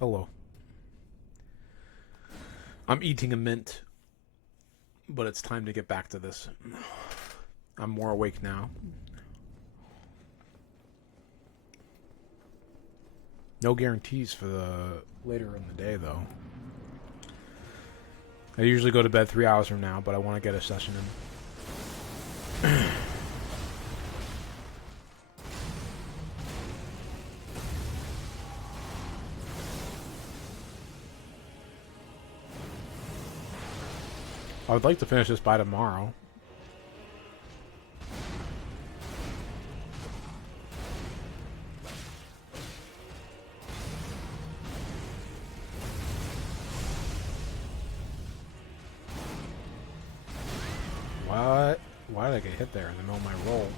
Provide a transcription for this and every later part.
Hello. I'm eating a mint, but it's time to get back to this. I'm more awake now. No guarantees for the later in the day, though. I usually go to bed 3 hours from now, but I want to get a session in. I would like to finish this by tomorrow. What? Why did I get hit there in the middle of my roll?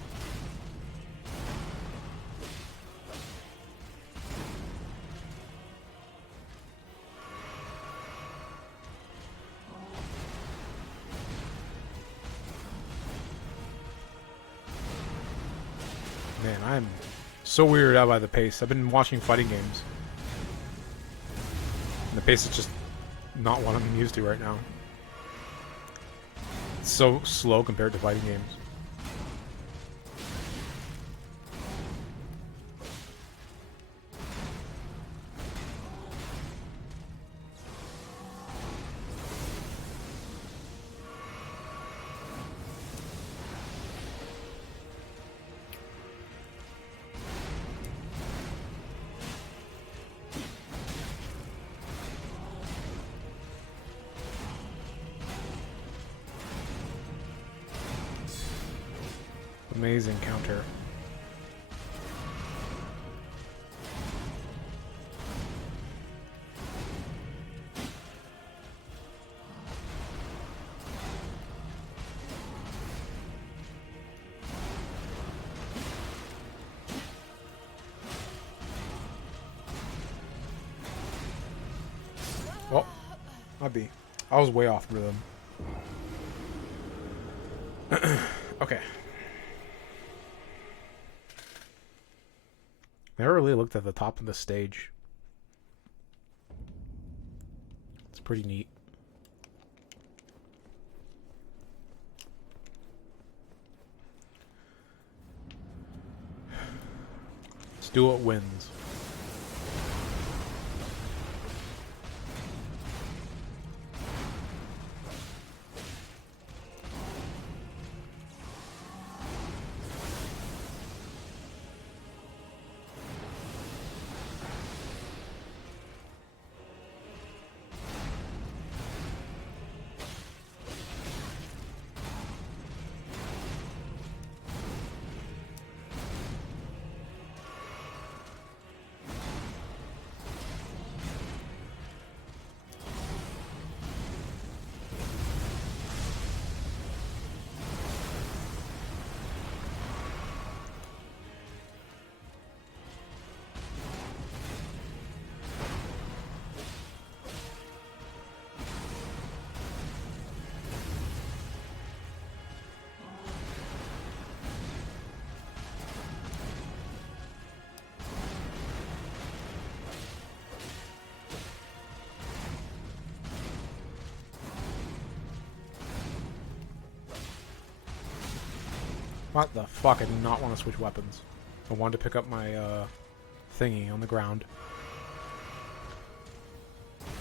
Man, I'm so weirded out by the pace. I've been watching fighting games. And the pace is just not what I'm used to right now. It's so slow compared to fighting games. Amazing counter. Well, might be. I was way off rhythm. Okay. Never really looked at the top of the stage. It's pretty neat. Let's do what wins. What the fuck? I do not want to switch weapons. I wanted to pick up my thingy on the ground.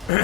Wow.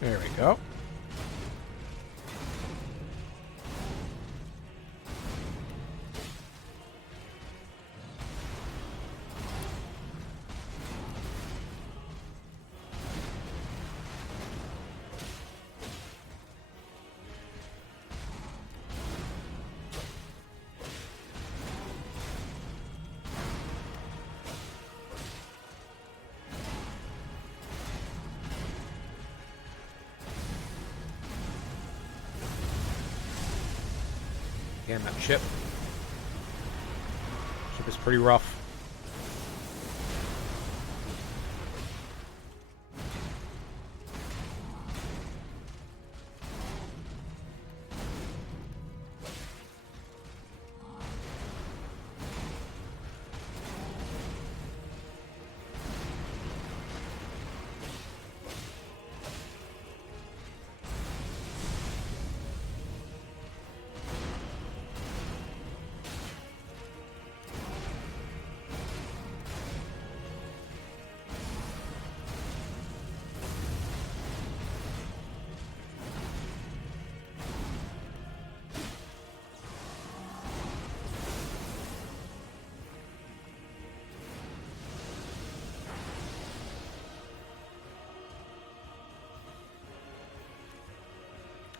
There we go. Damn, that ship. Ship is pretty rough.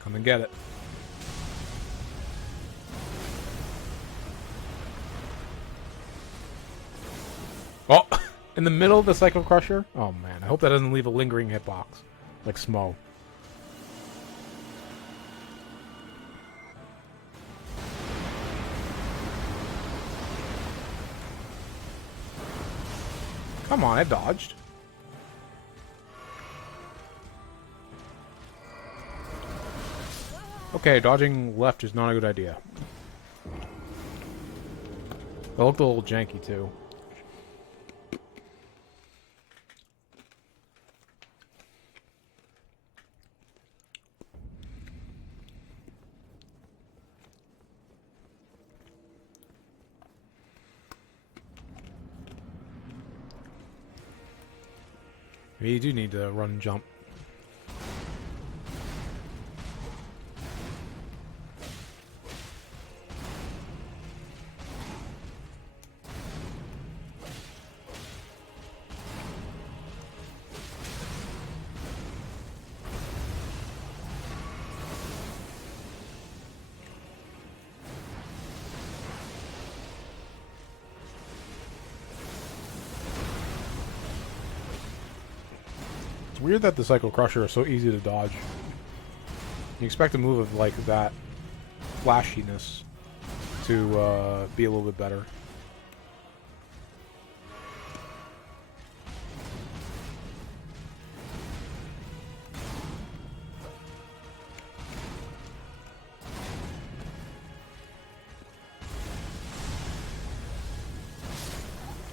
Come and get it. Oh! In the middle of the Psycho Crusher? Oh man, I hope that doesn't leave a lingering hitbox. Like Smo. Come on, I dodged. Okay, dodging left is not a good idea. It looked a little janky, too. Maybe you do need to run and jump. It's weird that the Psycho Crusher is so easy to dodge. You expect a move of like that flashiness to be a little bit better.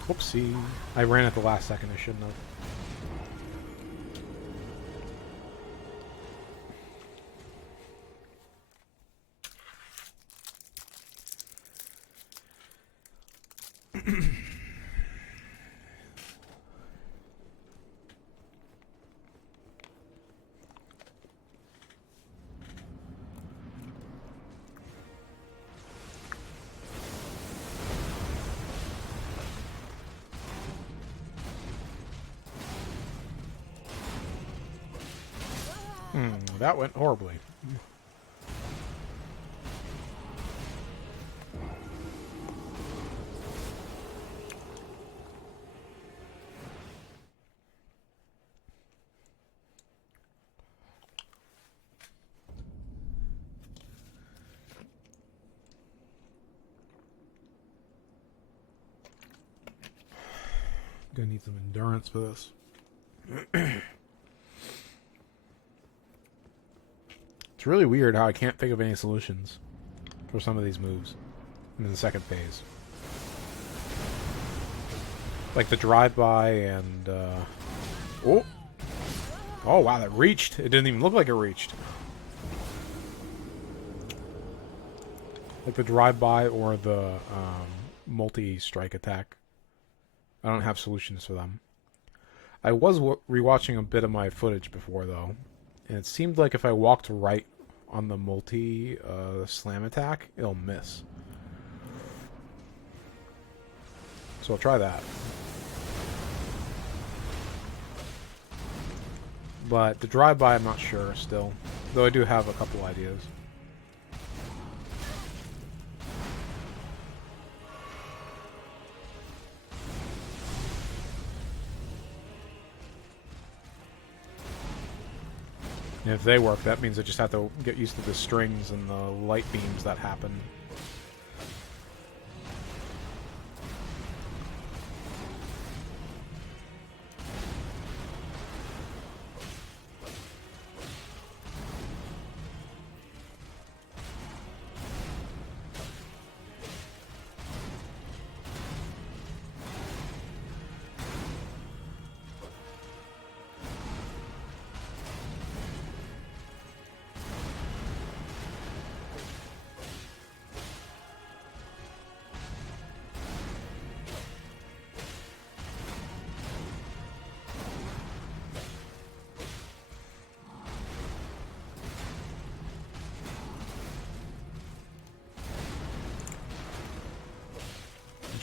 Whoopsie. I ran at the last second, I shouldn't have. That went horribly. Gonna need some endurance for this. It's really weird how I can't think of any solutions for some of these moves in the second phase. Like the drive-by and, oh! Oh, wow, that reached! It didn't even look like it reached. Like the drive-by or the, multi-strike attack. I don't have solutions for them. I was rewatching a bit of my footage before, though, And it seemed like if I walked right on the multi slam attack, it'll miss. So I'll try that. But the drive-by, I'm not sure still. Though I do have a couple ideas. And if they work, that means I just have to get used to the strings and the light beams that happen.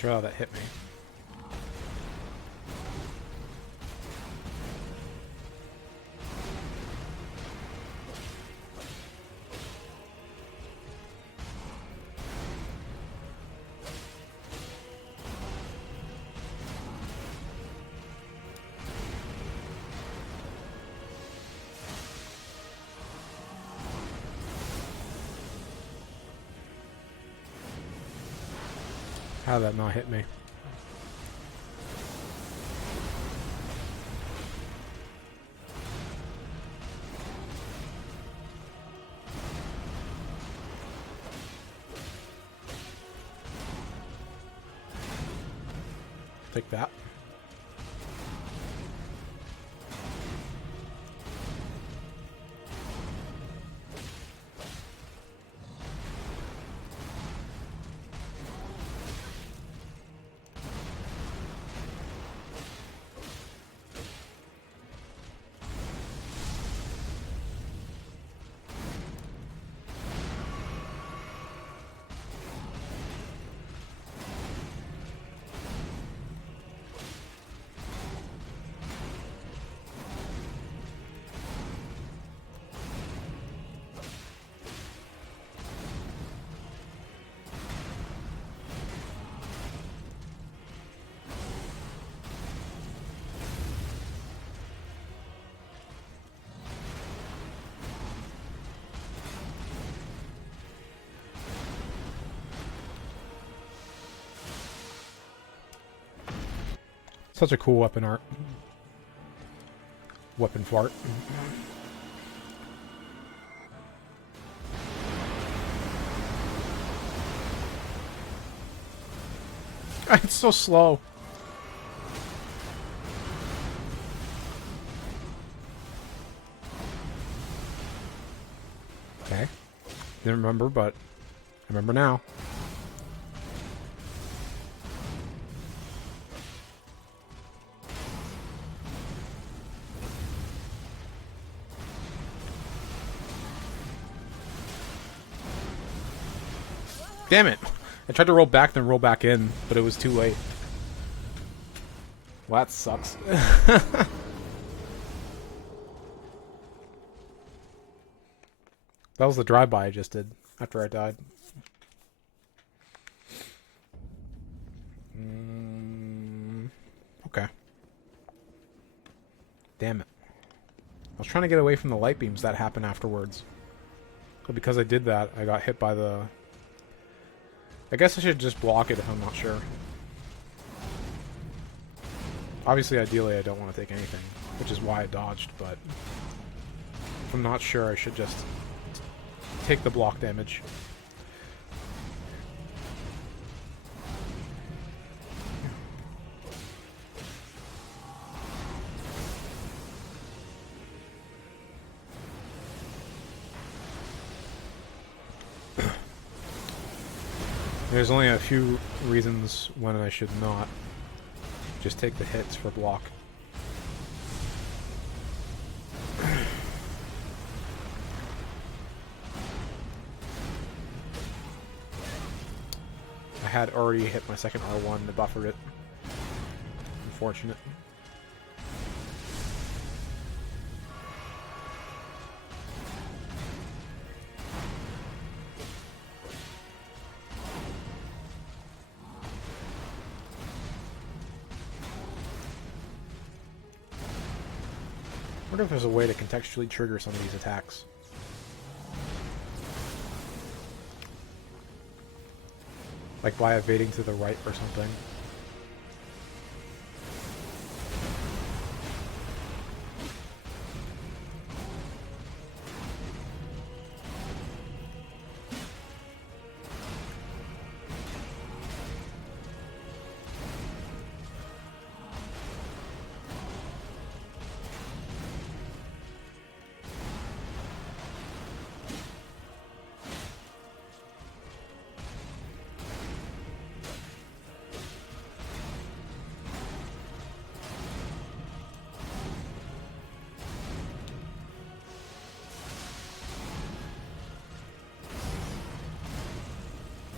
How that hit me. How did that not hit me? Take that. Such a cool weapon art. Weapon fart. It's so slow. Okay. Didn't remember, but I remember now. Damn it! I tried to roll back, then roll back in, but it was too late. Well, that sucks. That was the drive-by I just did after I died. Okay. Damn it. I was trying to get away from the light beams that happened afterwards. But because I did that, I got hit by the... I guess I should just block it if I'm not sure. Obviously, ideally, I don't want to take anything, which is why I dodged, but... if I'm not sure, I should just take the block damage. There's only a few reasons when I should not just take the hits for block. had already hit my second R1 to buffer it. Unfortunate. I wonder if there's a way to contextually trigger some of these attacks. Like by evading to the right or something.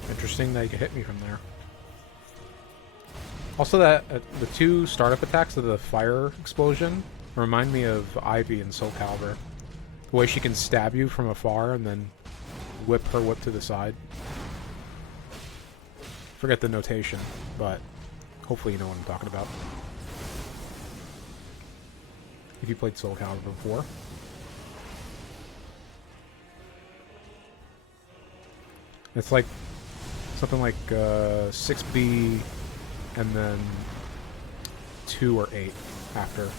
Interesting that you could hit me from there. Also, that the two startup attacks of the fire explosion remind me of Ivy in Soul Calibur. The way she can stab you from afar and then whip her whip to the side. Forget the notation, but hopefully you know what I'm talking about. If you played Soul Calibur before. It's like something like 6B and then 2 or 8 after.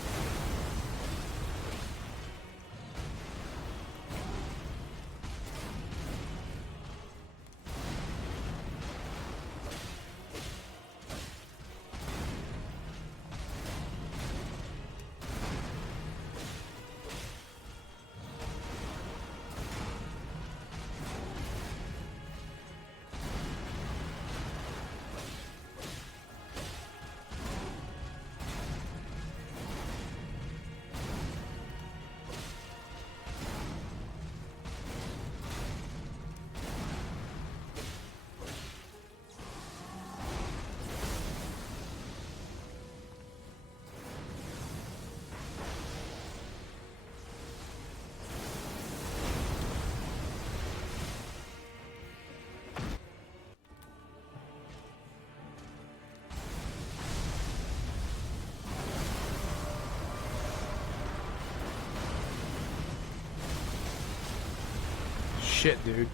Shit, dude.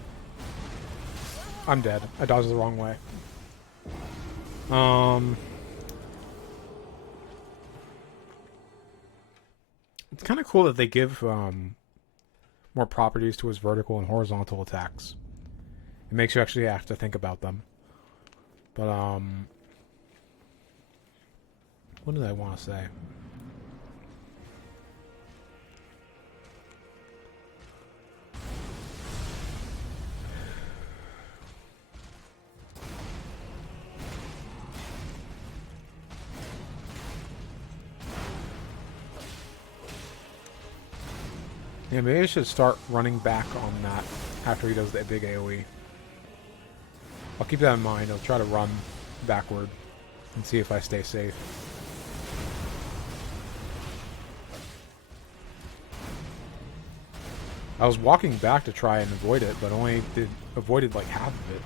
I'm dead. I dodged the wrong way. It's kind of cool that they give more properties to his vertical and horizontal attacks. It makes you actually have to think about them. But, what did I want to say? Yeah, maybe I should start running back on that after he does that big AoE. I'll keep that in mind. I'll try to run backward and see if I stay safe. I was walking back to try and avoid it, but only avoided like half of it.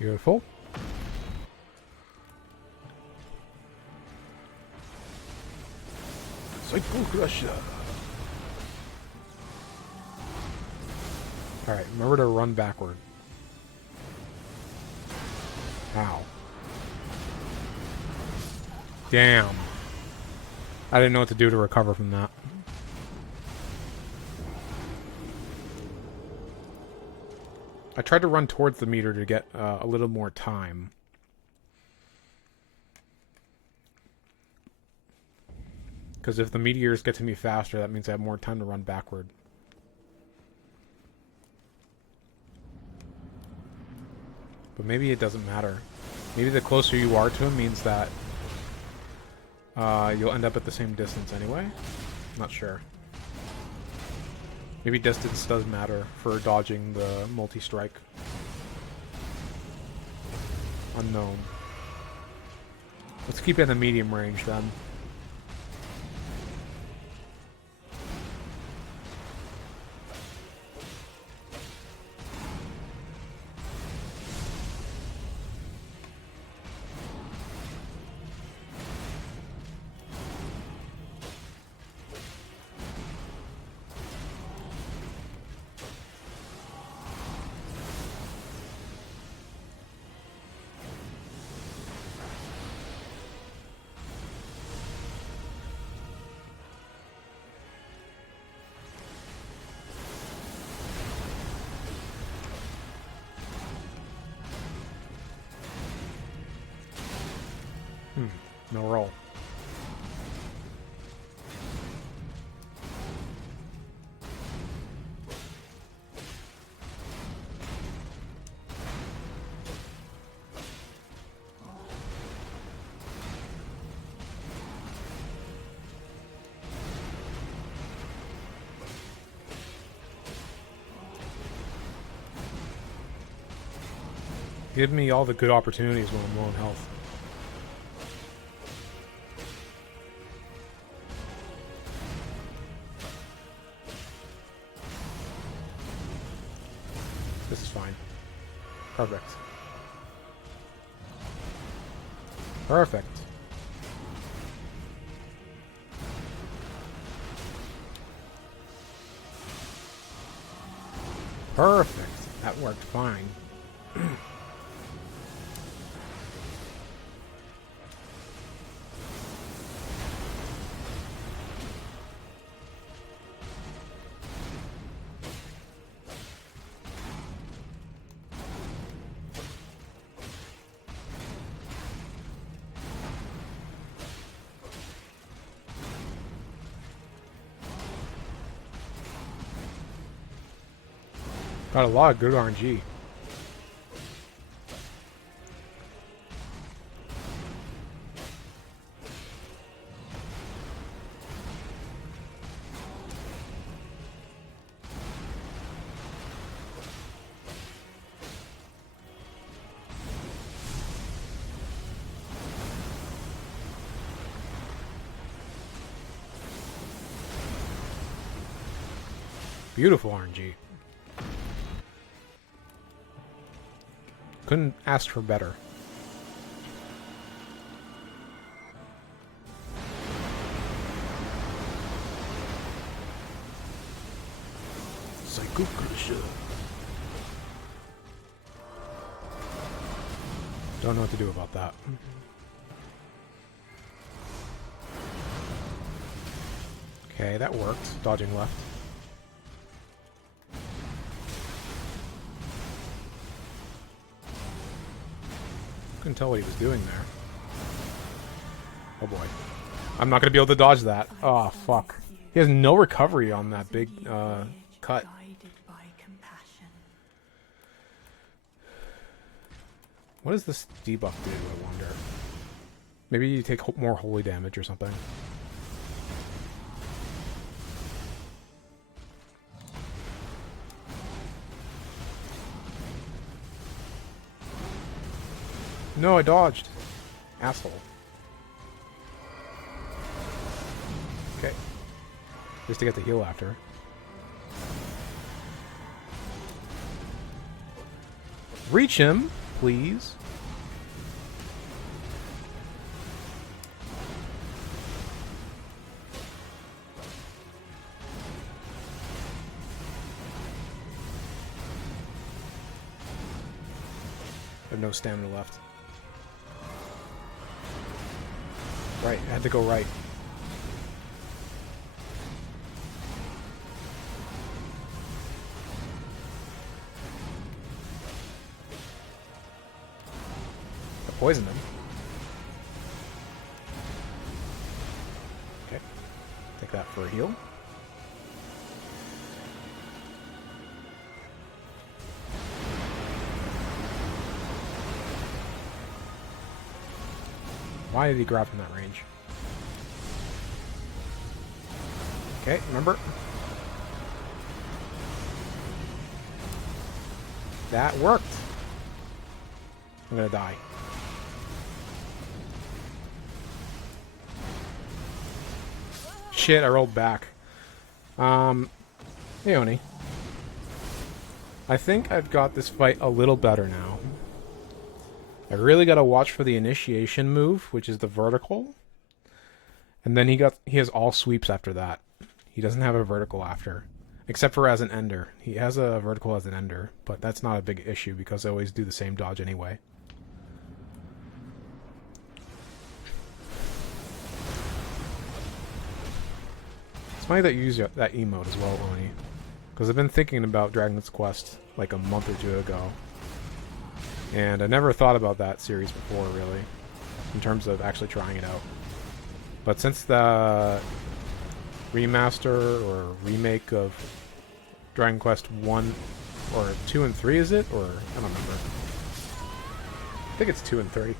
Beautiful. Cycle Crusher. Alright, remember to run backward. Ow. Damn. I didn't know what to do to recover from that. I tried to run towards the meter to get a little more time. Because if the meteors get to me faster, that means I have more time to run backward. But maybe it doesn't matter. Maybe the closer you are to him means that you'll end up at the same distance anyway. Not sure. Maybe distance does matter for dodging the multi-strike. Unknown. Let's keep it in the medium range then. No roll. Give me all the good opportunities when I'm low on health. This is fine. Perfect. Perfect. Perfect. That worked fine. Got a lot of good RNG. Beautiful RNG. Couldn't ask for better. Psycho Crusher. Don't know what to do about that. Okay, that worked. Dodging left. Couldn't tell what he was doing there. Oh boy. I'm not gonna be able to dodge that. Oh fuck. He has no recovery on that big cut. What does this debuff do, I wonder? Maybe you take more holy damage or something. No, I dodged. Asshole. Okay. Just to get the heal after. Reach him? please. I have no stamina left. Right, I had to go right. I poisoned him. Okay. Take that for a heal. Why did he grab from that range? Okay, remember? That worked. I'm gonna die. Shit, I rolled back. Hey, Oni. I think I've got this fight a little better now. I really gotta watch for the initiation move, which is the vertical. And then he has all sweeps after that. He doesn't have a vertical after. Except for as an ender. He has a vertical as an ender, but that's not a big issue because I always do the same dodge anyway. It's funny that you use that emote as well, Oni. Because I've been thinking about Dragon's Quest like a month or two ago. And I never thought about that series before, really, in terms of actually trying it out. But since the remaster or remake of Dragon Quest 1 or 2 and 3, is it? Or, I don't remember. I think it's 2 and 3.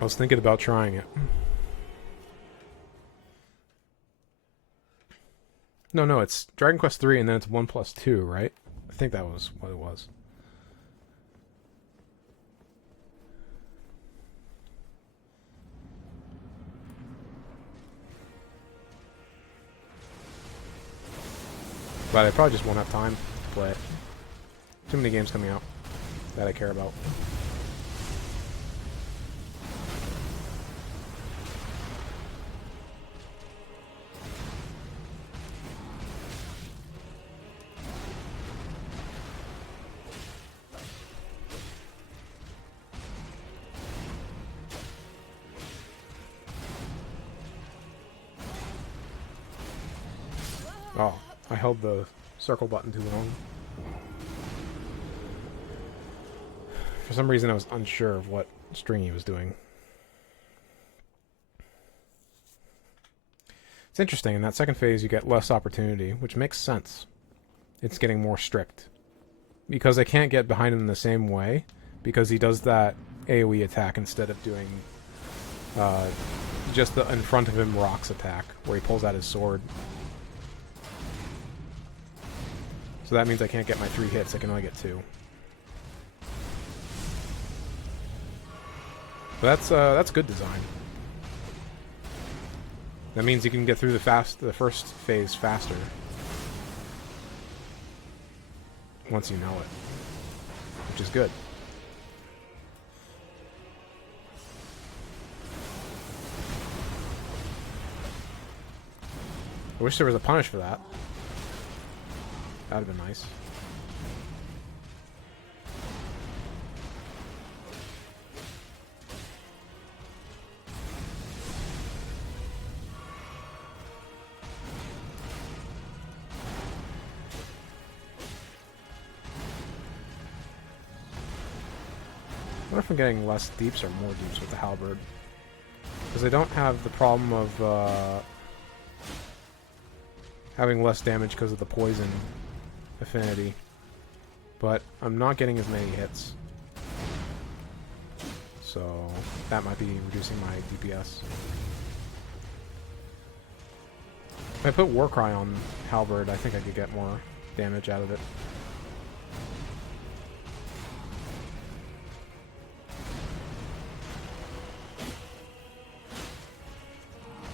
I was thinking about trying it. No, it's Dragon Quest 3 and then it's 1 plus 2, right? I think that was what it was. But I probably just won't have time to play it. Too many games coming out that I care about. Oh, I held the circle button too long. For some reason I was unsure of what string he was doing. It's interesting, in that second phase you get less opportunity, which makes sense. It's getting more strict. Because I can't get behind him in the same way, because he does that AoE attack instead of doing just the in front of him rocks attack, where he pulls out his sword. So that means I can't get my 3 hits, I can only get 2. But that's good design. That means you can get through the first phase faster. Once you know it. Which is good. I wish there was a punish for that. That'd have been nice. I wonder if I'm getting less deeps or more deeps with the halberd. Because I don't have the problem of having less damage because of the poison affinity, but I'm not getting as many hits, so that might be reducing my DPS. If I put Warcry on Halberd, I think I could get more damage out of it.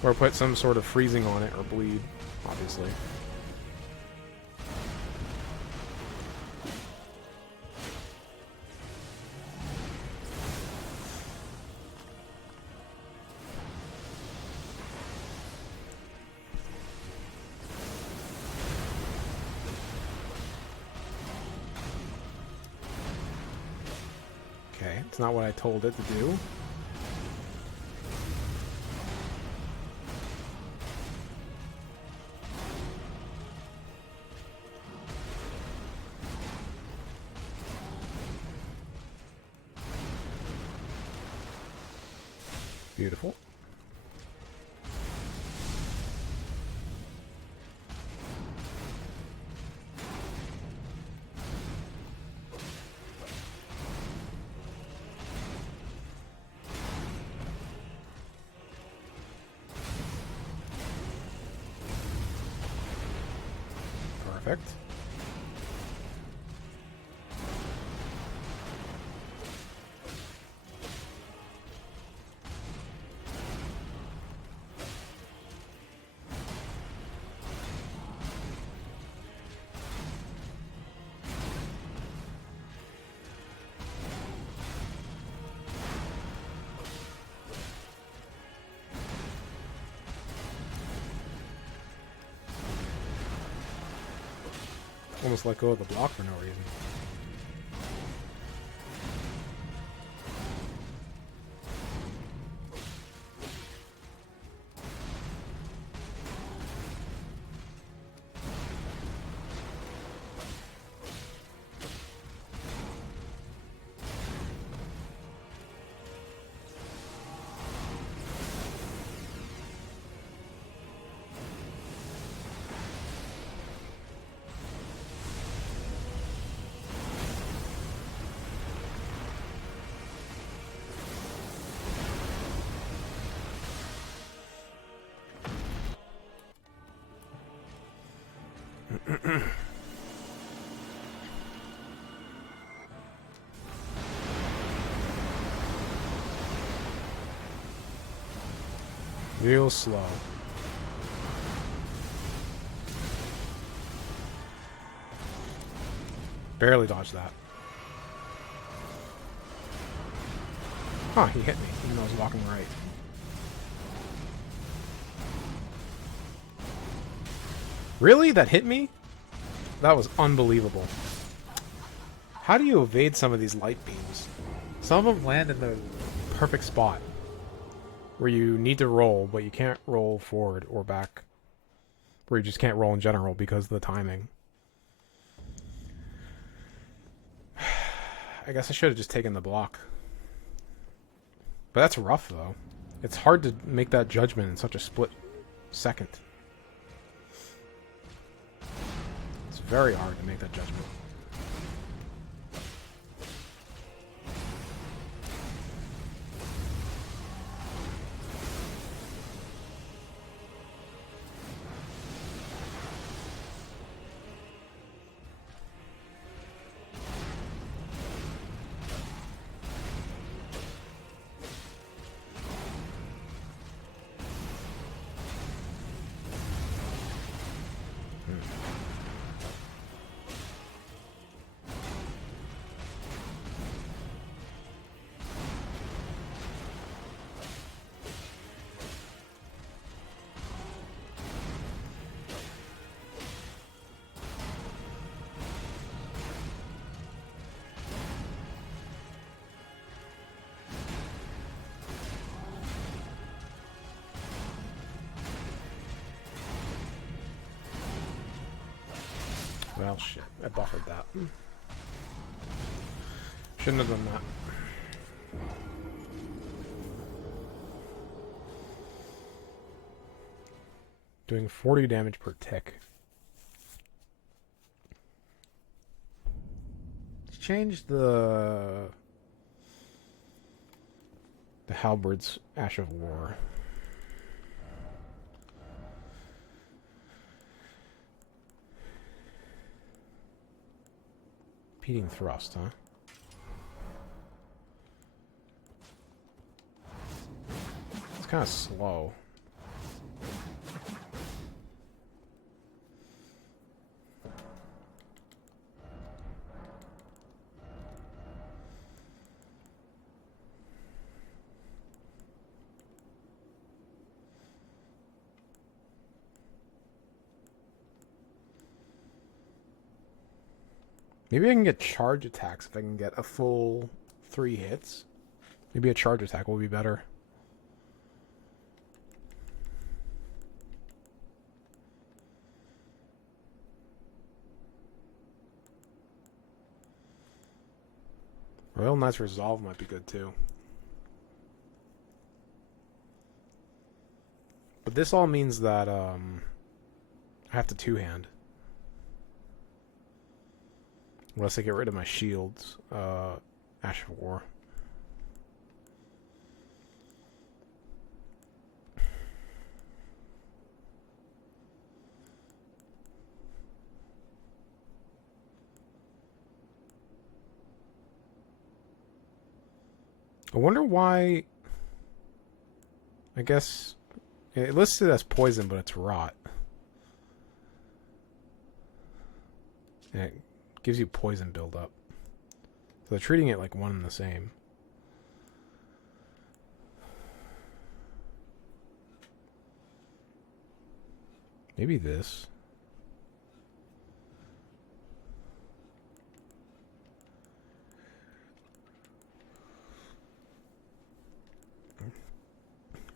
Or put some sort of freezing on it, or bleed, obviously. Okay, it's not what I told it to do. Beautiful. Perfect. Almost let go of the block for no reason. Real slow. Barely dodged that. Huh, he hit me, even though I was walking right. Really? That hit me? That was unbelievable. How do you evade some of these light beams? Some of them land in the perfect spot where you need to roll, but you can't roll forward or back. Where you just can't roll in general because of the timing. I guess I should have just taken the block. But that's rough, though. It's hard to make that judgment in such a split second. It's very hard to make that judgment. Well, shit. I buffered that. Shouldn't have done that. Doing 40 damage per tick. Let's change the halberd's Ash of War. Repeating thrust, huh? It's kind of slow. Maybe I can get charge attacks if I can get a full 3 hits. Maybe a charge attack will be better. Royal Knight's Resolve might be good too. But this all means that I have to two-hand. Unless I get rid of my shields. Ash of War. I wonder why... I guess... It lists it as poison, but it's rot. And it gives you poison buildup. So they're treating it like one and the same. Maybe this.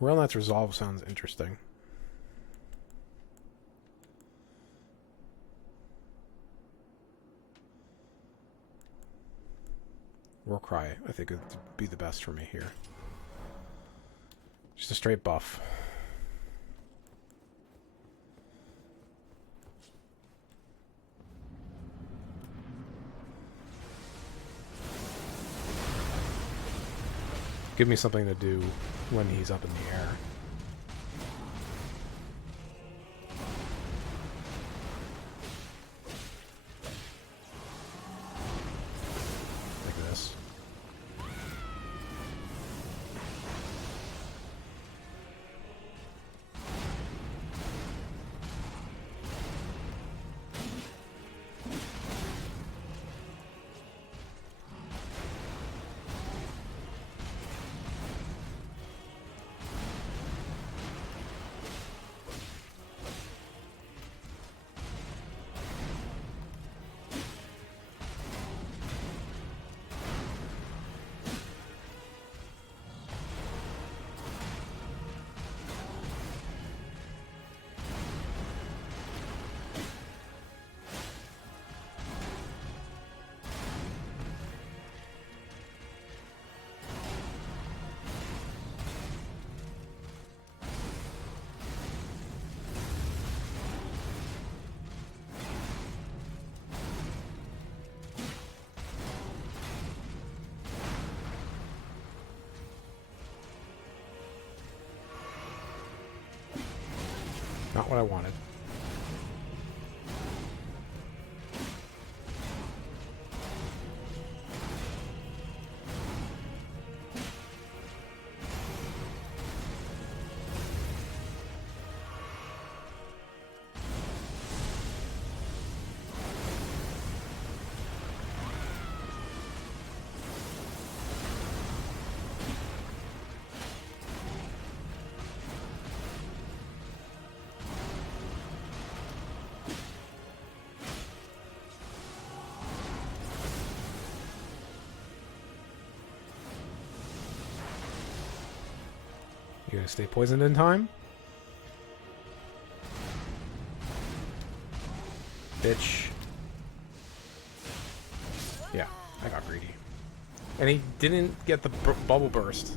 Royal Knight's Resolve sounds interesting. Warcry, I think, would be the best for me here. Just a straight buff. Give me something to do when he's up in the air. Like this. Not what I wanted. You gonna stay poisoned in time? Bitch. Yeah, I got greedy. And he didn't get the bubble burst.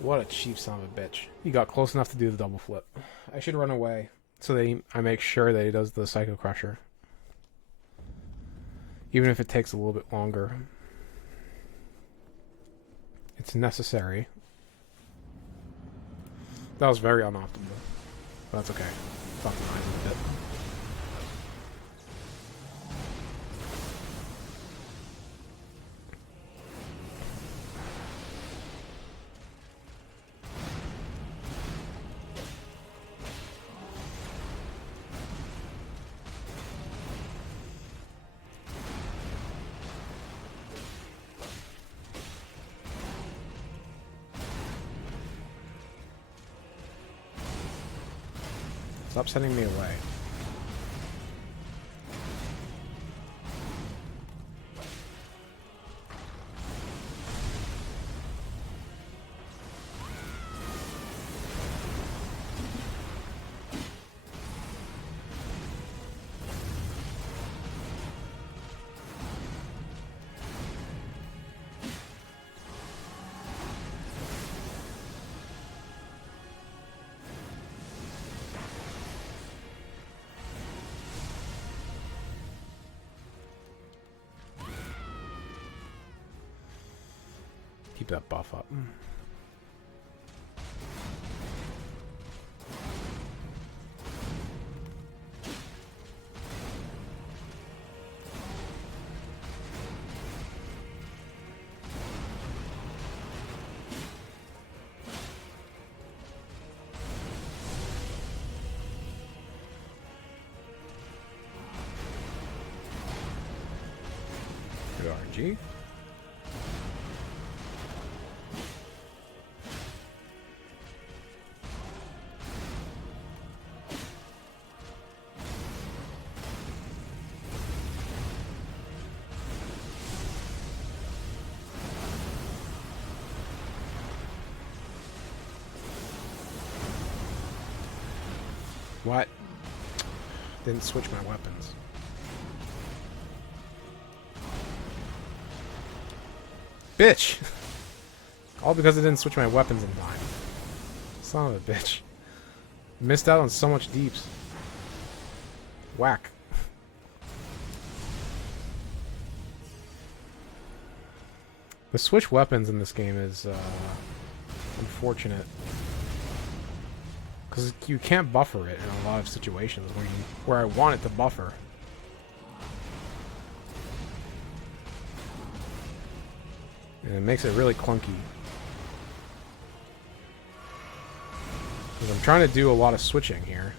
What a cheap son of a bitch. He got close enough to do the double flip. I should run away so that I make sure that he does the Psycho Crusher. Even if it takes a little bit longer. It's necessary. That was very unoptimal. But that's okay. Fucking eyes a bit. Stop sending me away. keep that buff up. Good RNG. What? Didn't switch my weapons. Bitch! All because I didn't switch my weapons in time. Son of a bitch. Missed out on so much deeps. Whack. The switch weapons in this game is unfortunate. Because you can't buffer it in a lot of situations where I want it to buffer. And it makes it really clunky. Because I'm trying to do a lot of switching here.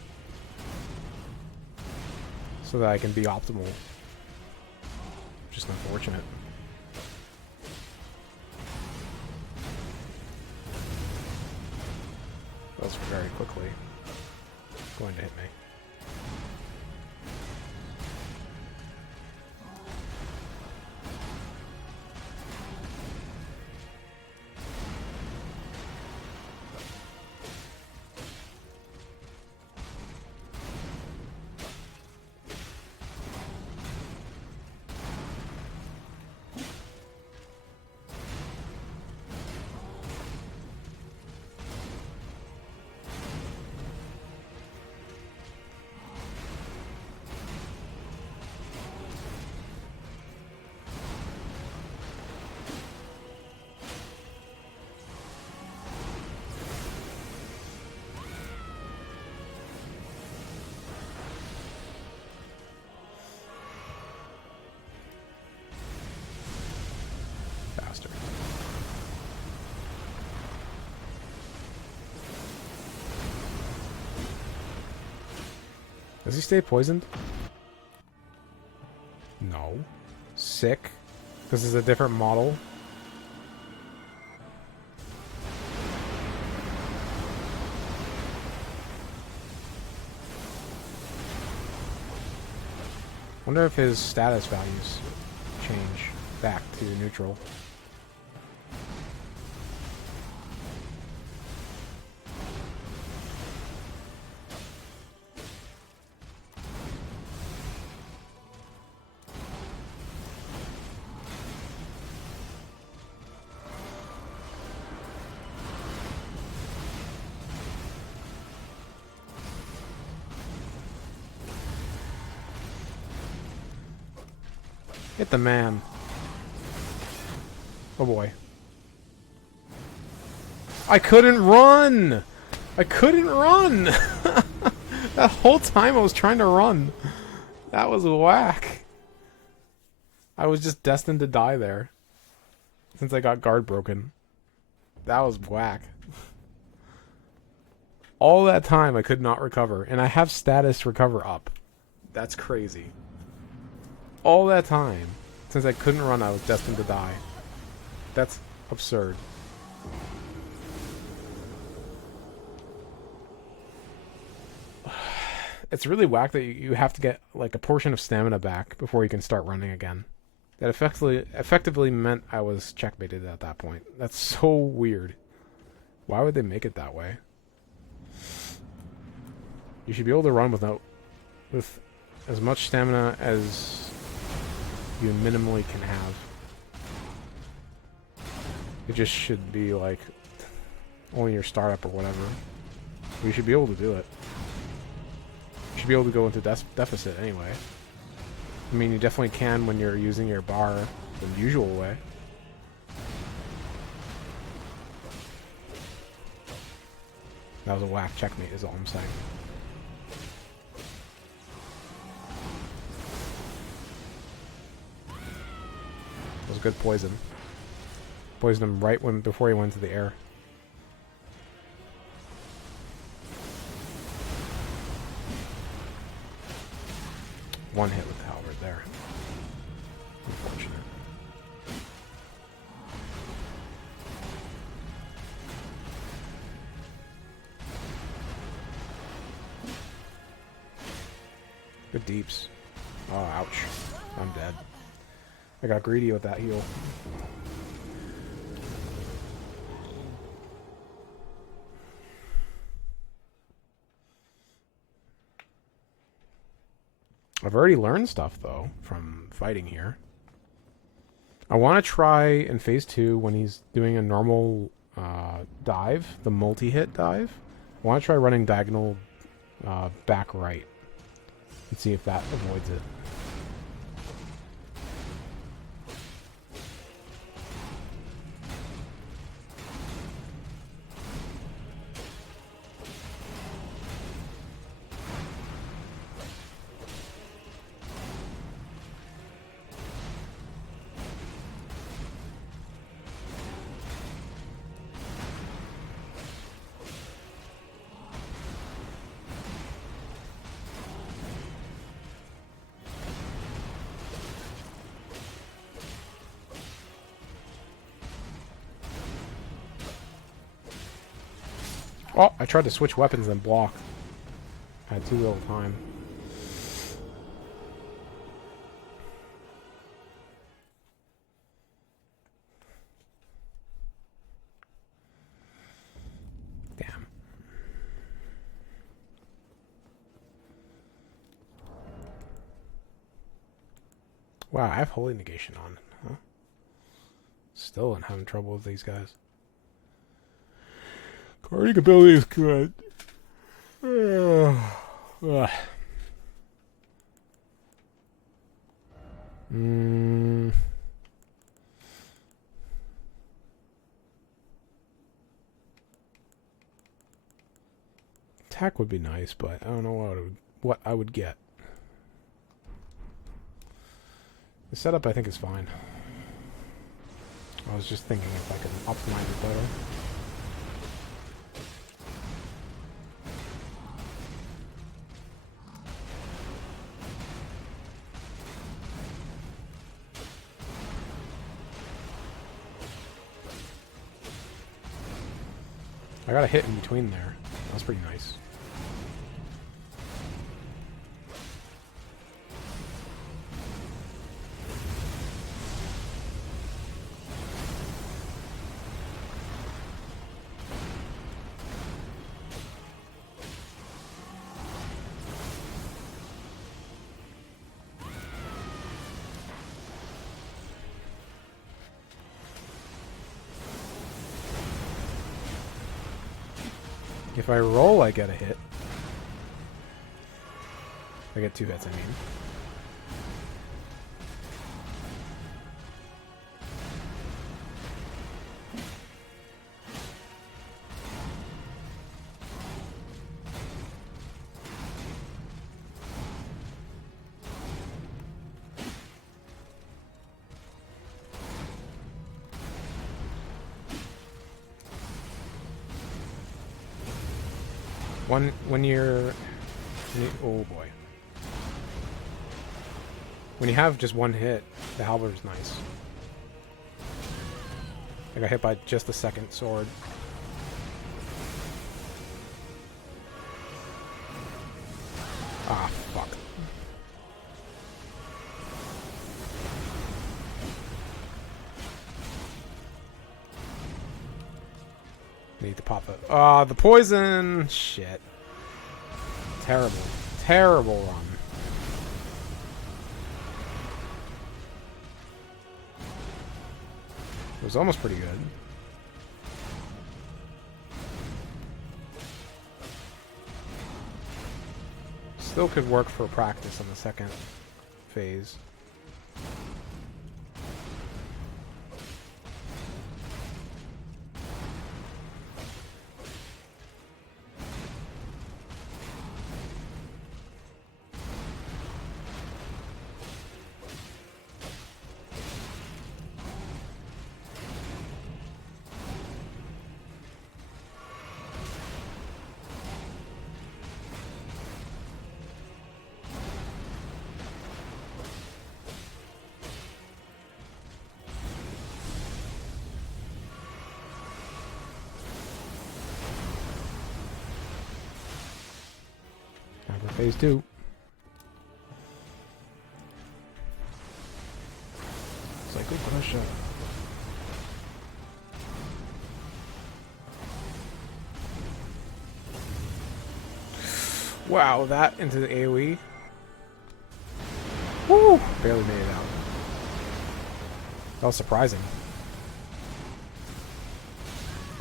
So that I can be optimal. Just unfortunate. That was very quickly going to hit me. Faster. Does he stay poisoned? No. Sick. This is a different model. Wonder if his status values change back to neutral. Hit the man. Oh boy. I couldn't run! I couldn't run! That whole time I was trying to run. That was whack. I was just destined to die there. Since I got guard broken. That was whack. All that time I could not recover. And I have status recover up. That's crazy. All that time, since I couldn't run, I was destined to die. That's absurd. It's really whack that you have to get like a portion of stamina back before you can start running again. That effectively meant I was checkmated at that point. That's so weird. Why would they make it that way? You should be able to run with as much stamina as you minimally can have. It just should be like only your startup or whatever. You should be able to do it. You should be able to go into deficit anyway. I mean, you definitely can when you're using your bar the usual way. That was a whack checkmate is all I'm saying. It was good poison. Poisoned him right before he went to the air. One hit with the halberd there. Unfortunate. Good deeps. Oh, ouch. I'm dead. I got greedy with that heal. I've already learned stuff, though, from fighting here. I want to try in Phase 2, when he's doing a normal dive, the multi-hit dive, I want to try running diagonal back right and see if that avoids it. Oh, I tried to switch weapons and block. I had too little time. Damn. Wow, I have Holy Negation on. Huh? Still I'm having trouble with these guys. Guarding ability is good. Attack would be nice, but I don't know what I would get. The setup, I think, is fine. I was just thinking if I could optimize it better. I got a hit in between there. That was pretty nice. If I roll, I get a hit. I get 2 hits, I mean. When you're... Oh boy. When you have just one hit, the halberd is nice. I got hit by just the second sword. Ah, fuck. Need to pop it. Ah, the poison! Shit. Terrible. Terrible run. It was almost pretty good. Still could work for practice on the second phase. Phase 2. Cycle pressure. Wow, that into the AoE. Woo! Barely made it out. That was surprising.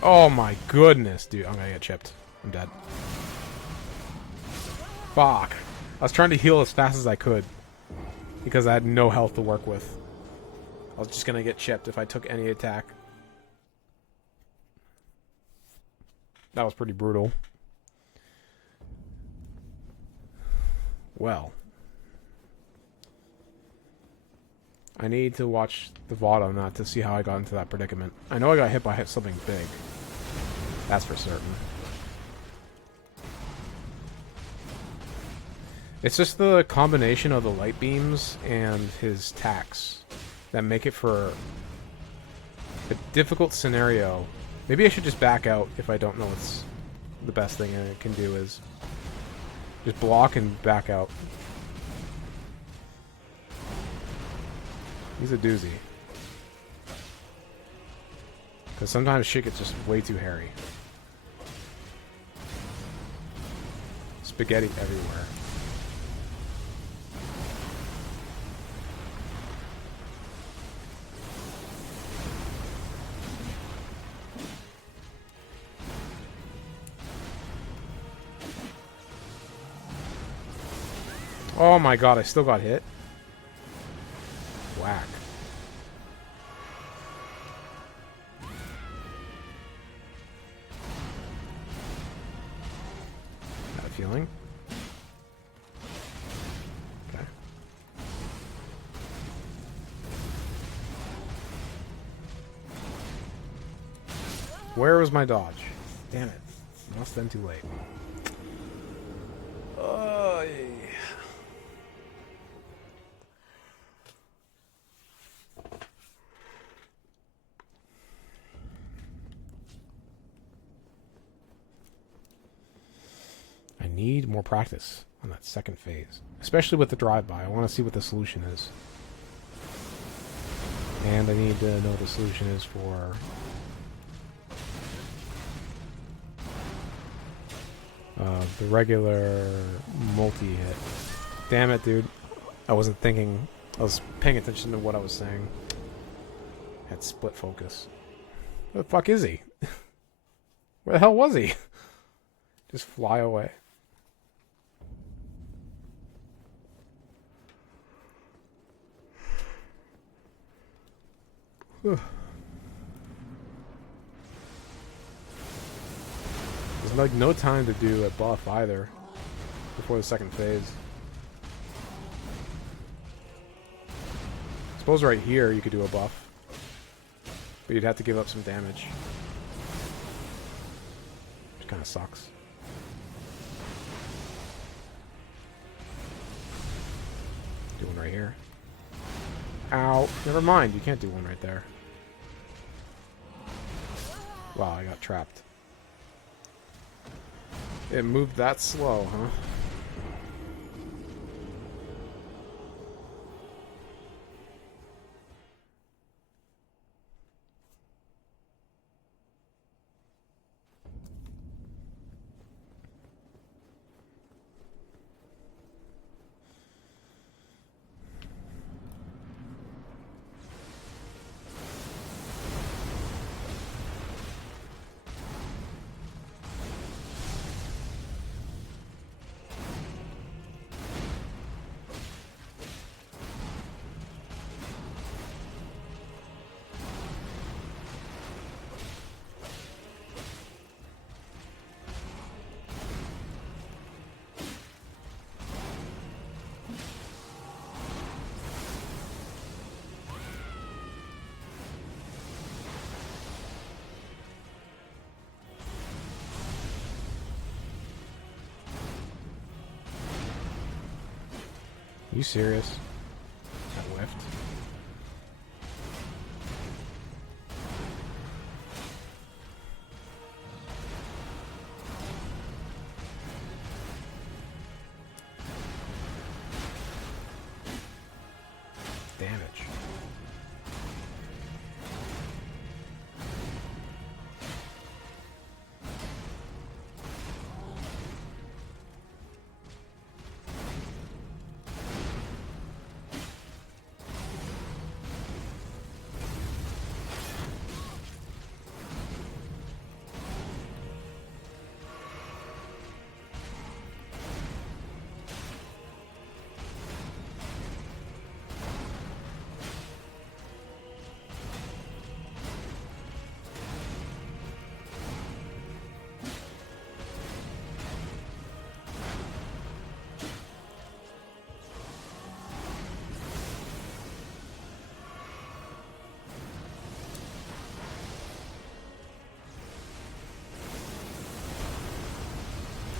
Oh my goodness, dude. I'm gonna get chipped. I'm dead. Fuck. I was trying to heal as fast as I could because I had no health to work with. I was just gonna get chipped if I took any attack. That was pretty brutal. Well. I need to watch the VOD on that to see how I got into that predicament. I know I got hit by something big. That's for certain. It's just the combination of the light beams and his tacks that make it for a difficult scenario. Maybe I should just back out if I don't know what's the best thing I can do is just block and back out. He's a doozy. Because sometimes shit gets just way too hairy. Spaghetti everywhere. Oh my god, I still got hit. Whack. Got a feeling. Okay. Where was my dodge? Damn it. Must have been too late. Oh, yeah. Need more practice on that second phase, especially with the drive-by. I want to see what the solution is, and I need to know what the solution is for the regular multi-hit. Damn it, dude. I wasn't thinking. I was paying attention to what I was saying. Had split focus. Where the fuck is he? Where the hell was he? Just fly away. There's like no time to do a buff either before the second phase. I suppose right here you could do a buff, but you'd have to give up some damage, which kind of sucks. Do one right here. Ow. Never mind, you can't do one right there. Wow, I got trapped. It moved that slow, huh? You serious? That whiffed.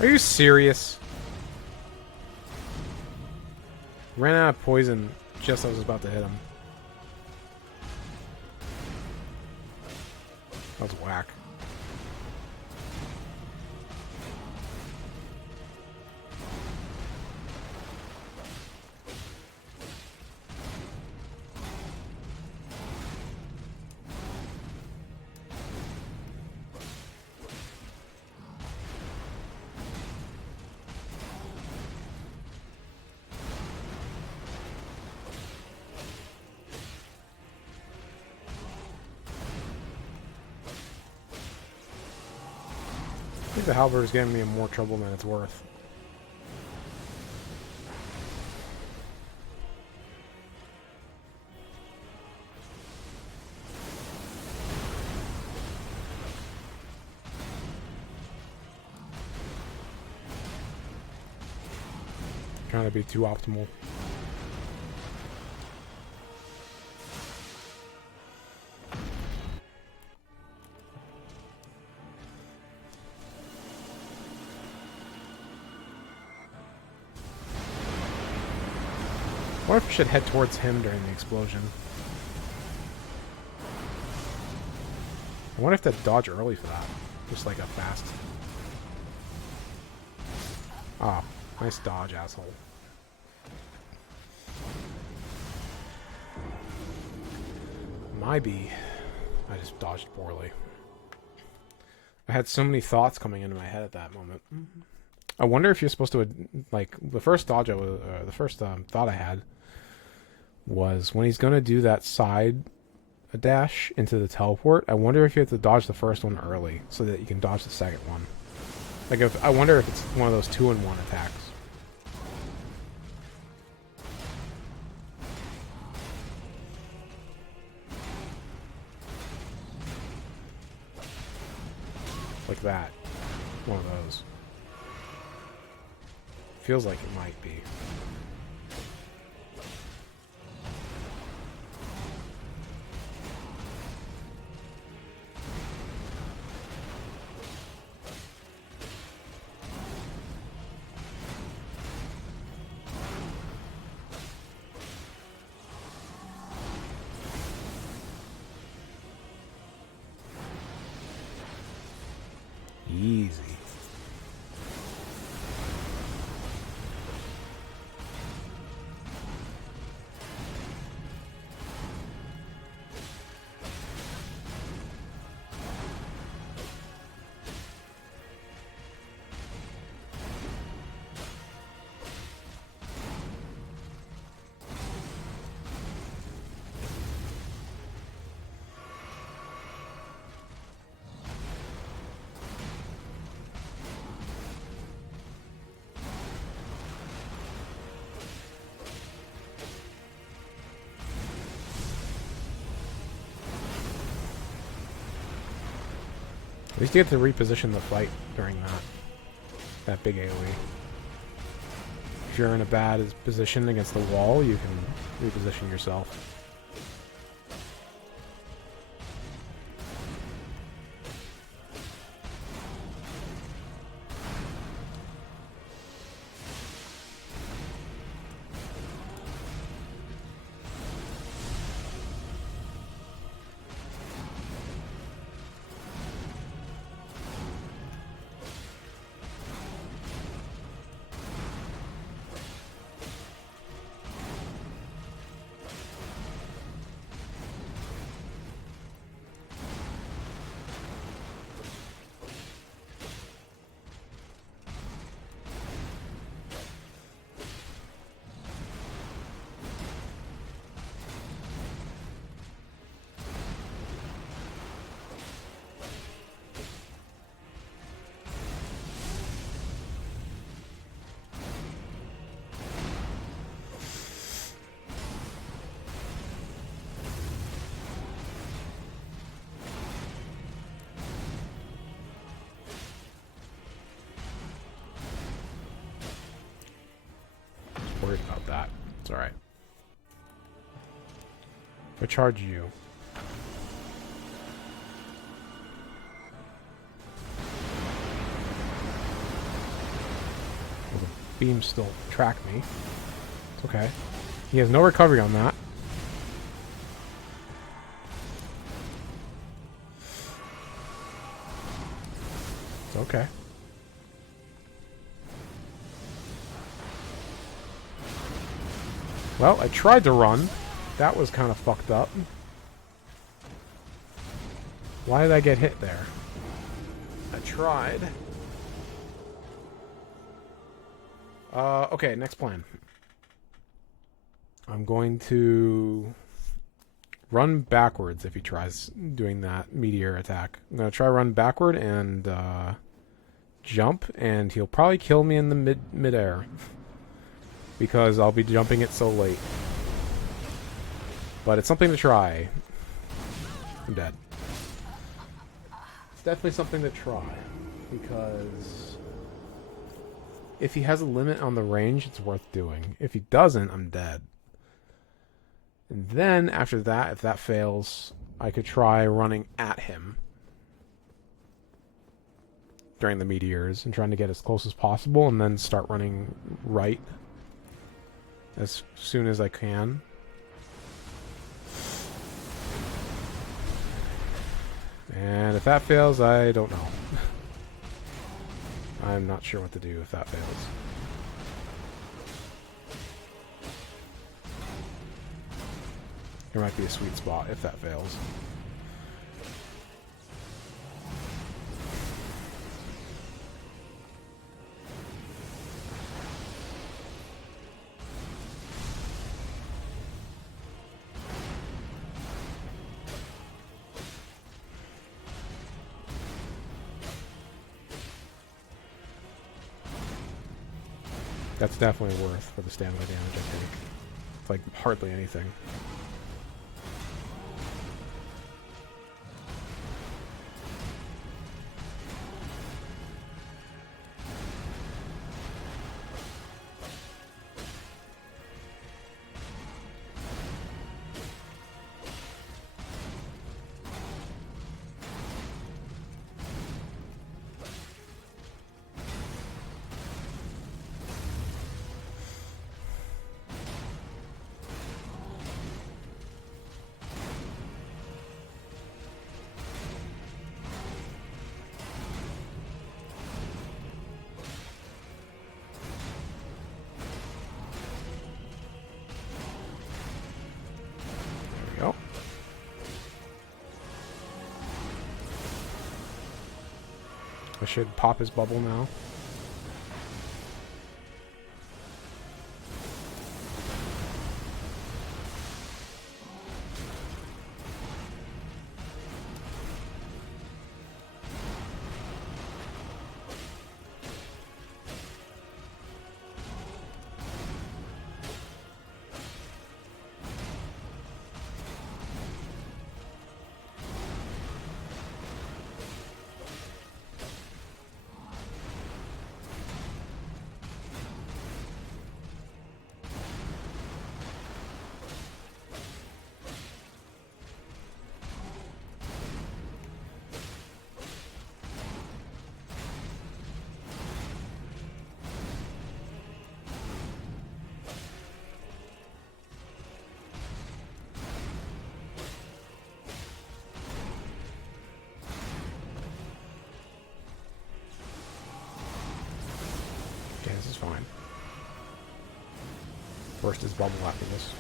Are you serious? Ran out of poison just as I was about to hit him. That was whack. I think the halberd is getting me in more trouble than it's worth. Trying to be too optimal. I wonder if we should head towards him during the explosion. I wonder if to dodge early for that. Just like a fast. Ah, oh, nice dodge, asshole. Might be. I just dodged poorly. I had so many thoughts coming into my head at that moment. I wonder if you're supposed to, like, the first dodge I was, the first thought I had was when he's gonna do that side dash into the teleport. I wonder if you have to dodge the first one early so that you can dodge the second one. Like, if I wonder if it's one of those 2-in-1 attacks. Like that. One of those. Feels like it might be. Easy. At least you get to reposition the fight during that big AoE. If you're in a bad position against the wall, you can reposition yourself. Worried about that. It's alright. If I charge you. beams still track me. It's okay. He has no recovery on that. It's okay. Well, I tried to run. That was kind of fucked up. Why did I get hit there? I tried. Okay, next plan. I'm going to run backwards if he tries doing that meteor attack. I'm going to try run backward and jump, and he'll probably kill me in the midair because I'll be jumping it so late. But it's something to try. I'm dead. It's definitely something to try because if he has a limit on the range, it's worth doing. If he doesn't, I'm dead. And then, after that, if that fails, I could try running at him during the meteors and trying to get as close as possible and then start running right as soon as I can. And if that fails, I don't know. I'm not sure what to do if that fails. There might be a sweet spot if that fails. That's definitely worth for the stamina damage, I think. It's like hardly anything. I should pop his bubble now. Okay, this is fine. Burst his bubble after this.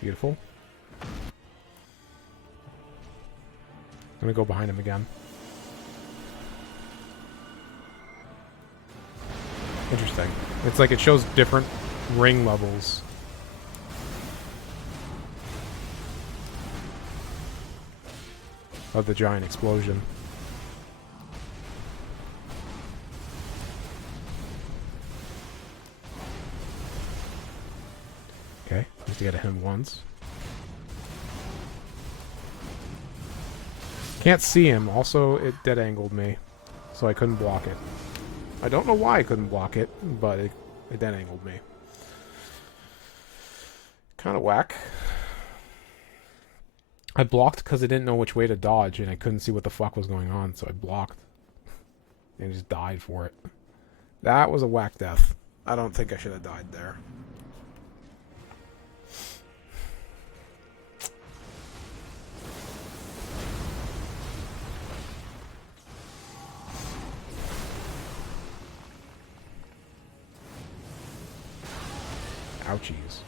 Beautiful. I'm gonna go behind him again. Interesting. It's like it shows different ring levels. Of the giant explosion. Okay, just to get at him once. Can't see him. Also, it dead angled me, so I couldn't block it. I don't know why I couldn't block it, but it dead angled me. Kind of whack. I blocked because I didn't know which way to dodge, and I couldn't see what the fuck was going on, so I blocked. And just died for it. That was a whack death. I don't think I should have died there. Ouchies.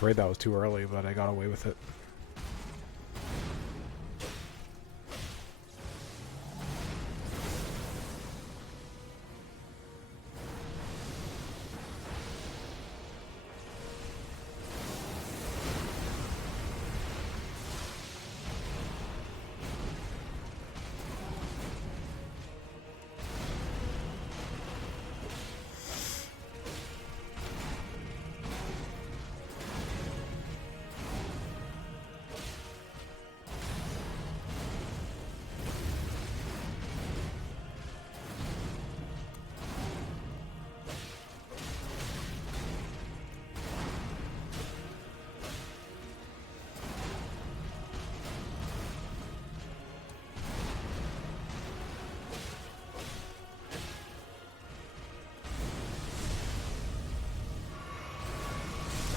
Afraid that was too early, but I got away with it.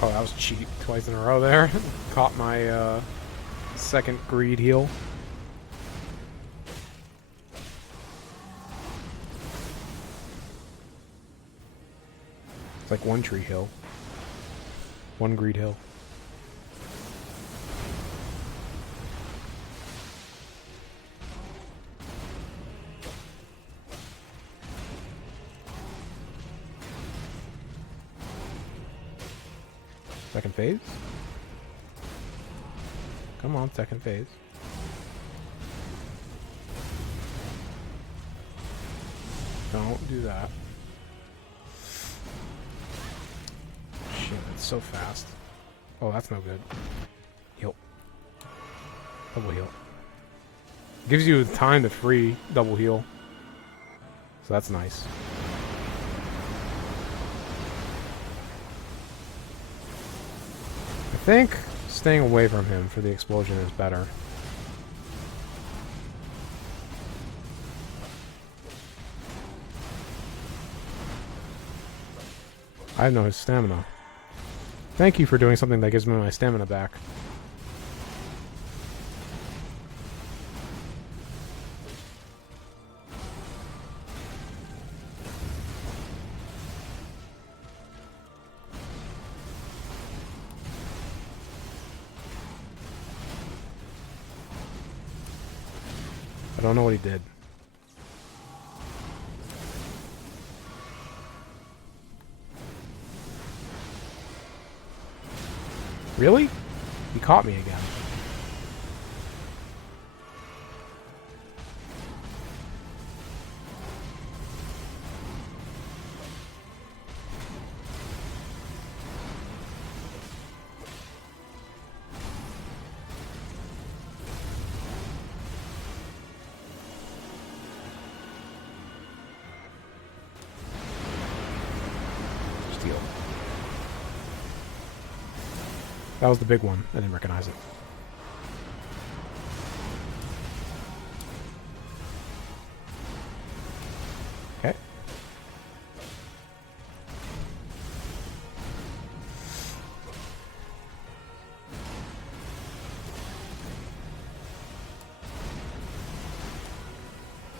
Oh, that was cheap. Twice in a row there. Caught my second greed heal. It's like one tree heal. One greed heal. Second phase? Come on, second phase. Don't do that. Shit, it's so fast. Oh, that's no good. Heal. Double heal. Gives you time to free double heal. So that's nice. I think staying away from him for the explosion is better. I know his stamina. Thank you for doing something that gives me my stamina back. I don't know what he did. Really? He caught me again. Steal. That was the big one. I didn't recognize it. Okay.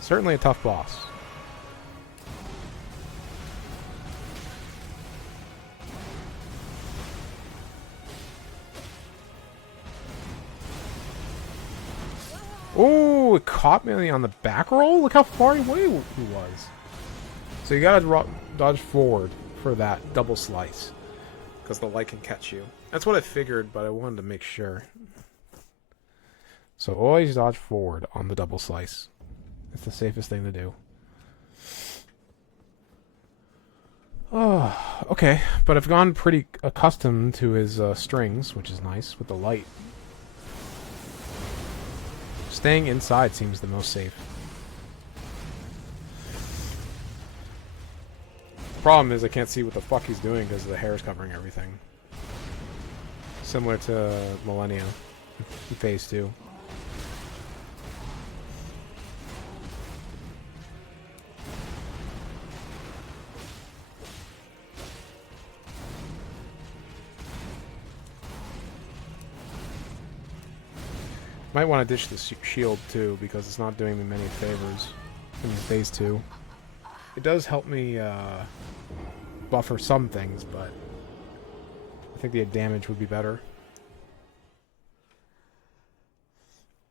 Certainly a tough boss. Oh, it caught me on the back roll? Look how far away he was. So you gotta dodge forward for that double slice. Because the light can catch you. That's what I figured, but I wanted to make sure. So always dodge forward on the double slice. It's the safest thing to do. Oh, okay. But I've gone pretty accustomed to his strings, which is nice, with the light. Staying inside seems the most safe. Problem is I can't see what the fuck he's doing because the hair is covering everything. Similar to Millennia in Phase 2. Might want to ditch the shield too, because it's not doing me many favors in Phase 2. It does help me buffer some things, but I think the damage would be better.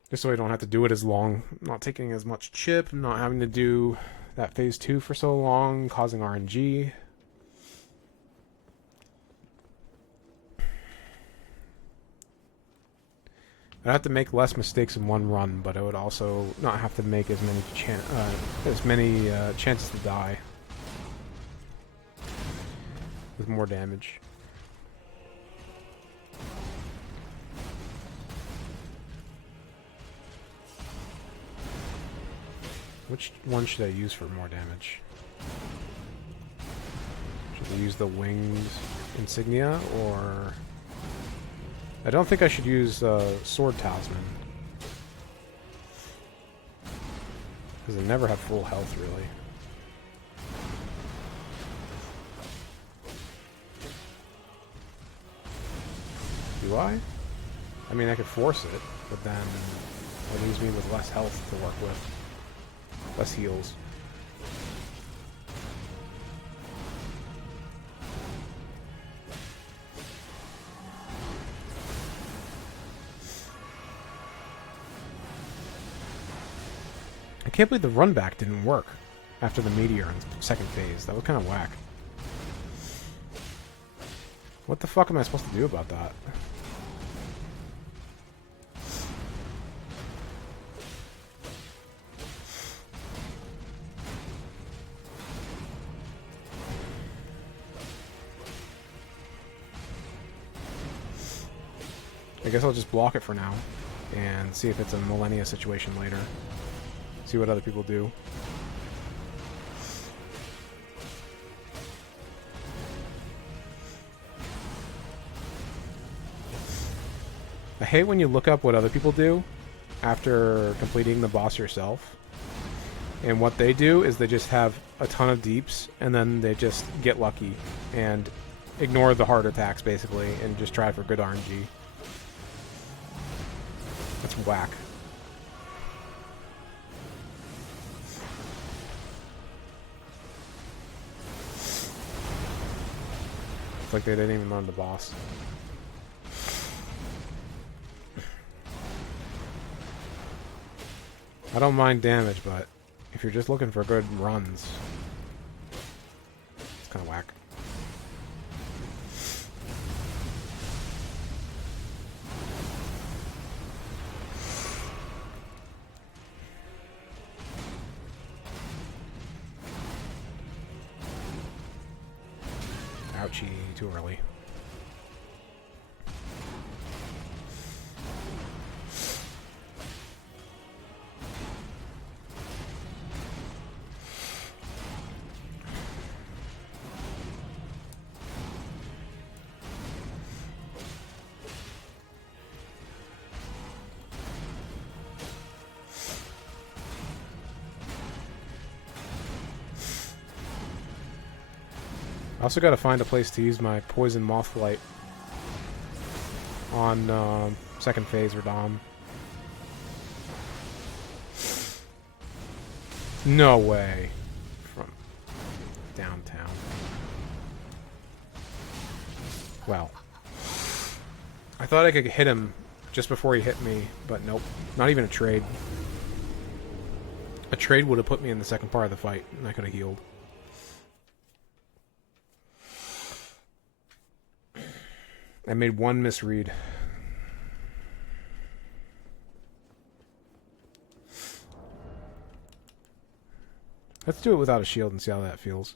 Just so I don't have to do it as long. Not taking as much chip, not having to do that Phase 2 for so long, causing RNG. I'd have to make less mistakes in one run, but I would also not have to make as many chances to die with more damage. Which one should I use for more damage? Should I use the winged insignia, or... I don't think I should use Sword Talisman. Because I never have full health, really. Do I? I mean, I could force it, but then it leaves me with less health to work with. Less heals. I can't believe the run back didn't work after the meteor in the second phase. That was kind of whack. What the fuck am I supposed to do about that? I guess I'll just block it for now and see if it's a Millennia situation later. See what other people do. I hate when you look up what other people do after completing the boss yourself. And what they do is they just have a ton of deeps and then they just get lucky and ignore the hard attacks basically and just try for good RNG. That's whack. It's like they didn't even learn the boss. I don't mind damage, but if you're just looking for good runs, it's kind of whack. Ouchie, too early. I also gotta find a place to use my Poison Moth Light on second phase or Dom. No way. From downtown. Well. I thought I could hit him just before he hit me, but nope. Not even a trade. A trade would have put me in the second part of the fight, and I could have healed. I made one misread. Let's do it without a shield and see how that feels.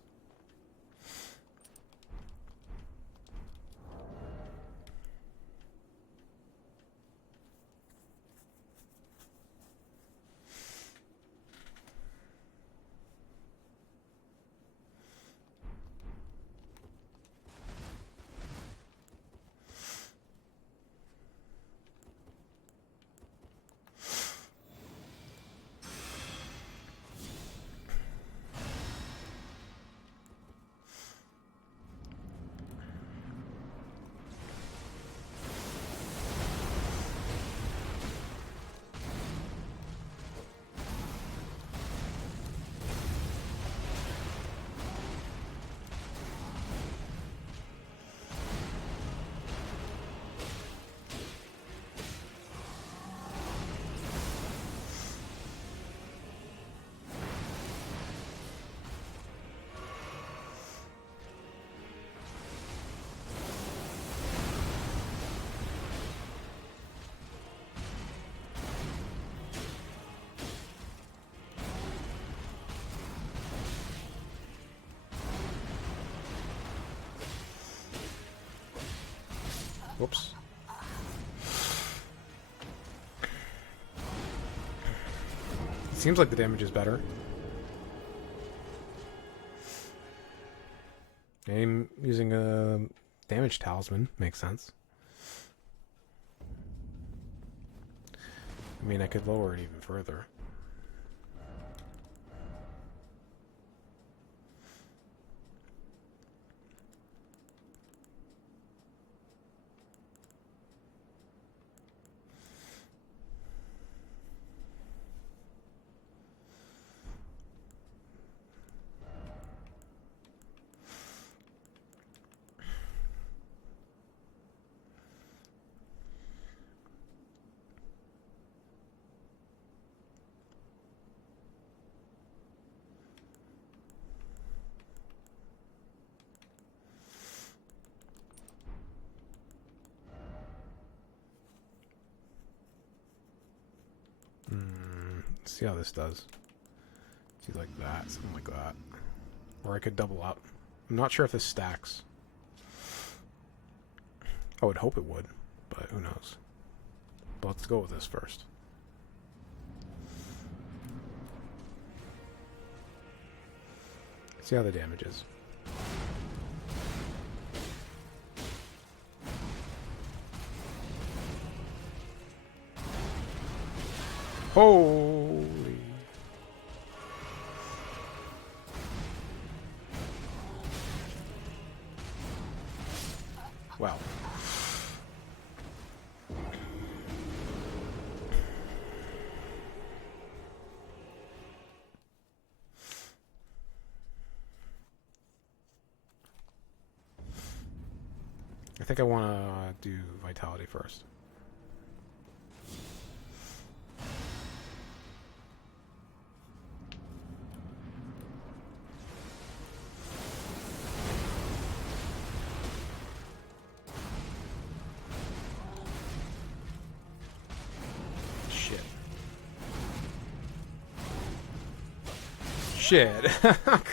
Whoops. It seems like the damage is better. I'm using a damage talisman. Makes sense. I mean, I could lower it even further. See how this does. See, like that, something like that. Or I could double up. I'm not sure if this stacks. I would hope it would, but who knows. But let's go with this first. See how the damage is. Holy. Wow. I think I want to do Vitality first. Shit.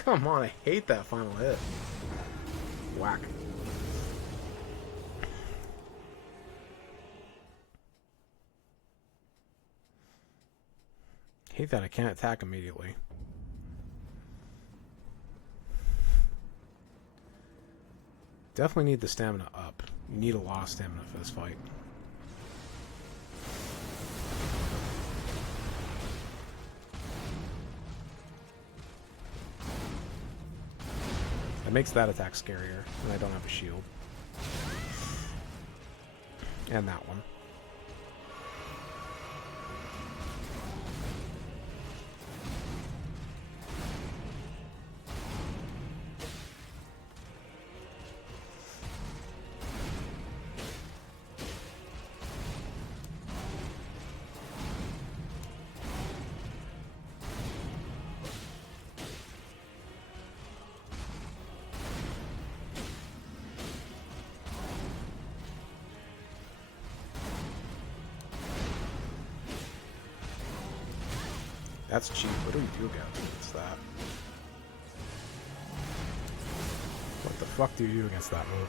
Come on, I hate that final hit. Whack. Hate that I can't attack immediately. Definitely need the stamina up. You need a lot of stamina for this fight. It makes that attack scarier when I don't have a shield. And that one. That's cheap. What do we do against that? What the fuck do you do against that move?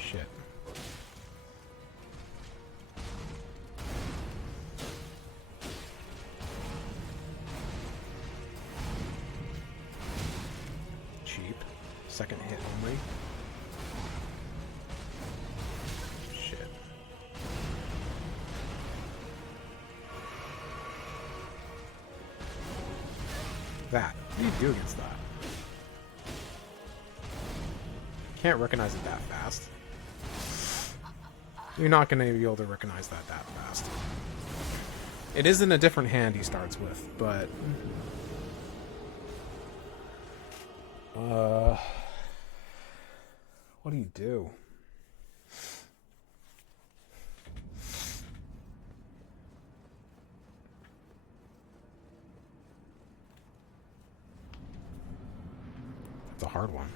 Shit. Cheap. Second hit only. Shit. That. What do you do against that? Can't recognize it that fast. You're not going to be able to recognize that fast. It is in a different hand he starts with, but... what do you do? That's a hard one.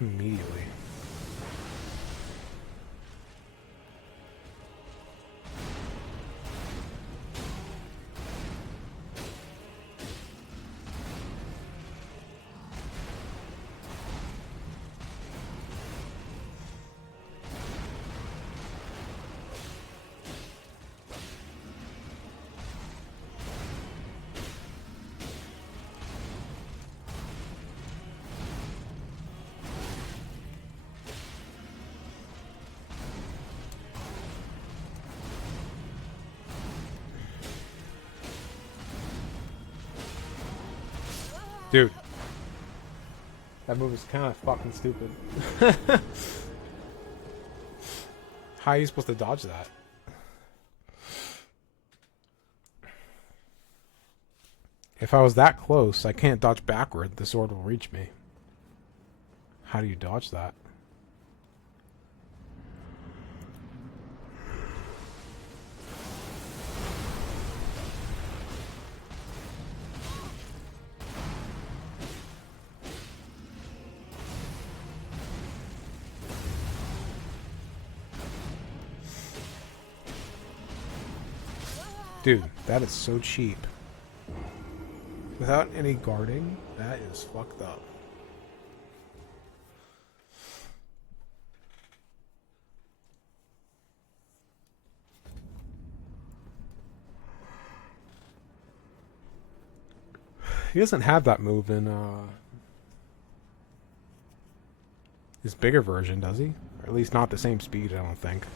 Immediately. Dude. That move is kind of fucking stupid. How are you supposed to dodge that? If I was that close, I can't dodge backward. The sword will reach me. How do you dodge that? Dude, that is so cheap. Without any guarding, that is fucked up. He doesn't have that move in his bigger version, does he? Or at least not the same speed, I don't think.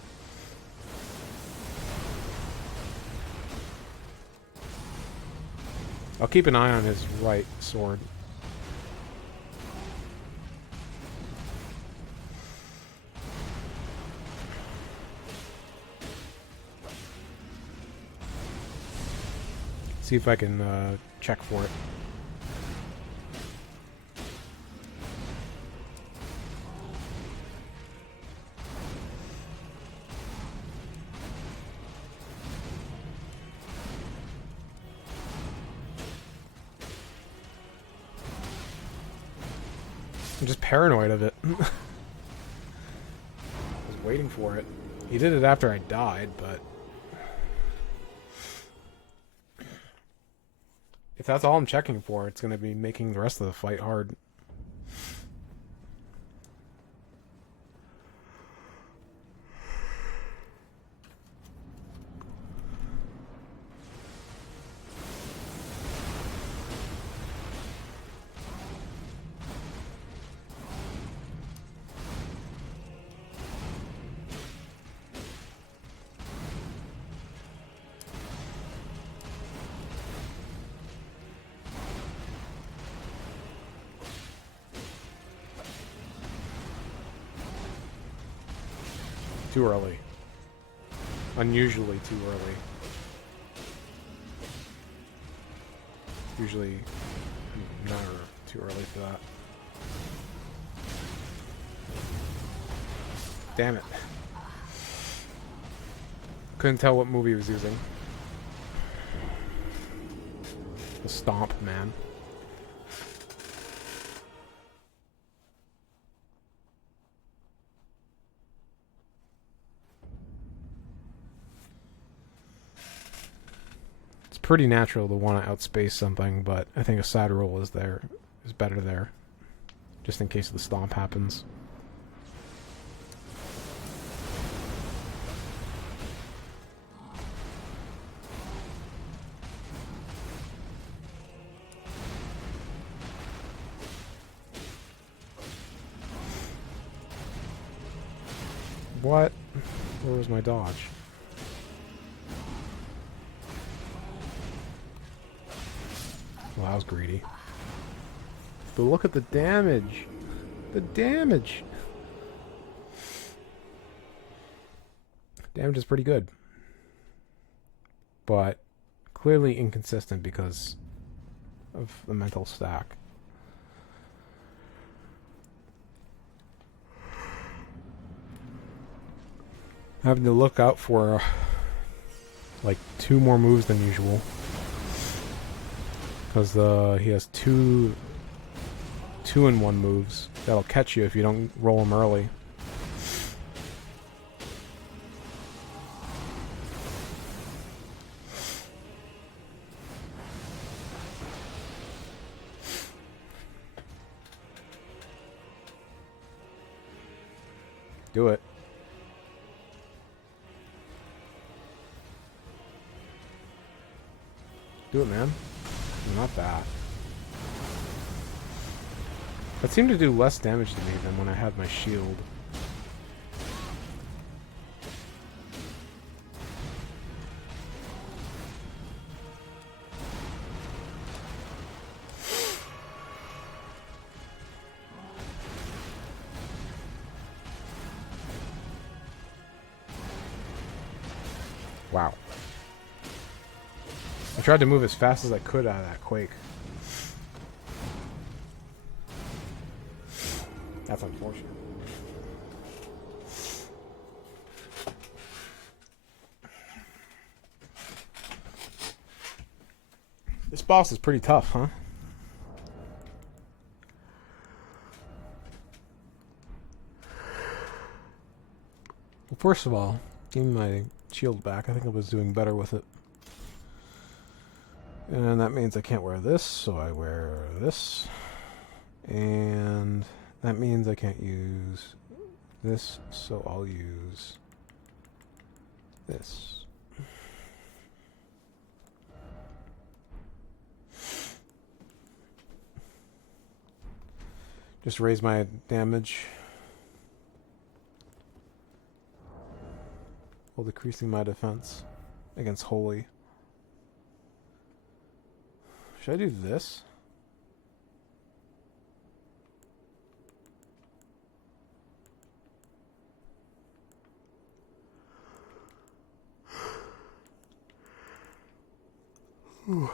I'll keep an eye on his right sword. See if I can check for it. I'm just paranoid of it. I was waiting for it. He did it after I died, but... if that's all I'm checking for, it's going to be making the rest of the fight hard. Too early. Unusually too early. Usually never too early for that. Damn it. Couldn't tell what move he was using. The stomp, man. It's pretty natural to want to outspace something, but I think a side roll is better there. Just in case the stomp happens. What? Where was my dodge? Well, that was greedy. But look at the damage. The damage. Damage is pretty good. But clearly inconsistent because of the mental stack. Having to look out for like 2 more moves than usual. Because he has 2 2-in-1 moves that'll catch you if you don't roll them early. Do it. Do it, man. Not that. That seemed to do less damage to me than when I had my shield. Wow. I tried to move as fast as I could out of that quake. That's unfortunate. This boss is pretty tough, huh? Well, first of all, give me my shield back. I think I was doing better with it. And that means I can't wear this, so I wear this. And that means I can't use this, so I'll use this. Just raise my damage while decreasing my defense against Holy. Should I do this? Ooh.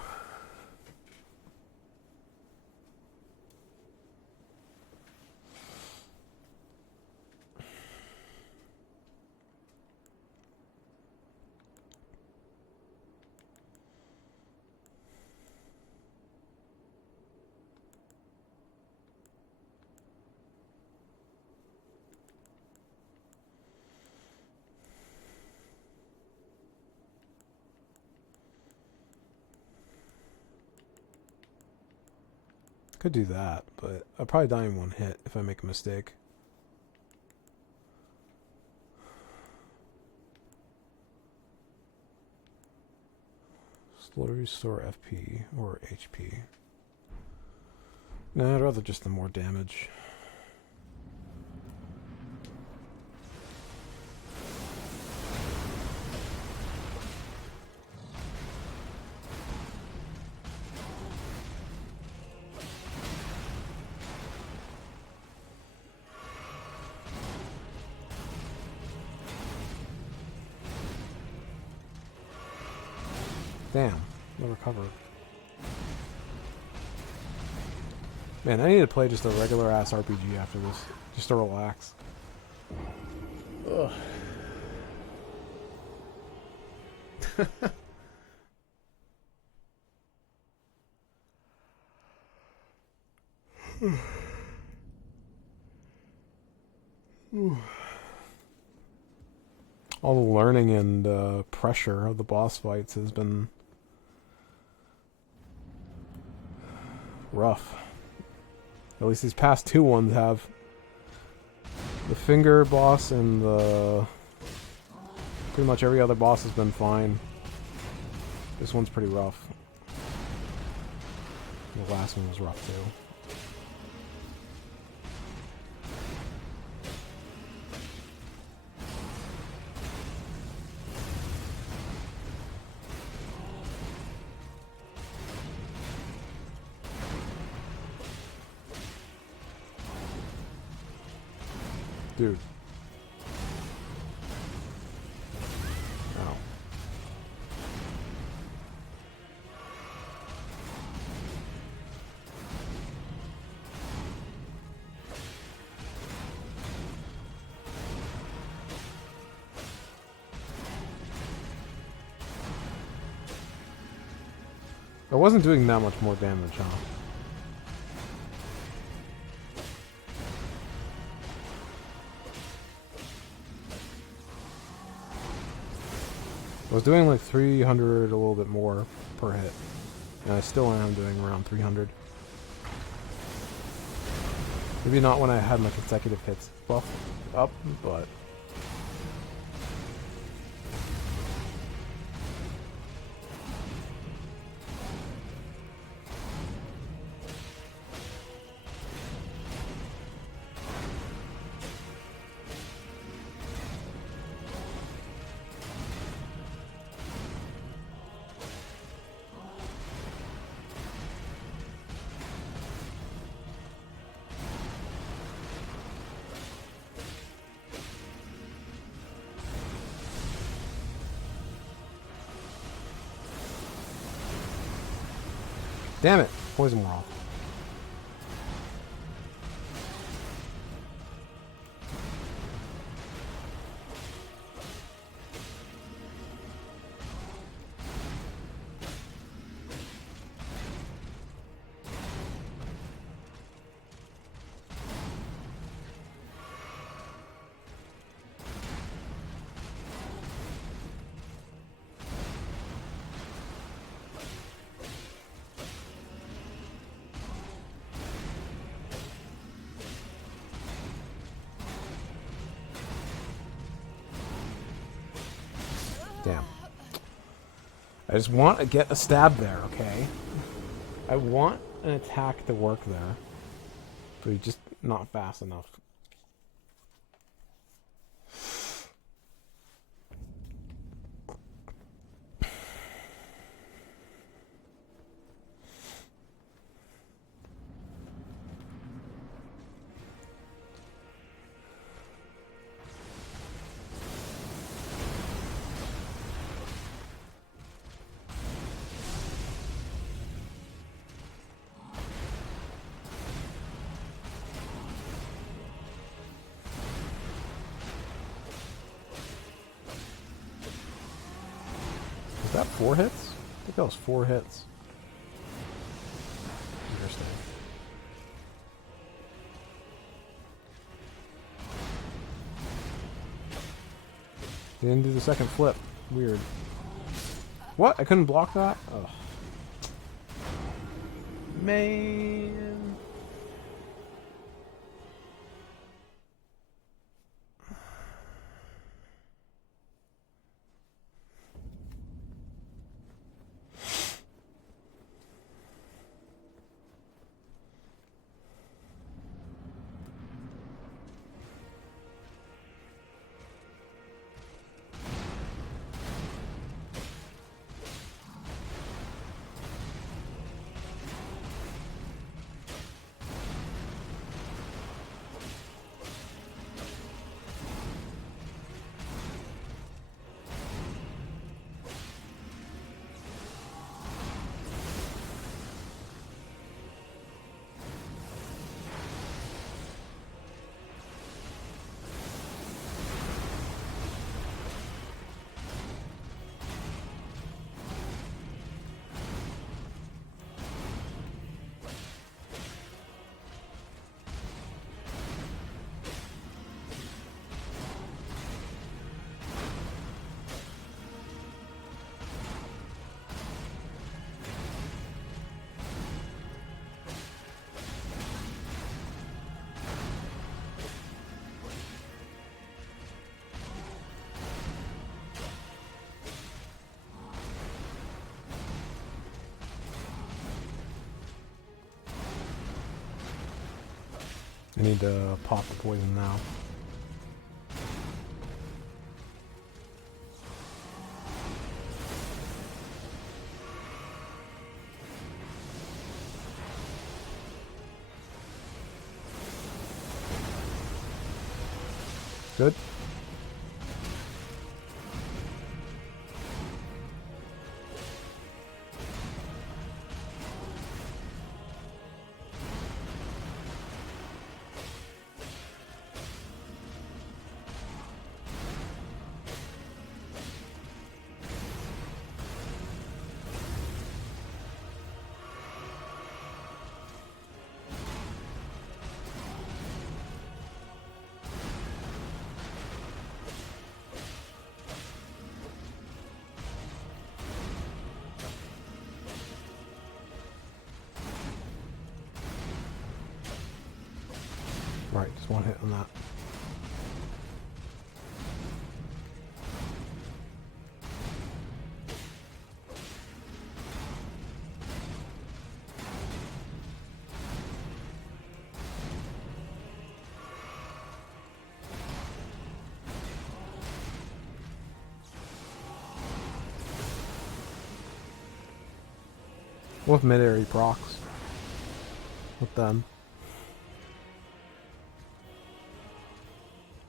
Could do that, but I'll probably die in 1 hit if I make a mistake. Slowly restore FP or HP. No, I'd rather just the more damage. Damn, no recover. Man, I need to play just a regular ass RPG after this, just to relax. Ugh. All the learning and pressure of the boss fights has been rough. At least these past two ones have. The finger boss and the... pretty much every other boss has been fine. This one's pretty rough. The last one was rough too. Dude. Ow. I wasn't doing that much more damage, huh? I was doing like 300, a little bit more per hit. And I still am doing around 300. Maybe not when I had my consecutive hits buff up, but... Damn it! Poison were off. Damn. I just want to get a stab there, okay? I want an attack to work there. But he's just not fast enough. Is that 4 hits? I think that was 4 hits. Interesting. He didn't do the second flip. Weird. What? I couldn't block that? Ugh. Man. need to pop the poison now. Good. Right, just one hit on that. What if mid-air he procs? With them.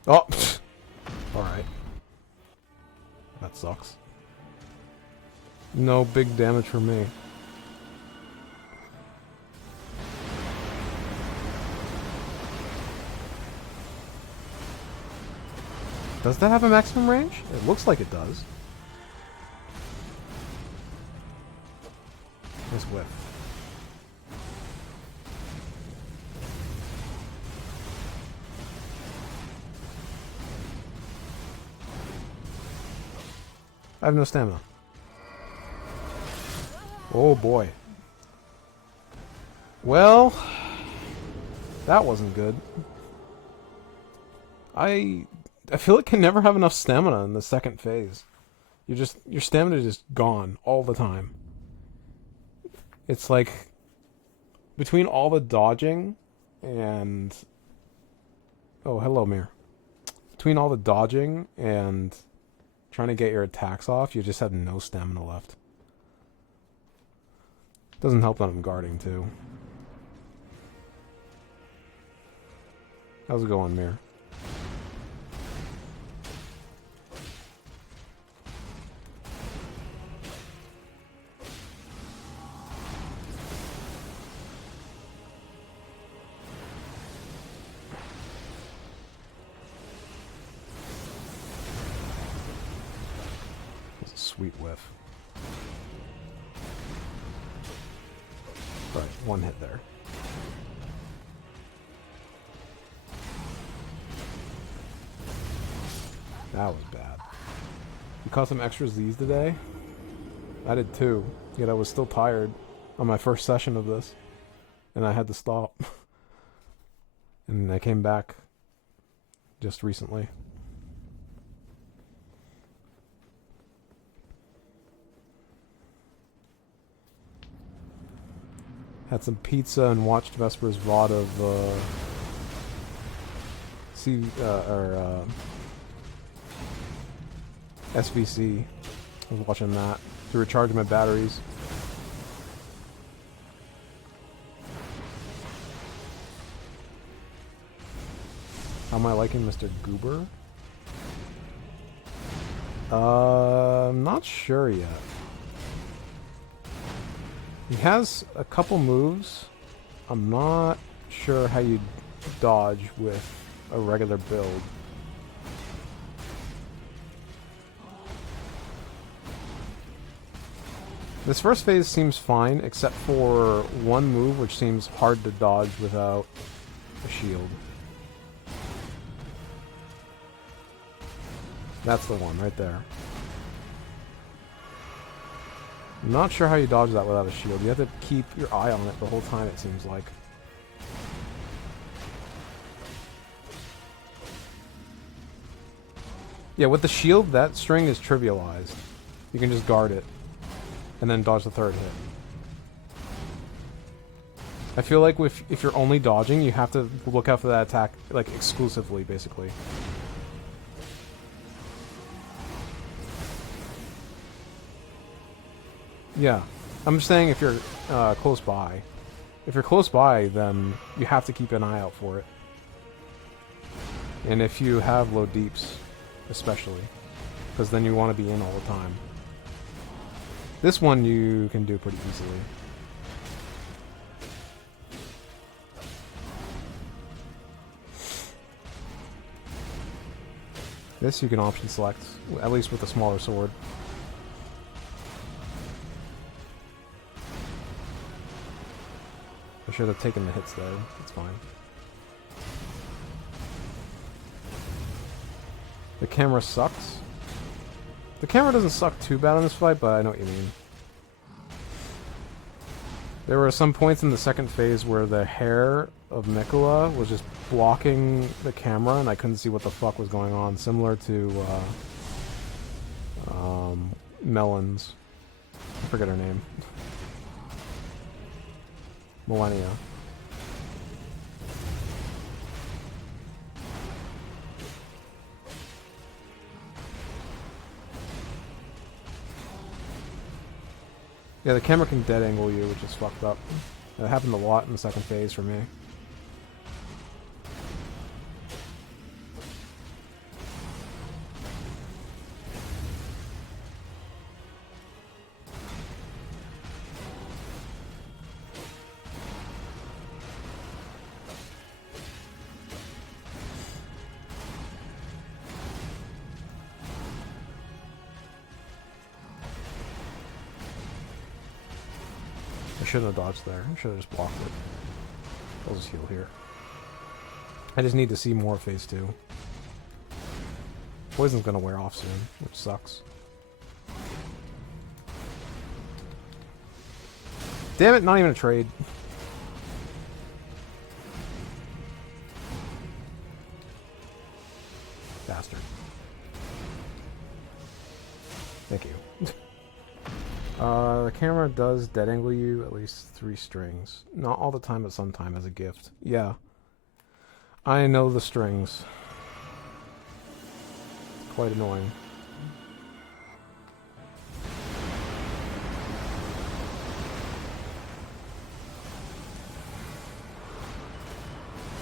Oh! Alright. That sucks. No big damage for me. Does that have a maximum range? It looks like it does. Nice whiff. I have no stamina. Oh boy. Well, that wasn't good. I feel like I can never have enough stamina in the second phase. Your stamina is just gone all the time. It's like between all the dodging and oh, hello, Mir. Between all the dodging and trying to get your attacks off, you just have no stamina left. Doesn't help that I'm guarding, too. How's it going, Mir? Sweet whiff. Right, one hit there. That was bad. You caught some extra Z's today? I did too, yet I was still tired on my first session of this. And I had to stop. And I came back just recently. Had some pizza and watched Vesper's VOD of SVC. I was watching that to recharge my batteries. How am I liking Mr. Goober? I'm not sure yet. He has a couple moves. I'm not sure how you dodge with a regular build. This first phase seems fine, except for one move which seems hard to dodge without a shield. That's the one, right there. I'm not sure how you dodge that without a shield. You have to keep your eye on it the whole time, it seems like. Yeah, with the shield, that string is trivialized. You can just guard it, and then dodge the third hit. I feel like if you're only dodging, you have to look out for that attack, like, exclusively, basically. Yeah. I'm just saying if you're close by. If you're close by, then you have to keep an eye out for it. And if you have low deeps, especially. Because then you want to be in all the time. This one you can do pretty easily. This you can option select, at least with a smaller sword. I should have taken the hits though, it's fine. The camera sucks. The camera doesn't suck too bad in this fight, but I know what you mean. There were some points in the second phase where the hair of Mikula was just blocking the camera and I couldn't see what the fuck was going on, similar to Melon's. I forget her name. Millennia. Yeah, the camera can dead angle you, which is fucked up. That happened a lot in the second phase for me. I shouldn't have dodged there. I should have just blocked it. I'll just heal here. I just need to see more phase 2. Poison's gonna wear off soon, which sucks. Damn it, not even a trade. Bastard. Thank you. The camera does dead angle you at least 3 strings. Not all the time, but sometime as a gift. Yeah. I know the strings. Quite annoying.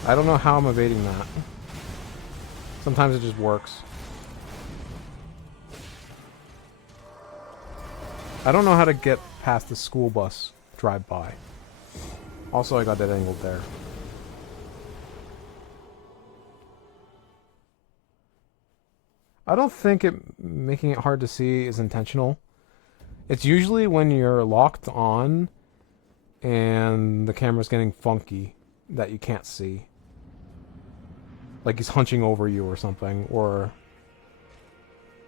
I don't know how I'm evading that. Sometimes it just works. I don't know how to get past the school bus drive-by. Also, I got that angled there. I don't think making it hard to see is intentional. It's usually when you're locked on and the camera's getting funky that you can't see. Like he's hunching over you or something, or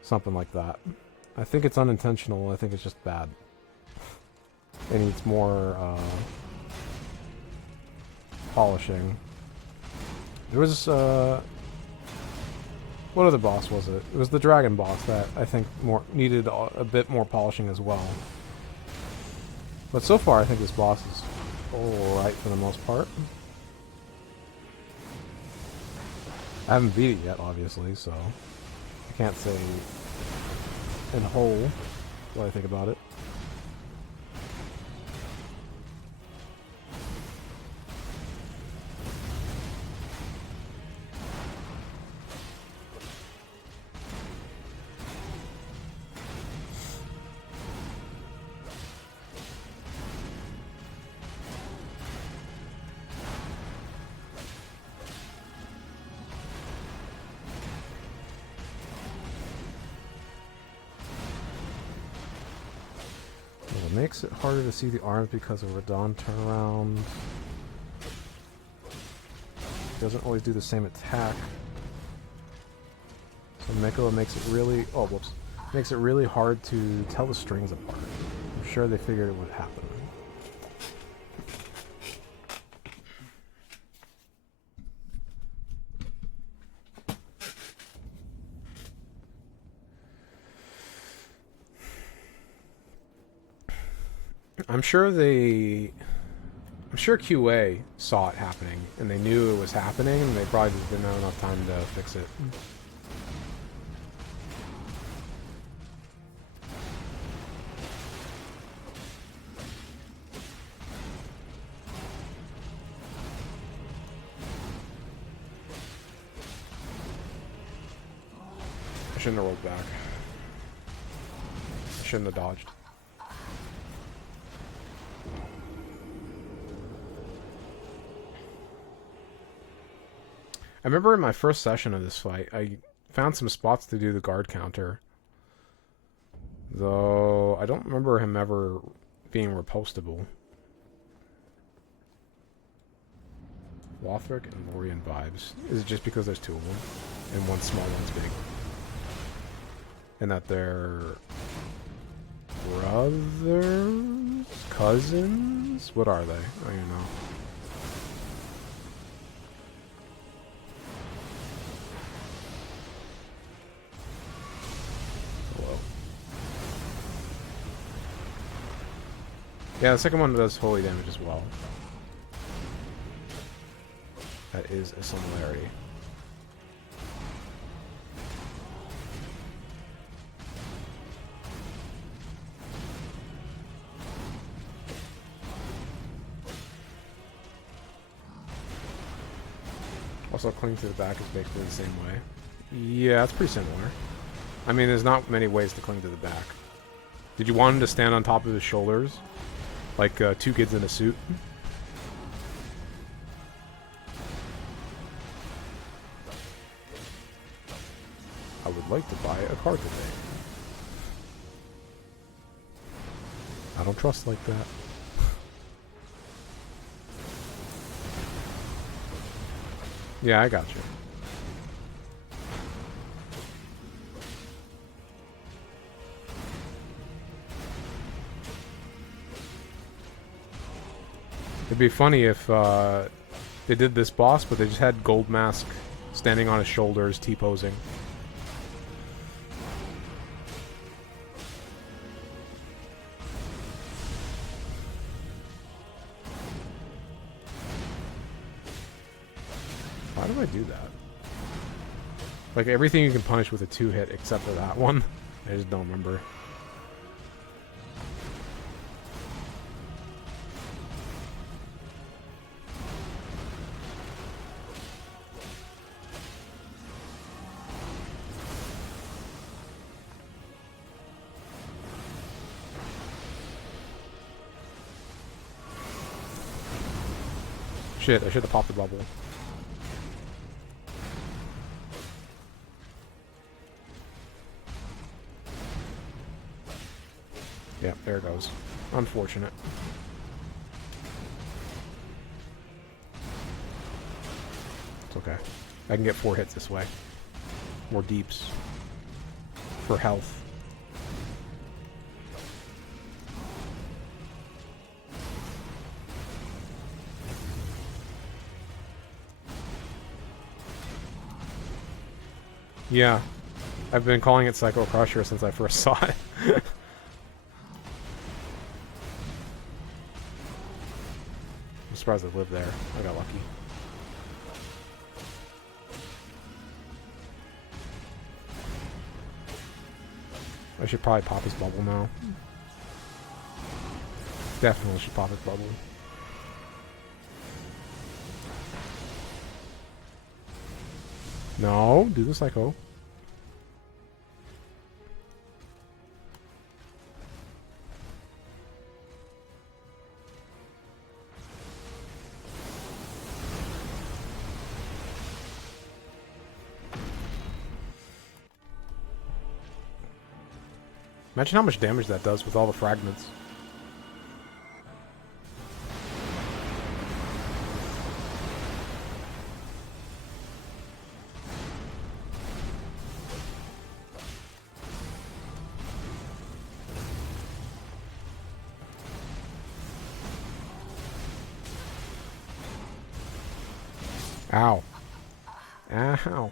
something like that. I think it's unintentional. I think it's just bad. It needs more polishing. There was what other boss was it? It was the dragon boss that I think needed a bit more polishing as well. But so far, I think this boss is alright for the most part. I haven't beat it yet, obviously, so I can't say in whole what I think about it. Makes it harder to see the arms because of Radon turnaround. Doesn't always do the same attack. So Mikula makes it really makes it really hard to tell the strings apart. I'm sure they figured it would happen. I'm sure QA saw it happening, and they knew it was happening, and they probably just didn't have enough time to fix it. I shouldn't have rolled back. I shouldn't have dodged. I remember in my first session of this fight, I found some spots to do the guard counter. Though, I don't remember him ever being repostable. Lothric and Lorien vibes. Is it just because there's two of them? And one small, one's big? And that they're... brothers? Cousins? What are they? I don't even know. Yeah, the second one does holy damage as well. That is a similarity. Also, cling to the back is basically the same way. Yeah, it's pretty similar. I mean, there's not many ways to cling to the back. Did you want him to stand on top of his shoulders? Like two kids in a suit? I would like to buy a car today. I don't trust like that. Yeah, I got you. It'd be funny if they did this boss, but they just had Gold Mask standing on his shoulders, T-posing. Why do I do that? Like, everything you can punish with a 2-hit except for that one. I just don't remember. Shit, I should have popped the bubble. Yeah, there it goes. Unfortunate. It's okay. I can get 4 hits this way. More deeps. For health. Yeah. I've been calling it Psycho Crusher since I first saw it. I'm surprised I lived there. I got lucky. I should probably pop his bubble now. Definitely should pop his bubble. No, do the Psycho. Imagine how much damage that does with all the fragments. Ow. Ow.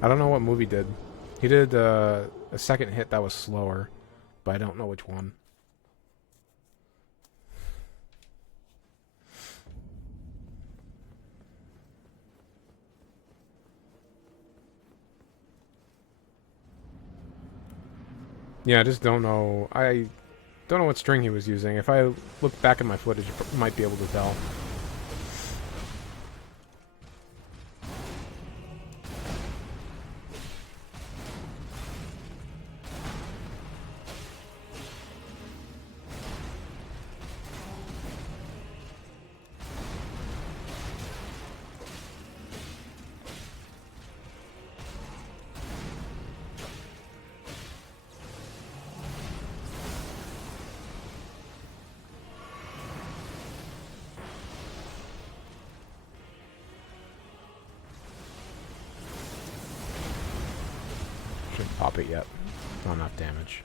I don't know what movie did. He did a second hit that was slower, but I don't know which one. Yeah, I just don't know. I don't know what string he was using. If I look back at my footage, I might be able to tell. Shouldn't pop it yet. Not enough damage.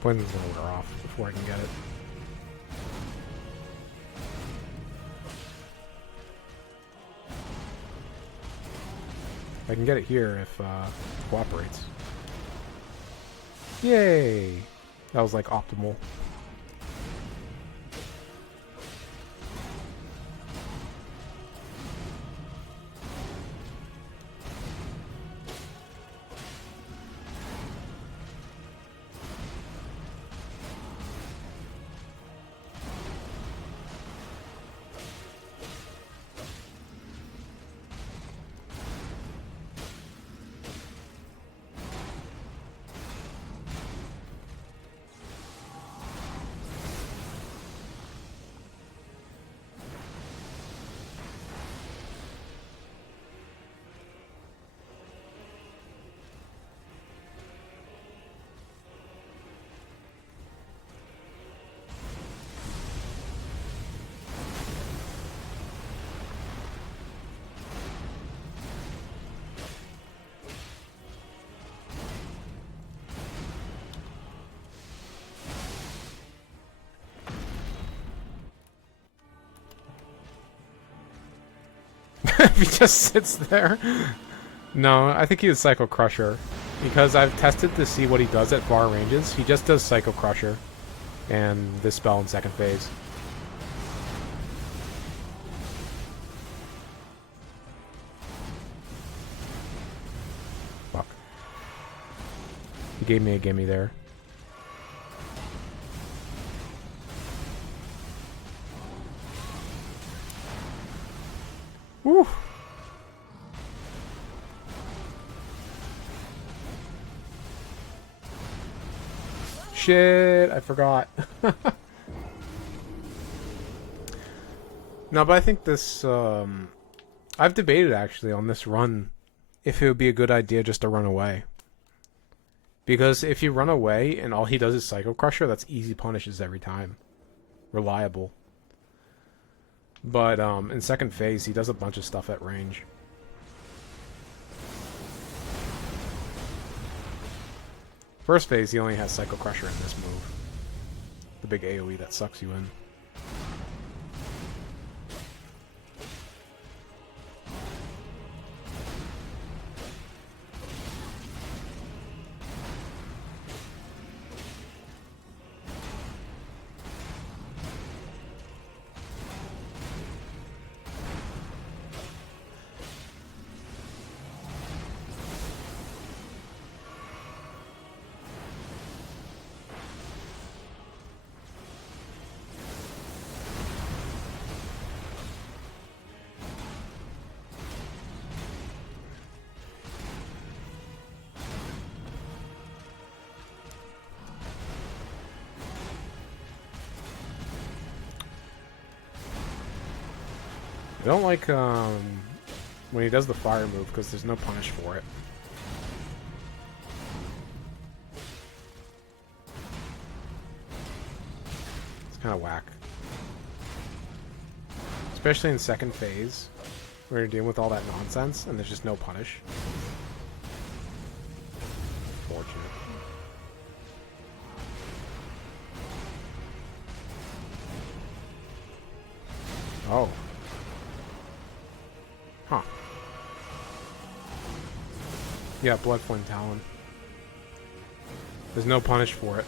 Poison's gonna wear off before I can get it. I can get it here if it cooperates. Yay! That was like optimal. If he just sits there. No, I think he is Psycho Crusher. Because I've tested to see what he does at far ranges. He just does Psycho Crusher. And this spell in second phase. Fuck. He gave me a gimme there. Woo! Shit, I forgot. No, but I think this, I've debated actually on this run if it would be a good idea just to run away. Because if you run away and all he does is Psycho Crusher, that's easy punishes every time. Reliable. But in second phase, he does a bunch of stuff at range. First phase, he only has Psycho Crusher in this move. The big AoE that sucks you in. I don't like when he does the fire move because there's no punish for it. kind of whack. Especially in second phase, where you're dealing with all that nonsense, and there's just no punish. Fortunate. Oh. Huh. Yeah, Blood Flame Talon. There's no punish for it.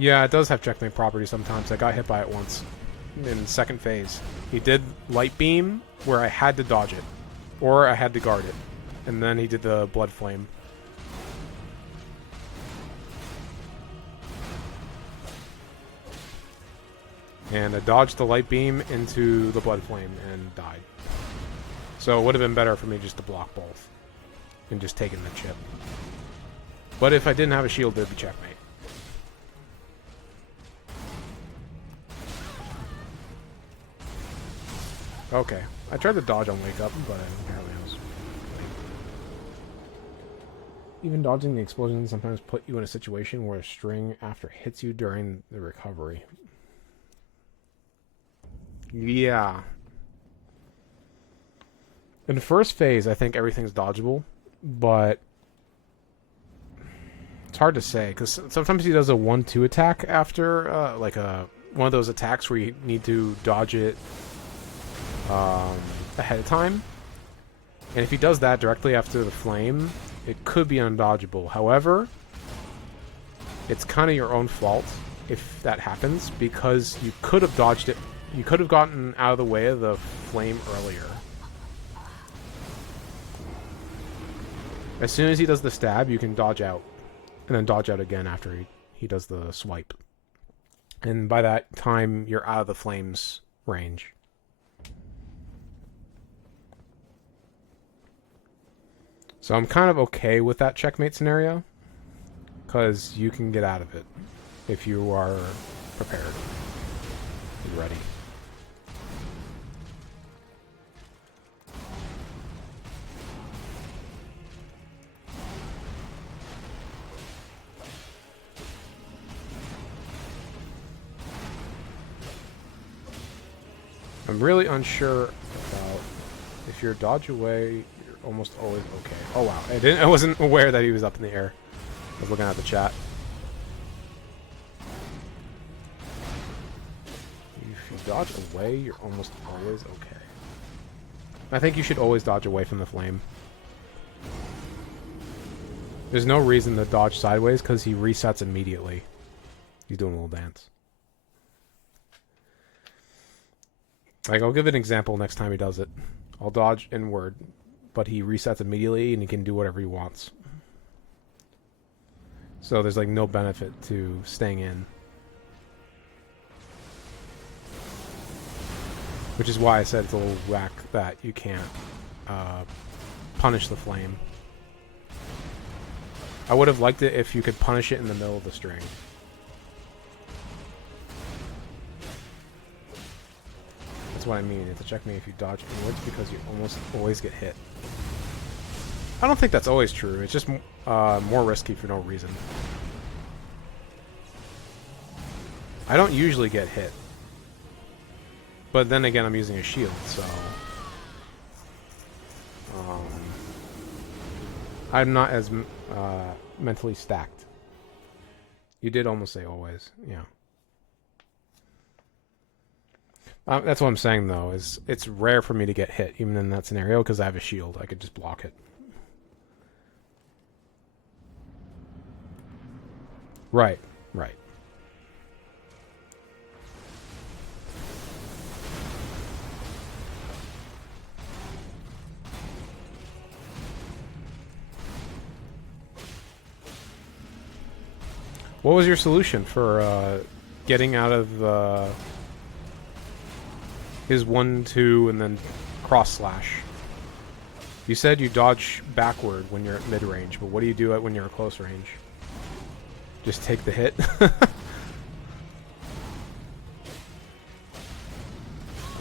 Yeah, it does have checkmate property sometimes. I got hit by it once in second phase. He did Light Beam where I had to dodge it. Or I had to guard it. And then he did the Blood Flame. And I dodged the Light Beam into the Blood Flame and died. So it would have been better for me just to block both. And just taking the chip. But if I didn't have a shield, there'd be checkmate. Okay. I tried to dodge on Wake Up, but apparently I was late. Even dodging the explosion sometimes put you in a situation where a string after hits you during the recovery. Yeah. In the first phase, I think everything's dodgeable, but it's hard to say, because sometimes he does a 1-2 attack after, like one of those attacks where you need to dodge it ahead of time. And if he does that directly after the flame, it could be undodgeable. However, it's kind of your own fault if that happens, because you could have dodged it. You could have gotten out of the way of the flame earlier. As soon as he does the stab, you can dodge out. And then dodge out again after he does the swipe. And by that time, you're out of the flame's range. So I'm kind of okay with that checkmate scenario, because you can get out of it if you are prepared and ready. I'm really unsure about if you're dodge away, you're almost always okay. Oh wow, I wasn't aware that he was up in the air. I was looking at the chat. If you dodge away, you're almost always okay. I think you should always dodge away from the flame. There's no reason to dodge sideways because he resets immediately. He's doing a little dance. Like, I'll give an example next time he does it. I'll dodge inward, but he resets immediately and he can do whatever he wants. So there's like no benefit to staying in. Which is why I said it's a little whack that you can't punish the flame. I would have liked it if you could punish it in the middle of the string. That's what I mean. It's a checkmate if you dodge inwards because you almost always get hit. I don't think that's always true. It's just more risky for no reason. I don't usually get hit. But then again, I'm using a shield, so... I'm not as mentally stacked. You did almost say always, yeah. That's what I'm saying, though, is it's rare for me to get hit, even in that scenario, because I have a shield. I could just block it. Right, right. What was your solution for getting out of his 1-2 and then cross slash? You said you dodge backward when you're at mid range, but what do you do when you're at close range? Just take the hit? I'm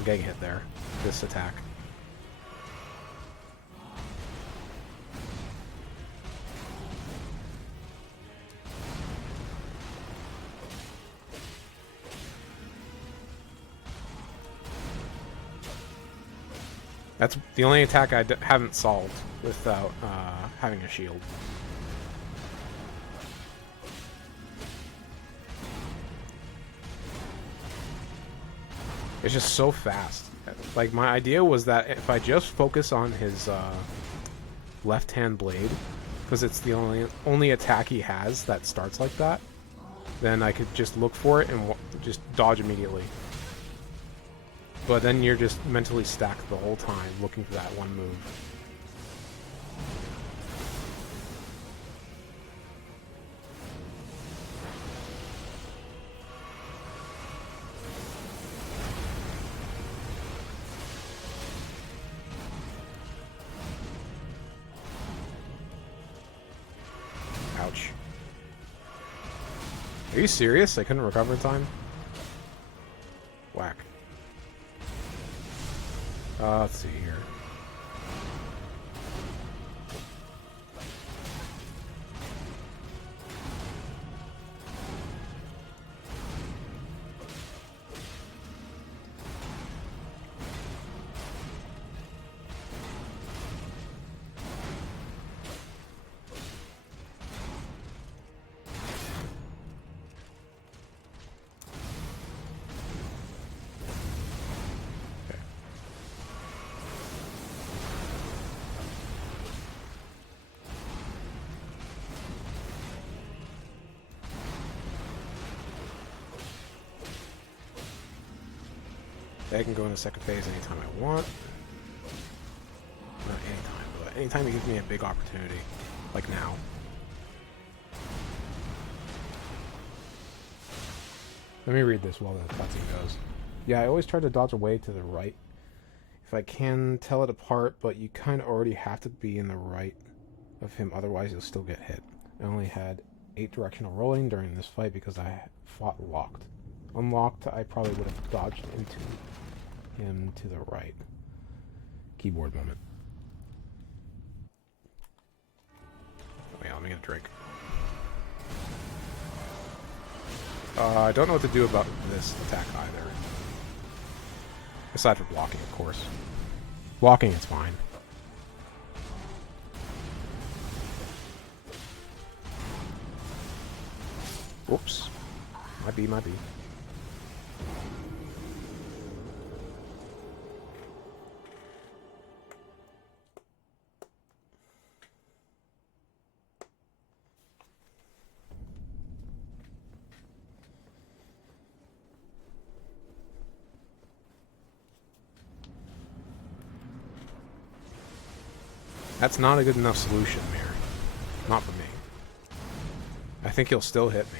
getting hit there. This attack. That's the only attack I haven't solved without having a shield. It's just so fast. Like, my idea was that if I just focus on his left-hand blade, because it's the only attack he has that starts like that, then I could just look for it and just dodge immediately. But then you're just mentally stacked the whole time looking for that one move. Ouch. Are you serious? I couldn't recover in time? Whack. Let's see here. I can go into second phase anytime I want. Not anytime, but anytime it gives me a big opportunity. Like now. Let me read this while the cutscene goes. Yeah, I always try to dodge away to the right. If I can tell it apart, but you kind of already have to be in the right of him, otherwise you'll still get hit. I only had 8 directional rolling during this fight because I fought locked. Unlocked, I probably would have dodged into him to the right. Keyboard moment. Oh yeah, let me get a drink. I don't know what to do about this attack either. Aside from blocking, of course. Blocking is fine. Whoops. Might be. That's not a good enough solution, Mirror. Not for me. I think he'll still hit me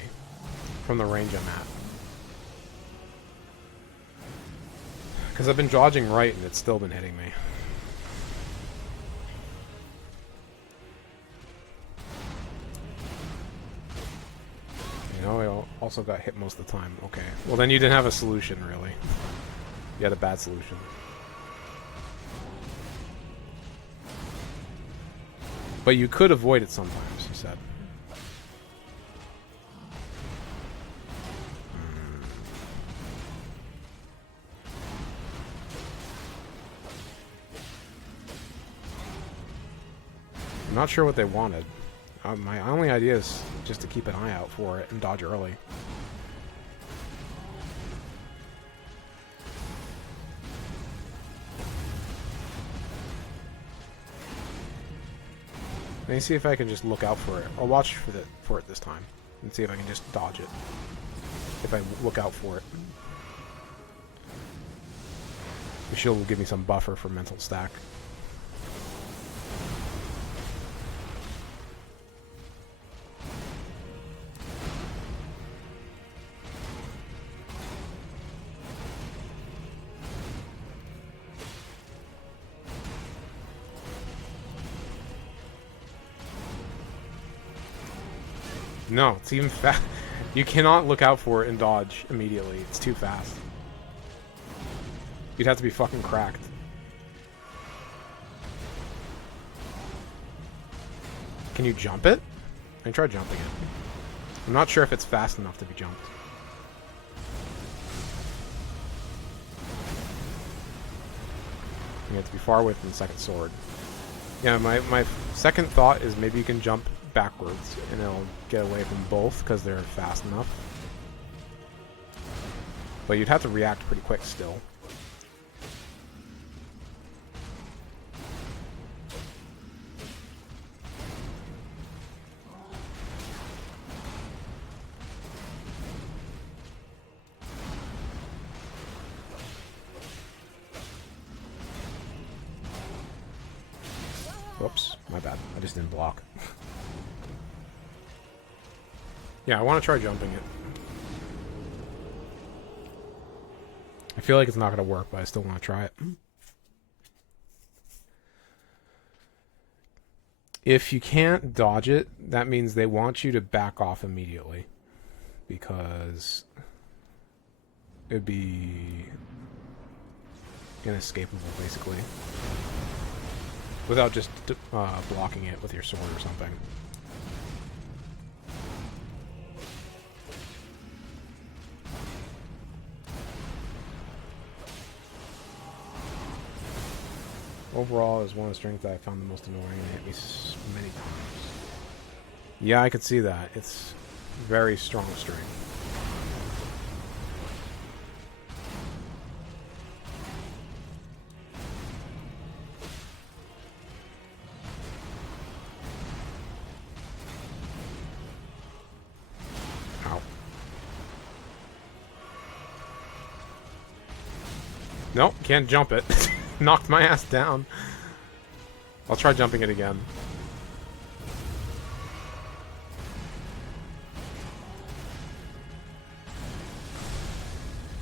from the range I'm at. Because I've been dodging right and it's still been hitting me. You know, I also got hit most of the time. Okay. Well, then you didn't have a solution, really. You had a bad solution. But you could avoid it sometimes, you said. I'm not sure what they wanted. My only idea is just to keep an eye out for it and dodge early. Let me see if I can just look out for it. I'll watch for it this time and see if I can just dodge it. If I look out for it. The shield will give me some buffer for mental stack. No, it's even fast. You cannot look out for it and dodge immediately. It's too fast. You'd have to be fucking cracked. Can you jump it? I can try jumping it. I'm not sure if it's fast enough to be jumped. You have to be far away from the second sword. Yeah, my second thought is maybe you can jump backwards and it'll get away from both because they're fast enough. But you'd have to react pretty quick still. Whoops, my bad. I just didn't block. Yeah, I want to try jumping it. I feel like it's not going to work, but I still want to try it. If you can't dodge it, that means they want you to back off immediately. Because it'd be inescapable, basically. Without just blocking it with your sword or something. Overall, is one of the strings that I found the most annoying and hit me many times. Yeah, I could see that. It's very strong string. Ow. Nope, can't jump it. Knocked my ass down. I'll try jumping it again.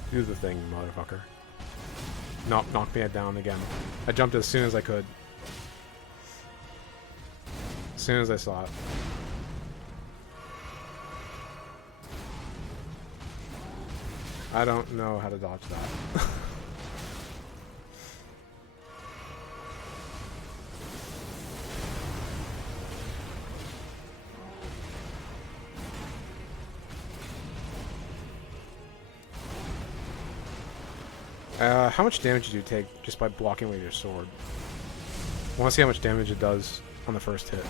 Do the thing, motherfucker. Nope, knocked me down again. I jumped as soon as I could. As soon as I saw it. I don't know how to dodge that. How much damage do you take just by blocking with your sword? I want to see how much damage it does on the first hit.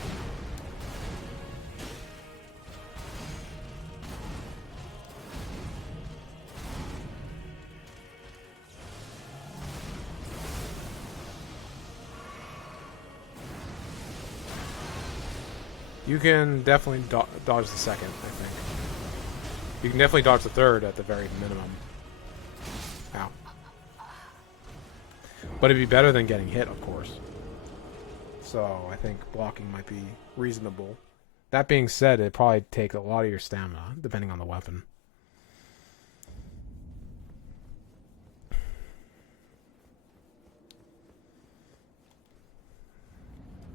You can definitely dodge the second, I think. You can definitely dodge the third at the very minimum. Ow. But it'd be better than getting hit, of course. So I think blocking might be reasonable. That being said, it'd probably take a lot of your stamina, depending on the weapon.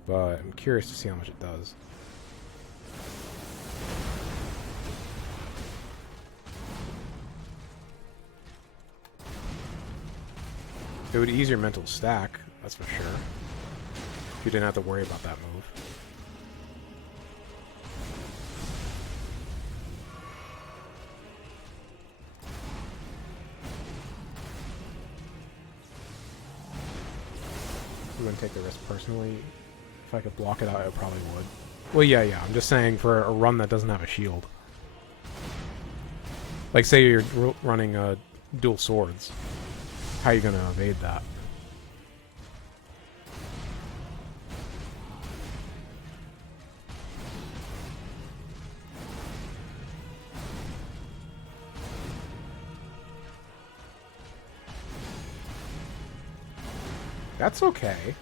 But I'm curious to see how much it does. It would ease your mental stack, that's for sure. You didn't have to worry about that move. I wouldn't take the risk personally. If I could block it out, I probably would. Well, yeah. I'm just saying for a run that doesn't have a shield. Like, say you're running dual swords. How are you going to evade that? That's okay.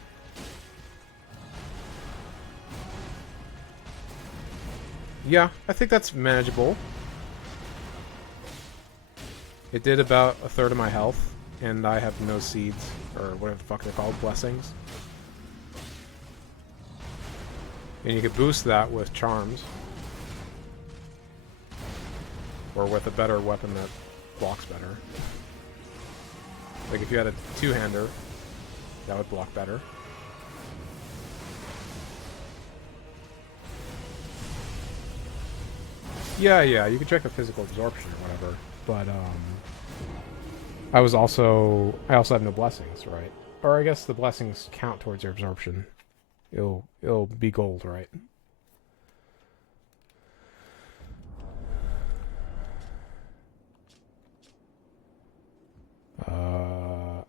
Yeah, I think that's manageable. It did about a third of my health, and I have no seeds, or whatever the fuck they're called, blessings. And you could boost that with charms. Or with a better weapon that blocks better. Like if you had a two-hander, that would block better. Yeah, you could check the physical absorption or whatever, but I also have no blessings, right? Or I guess the blessings count towards your absorption. It'll be gold, right? I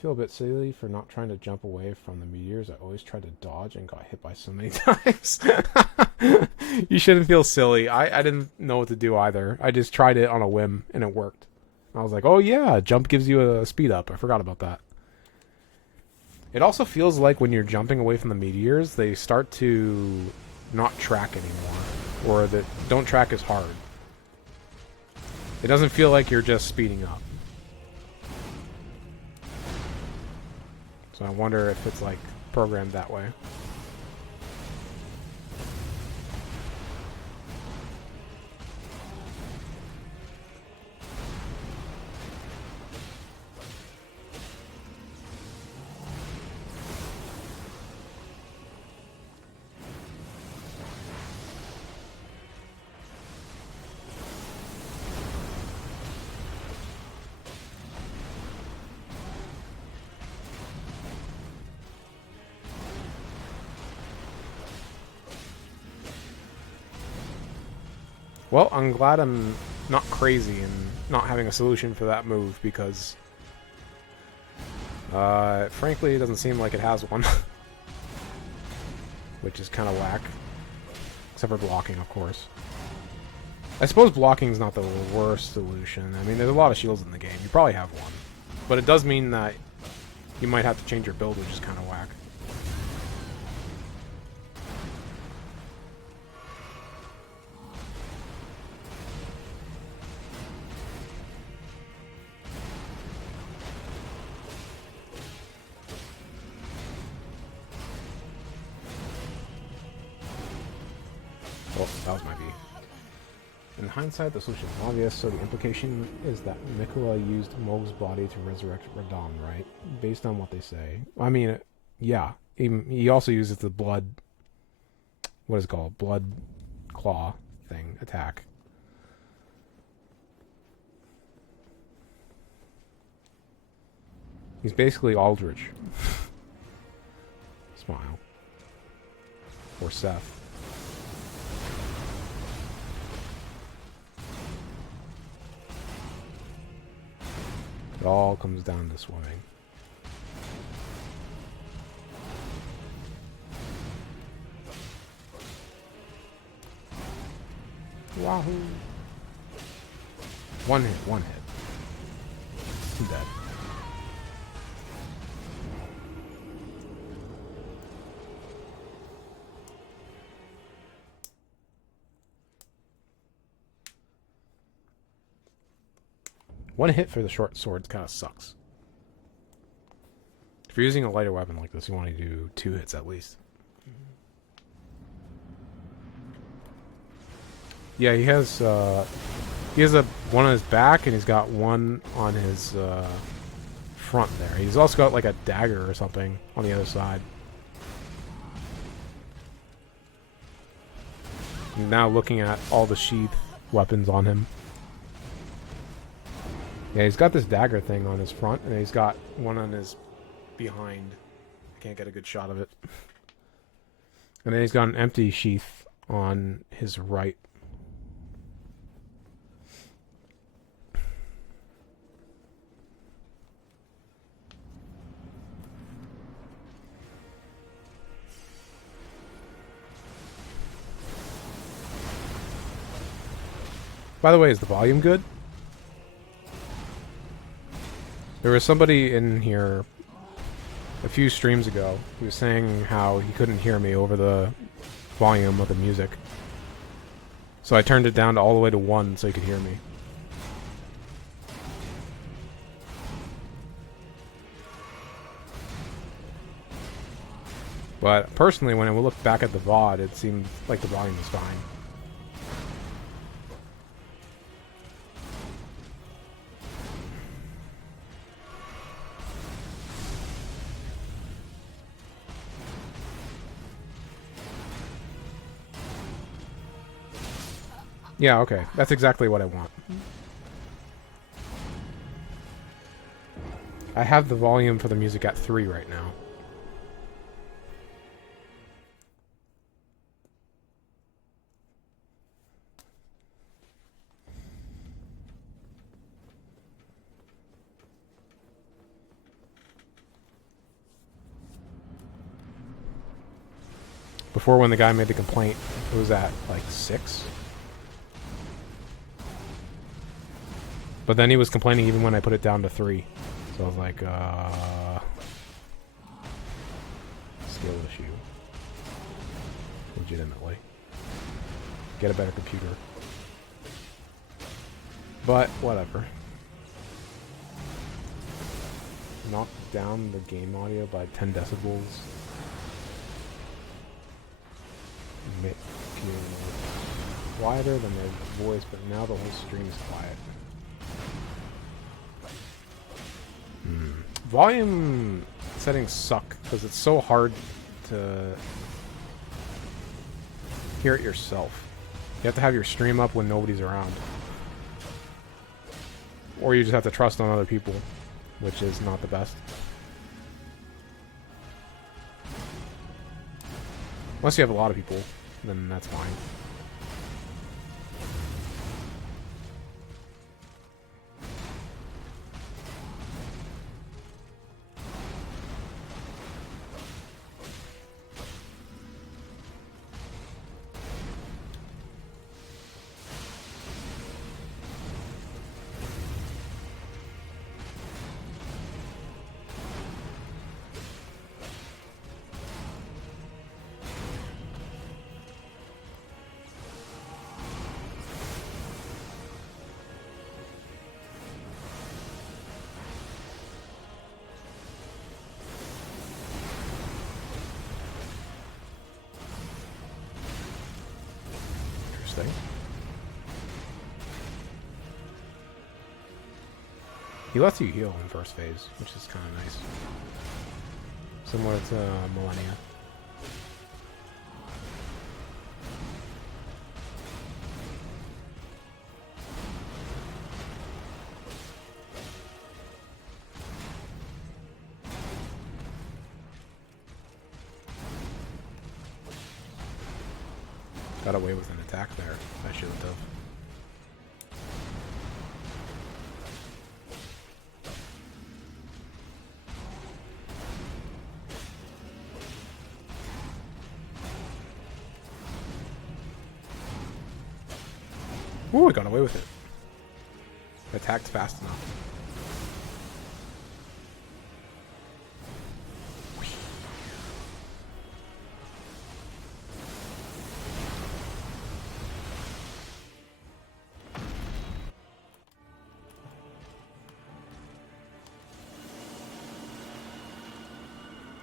feel a bit silly for not trying to jump away from the meteors. I always tried to dodge and got hit by so many times. You shouldn't feel silly. I didn't know what to do either. I just tried it on a whim and it worked. I was like, oh yeah, jump gives you a speed up. I forgot about that. It also feels like when you're jumping away from the meteors, they start to not track anymore. Or that don't track as hard. It doesn't feel like you're just speeding up. So I wonder if it's like programmed that way. Well, I'm glad I'm not crazy and not having a solution for that move because, frankly, it doesn't seem like it has one. Which is kind of whack. Except for blocking, of course. I suppose blocking is not the worst solution. I mean, there's a lot of shields in the game. You probably have one. But it does mean that you might have to change your build, which is kind of whack. Well, that was my V. In hindsight, the solution is obvious, so the implication is that Mikula used Mog's body to resurrect Radon, right? Based on what they say. I mean, yeah. He also uses the blood... What is it called? Blood claw thing. Attack. He's basically Aldrich. Smile. Or Seth. It all comes down to swimming. Wahoo! One hit. Too bad. One hit for the short swords kind of sucks. If you're using a lighter weapon like this, you want to do 2 hits at least. Yeah, he has one on his back, and he's got one on his front there. He's also got like a dagger or something on the other side. I'm now looking at all the sheath weapons on him. Yeah, he's got this dagger thing on his front, and he's got one on his behind. I can't get a good shot of it. And then he's got an empty sheath on his right. By the way, is the volume good? There was somebody in here a few streams ago who was saying how he couldn't hear me over the volume of the music. So I turned it down to all the way to 1 so he could hear me. But personally, when I looked back at the VOD, it seemed like the volume was fine. Yeah, okay. That's exactly what I want. I have the volume for the music at 3 right now. Before, when the guy made the complaint, it was at like 6. But then he was complaining even when I put it down to 3. So I was like, skill issue. Legitimately. Get a better computer. But, whatever. Knock down the game audio by 10 decibels. Make you quieter than their voice, but now the whole stream is quiet. Volume settings suck because it's so hard to hear it yourself. You have to have your stream up when nobody's around. Or you just have to trust on other people, which is not the best. Unless you have a lot of people, then that's fine. He lets you heal in first phase, which is kind of nice. Similar to Millennia. Got away with an attack there. I shouldn't have. Ooh, I got away with it. Attacked fast enough.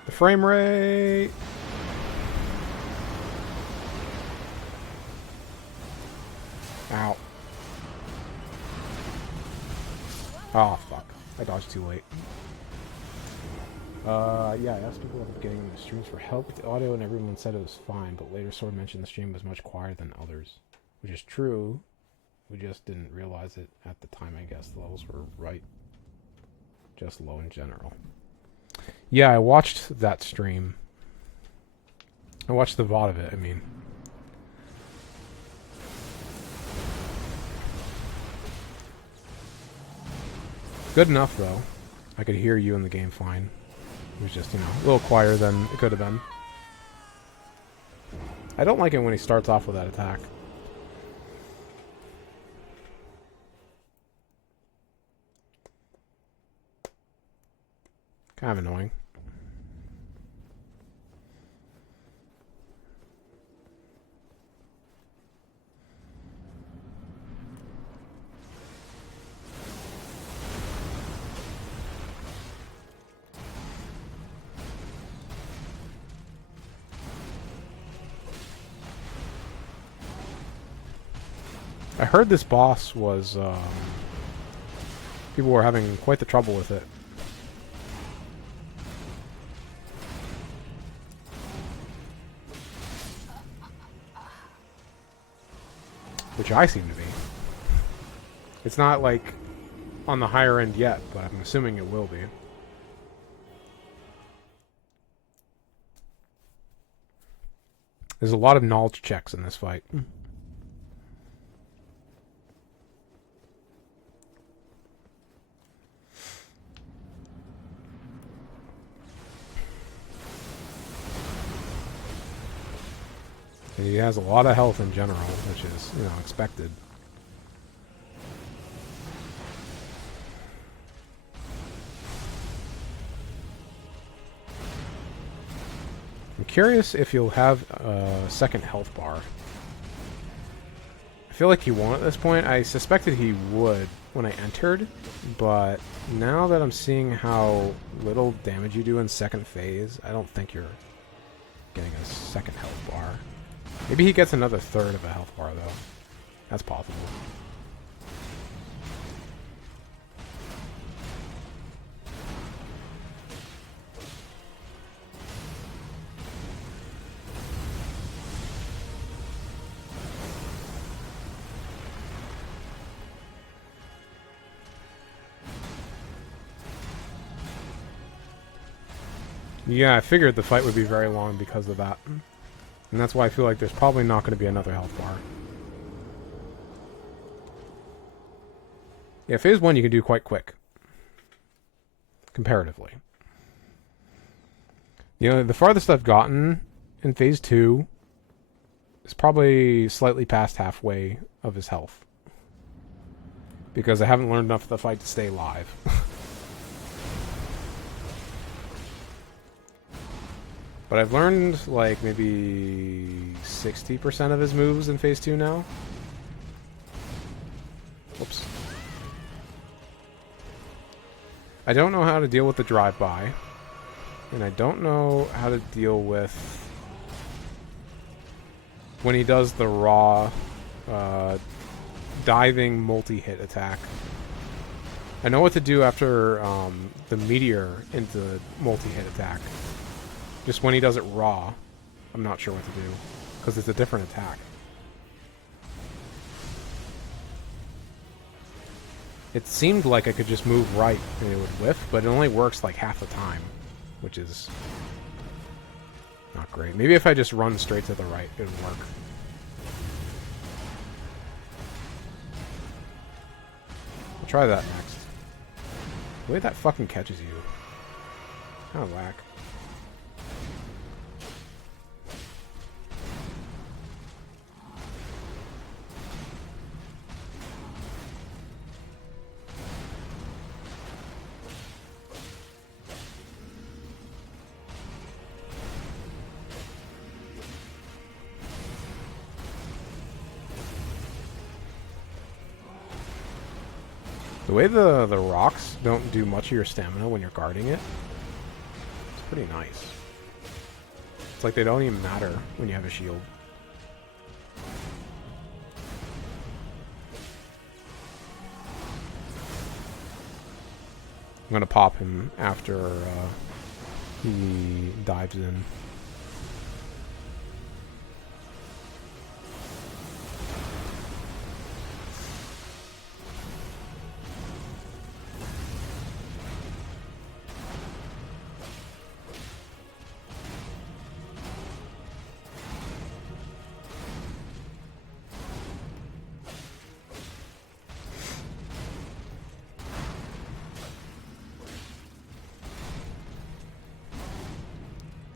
The frame rate. Ow. Oh, fuck. I dodged too late. Yeah, I asked people at the beginning of the streams for help with the audio, and everyone said it was fine, but later Sword mentioned the stream was much quieter than others. Which is true. We just didn't realize it at the time, I guess. The levels were right. Just low in general. Yeah, I watched that stream. I watched the VOD of it, I mean. Good enough, though. I could hear you in the game fine. It was just, you know, a little quieter than it could have been. I don't like it when he starts off with that attack. Kind of annoying. I heard this boss was, people were having quite the trouble with it. Which I seem to be. It's not, like, on the higher end yet, but I'm assuming it will be. There's a lot of knowledge checks in this fight. And he has a lot of health in general, which is, you know, expected. I'm curious if you'll have a second health bar. I feel like he won't at this point. I suspected he would when I entered, but now that I'm seeing how little damage you do in second phase, I don't think you're getting a second health bar. Maybe he gets another third of a health bar, though. That's possible. Yeah, I figured the fight would be very long because of that. And that's why I feel like there's probably not going to be another health bar. Yeah, phase 1 you can do quite quick. Comparatively. You know, the farthest I've gotten in phase 2 is probably slightly past halfway of his health. Because I haven't learned enough of the fight to stay alive. But I've learned, like, maybe 60% of his moves in phase 2 now. Whoops. I don't know how to deal with the drive-by. And I don't know how to deal with when he does the raw diving multi-hit attack. I know what to do after the meteor into multi-hit attack. Just when he does it raw, I'm not sure what to do. Because it's a different attack. It seemed like I could just move right and it would whiff, but it only works like half the time. Which is not great. Maybe if I just run straight to the right, it would work. I'll try that next. The way that fucking catches you. Kind of whack. The way the rocks don't do much of your stamina when you're guarding it, it's pretty nice. It's like they don't even matter when you have a shield. I'm gonna pop him after he dives in.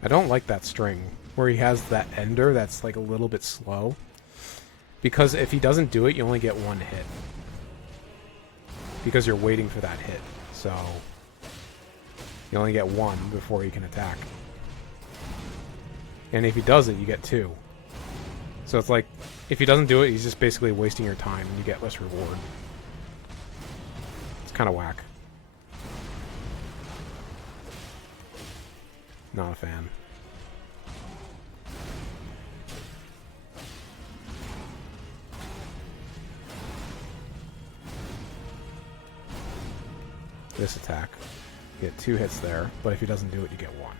I don't like that string, where he has that ender that's like a little bit slow. Because if he doesn't do it, you only get one hit. Because you're waiting for that hit. So, you only get one before he can attack. And if he does it, you get two. So it's like, if he doesn't do it, he's just basically wasting your time and you get less reward. It's kind of whack. Not a fan. This attack. You get 2 hits there, but if he doesn't do it, you get 1.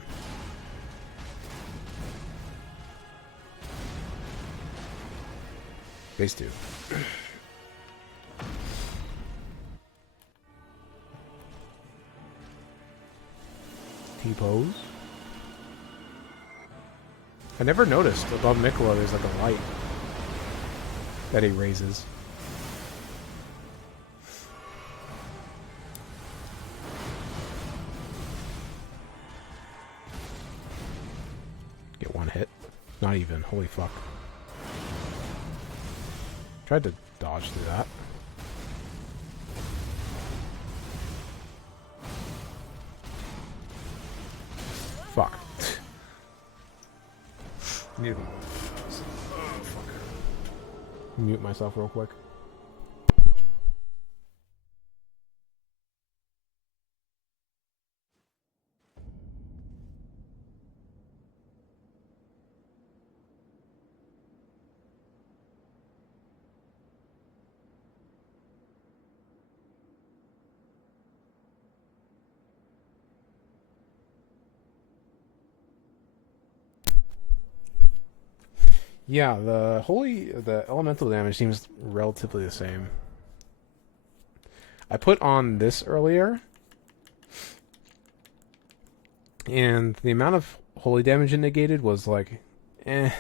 Base 2. T-pose. I never noticed above Mikola there's like a light that he raises. Get one hit. Not even. Holy fuck. Tried to dodge through that. Fuck. Mute. Oh, fuck. Mute myself real quick. Yeah, the elemental damage seems relatively the same. I put on this earlier, and the amount of holy damage it negated was like, kind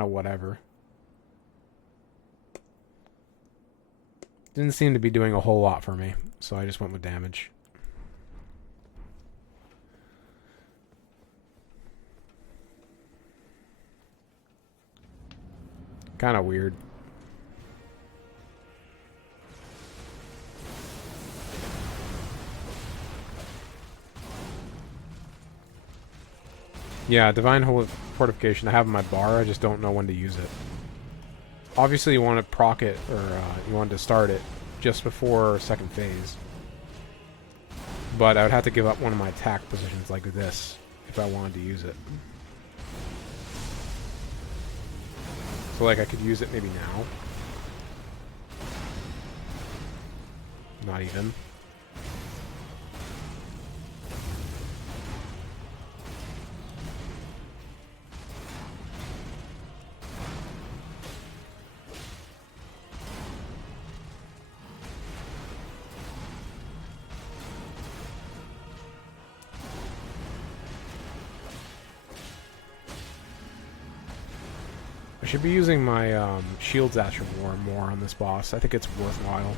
of whatever. Didn't seem to be doing a whole lot for me, so I just went with damage. Kind of weird. Yeah, Divine Holy Fortification, I have in my bar, I just don't know when to use it. Obviously you want to proc it, or you want to start it just before second phase. But I would have to give up one of my attack positions like this if I wanted to use it. So like I could use it maybe now. Not even. I should be using my Shield's Attribute more on this boss. I think it's worthwhile.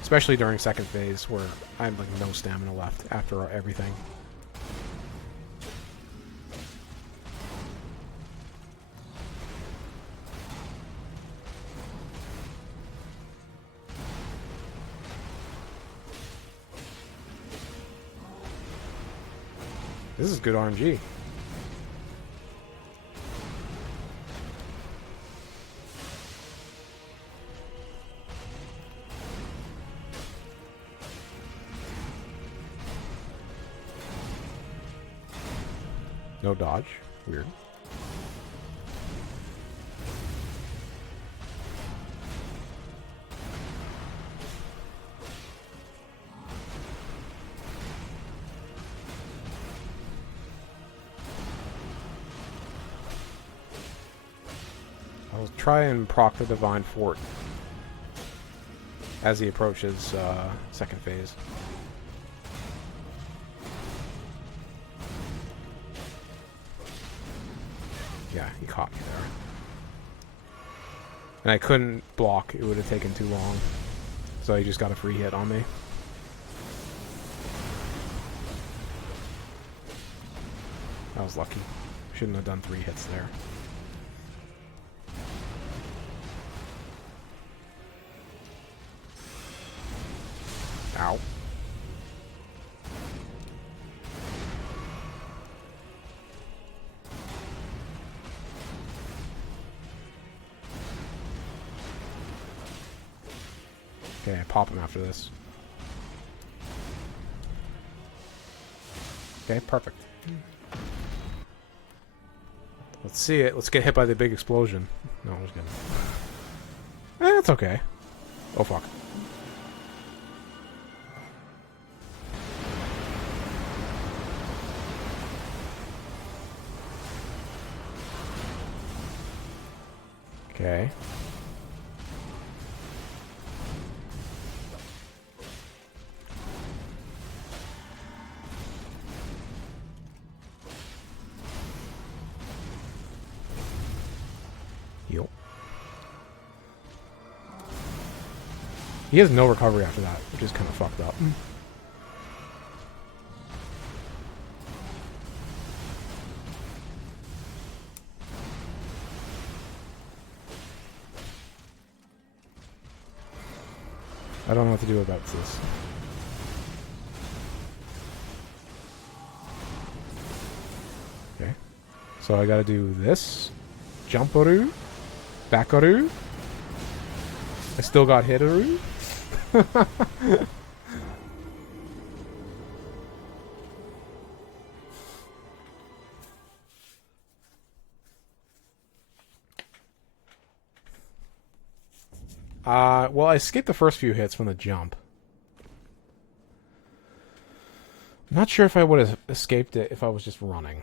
Especially during second phase, where I have like no stamina left after everything. This is good RNG. No dodge. Weird. I'll try and proc the Divine Fort as he approaches second phase. Yeah, he caught me there. And I couldn't block, it would have taken too long. So he just got a free hit on me. I was lucky. Shouldn't have done 3 hits there. Ow. Okay, I pop him after this. Okay, perfect. Let's see it. Let's get hit by the big explosion. No, I'm just kidding. It's okay. Oh, fuck. Okay. He has no recovery after that, which is kind of fucked up. I don't know what to do about this. Okay. So I gotta do this. Jumparoo. Backaroo. I still got Hitaroo. Well, I skipped the first few hits from the jump. I'm not sure if I would have escaped it if I was just running.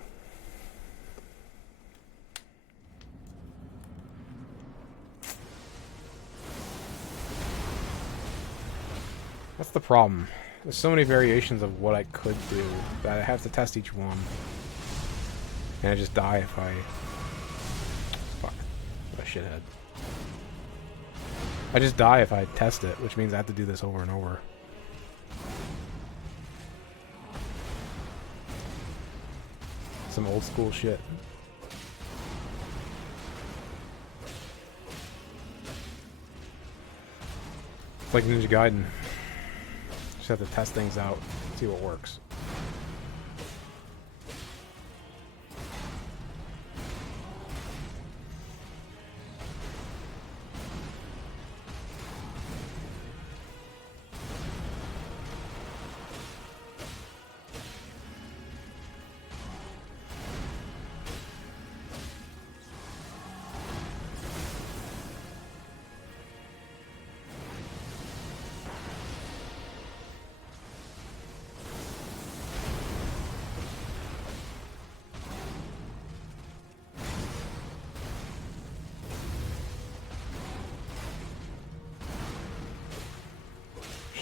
That's the problem. There's so many variations of what I could do that I have to test each one. And I just die if I... Fuck. What a shithead. I just die if I test it, which means I have to do this over and over. Some old school shit. It's like Ninja Gaiden. Just have to test things out, see what works.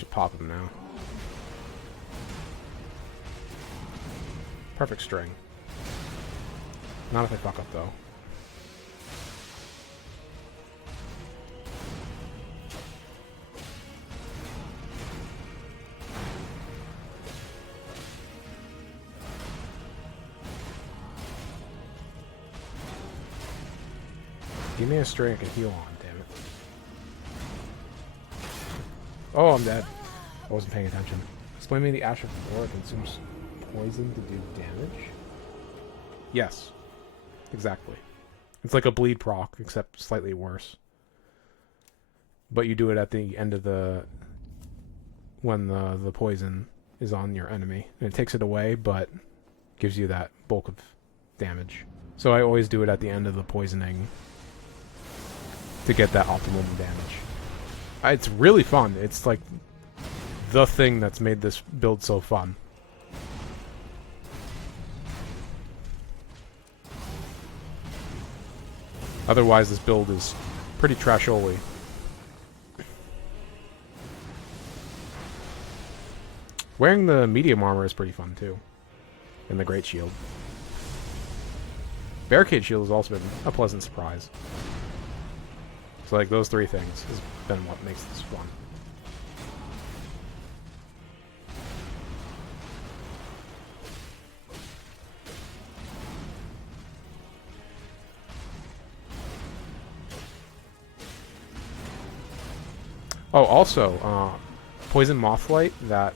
Pop him now. Perfect string. Not if I fuck up, though. Give me a string I can heal on, damn it. Oh, I'm dead. I wasn't paying attention. Explain me the Ash of War consumes poison to do damage? Yes. Exactly. It's like a bleed proc, except slightly worse. But you do it at the end of the... when the poison is on your enemy. And it takes it away, but gives you that bulk of damage. So I always do it at the end of the poisoning to get that optimum damage. It's really fun. It's like the thing that's made this build so fun. Otherwise, this build is pretty trash-only. Wearing the medium armor is pretty fun, too. And the great shield. Barricade shield has also been a pleasant surprise. So, like, those three things has been what makes this fun. Oh, also, Poison Mothlight, that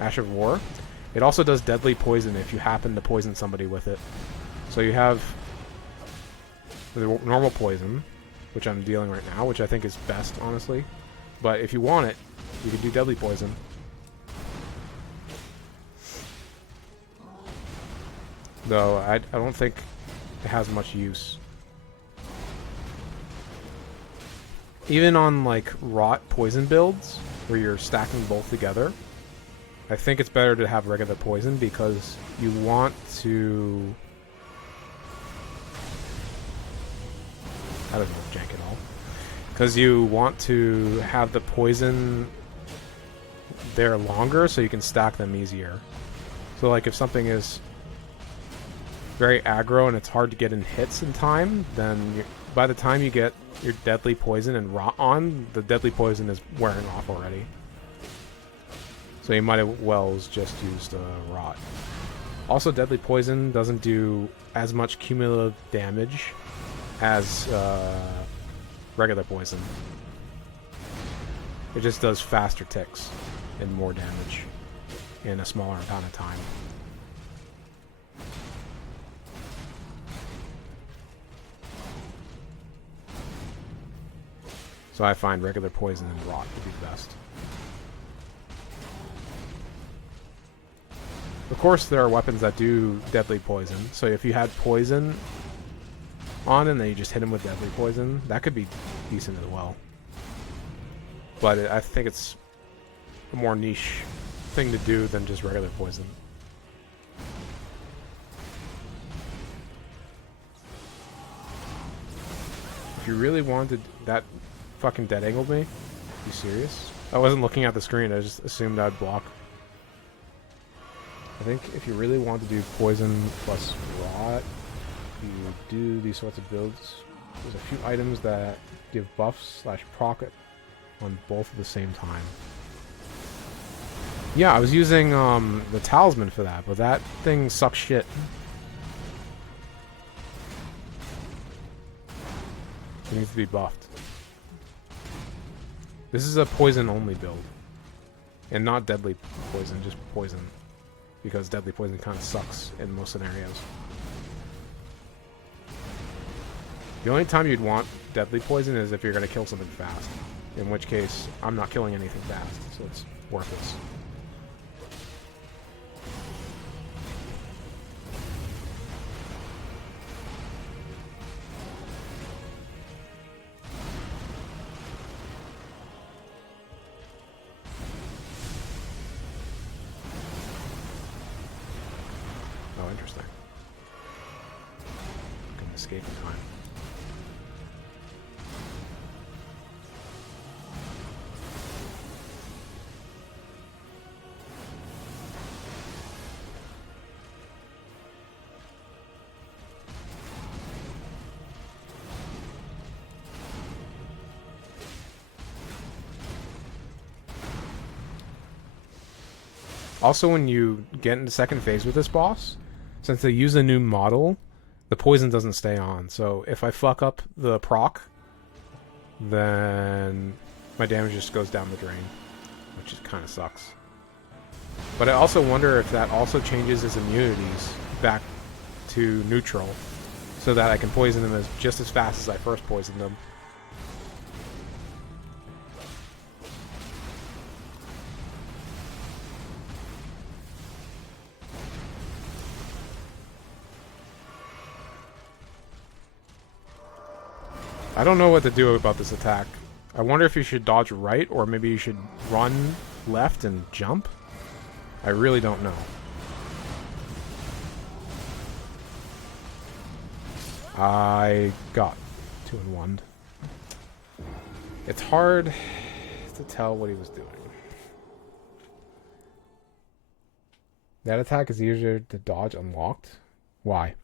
Ash of War, it also does deadly poison if you happen to poison somebody with it. So you have the normal poison, which I'm dealing right now, which I think is best, honestly. But if you want it, you can do deadly poison. Though, I don't think it has much use. Even on, like, rot poison builds, where you're stacking both together, I think it's better to have regular poison because you want to... That doesn't look jank at all. Because you want to have the poison there longer so you can stack them easier. So, like, if something is... very aggro and it's hard to get in hits in time, then by the time you get your deadly poison and rot on, the deadly poison is wearing off already. So you might have well just used rot. Also, deadly poison doesn't do as much cumulative damage as regular poison. It just does faster ticks and more damage in a smaller amount of time. So I find regular poison and rot to be the best. Of course, there are weapons that do deadly poison. So if you had poison on and then you just hit him with deadly poison, that could be decent as well. But I think it's a more niche thing to do than just regular poison. If you really wanted that fucking dead angled me, you serious? I wasn't looking at the screen, I just assumed I'd block. I think if you really want to do poison plus rot, you do these sorts of builds. There's a few items that give buffs / proc on both at the same time. Yeah, I was using the talisman for that, but that thing sucks shit. It needs to be buffed. This is a poison only build. And not deadly poison, just poison. Because deadly poison kind of sucks in most scenarios. The only time you'd want deadly poison is if you're going to kill something fast. In which case, I'm not killing anything fast, so it's worthless. Oh, interesting. Can escape in time. Also, when you get into second phase with this boss, since they use a new model, the poison doesn't stay on. So if I fuck up the proc, then my damage just goes down the drain, which kind of sucks. But I also wonder if that also changes his immunities back to neutral, so that I can poison him just as fast as I first poisoned him. I don't know what to do about this attack. I wonder if you should dodge right, or maybe you should run left and jump? I really don't know. I got 2 and 1. It's hard to tell what he was doing. That attack is easier to dodge unlocked? Why?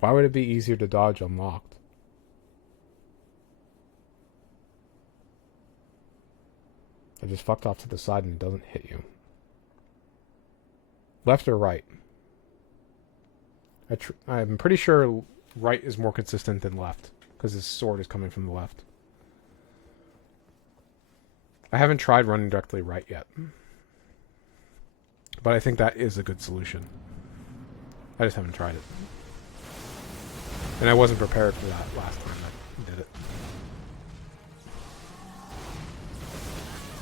Why would it be easier to dodge unlocked? I just fucked off to the side and it doesn't hit you. Left or right? I'm pretty sure right is more consistent than left, because his sword is coming from the left. I haven't tried running directly right yet. But I think that is a good solution. I just haven't tried it. And I wasn't prepared for that last time I did it.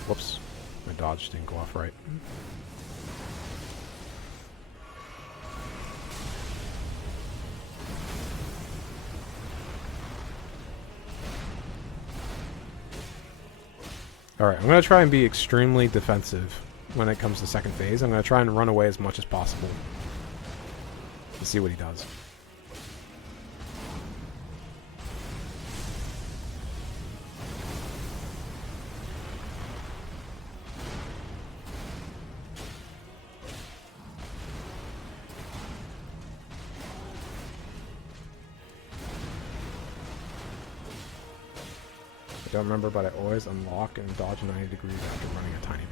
Whoops. My dodge didn't go off right. Alright, I'm going to try and be extremely defensive when it comes to second phase. I'm going to try and run away as much as possible. Let's see what he does. don't remember, but I always unlock and dodge 90 degrees after running a tiny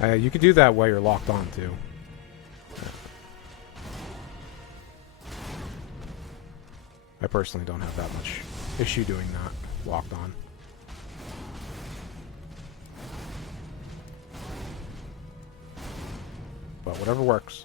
bit. You could do that while you're locked on, too. I personally don't have that much issue doing that, locked on. But whatever works.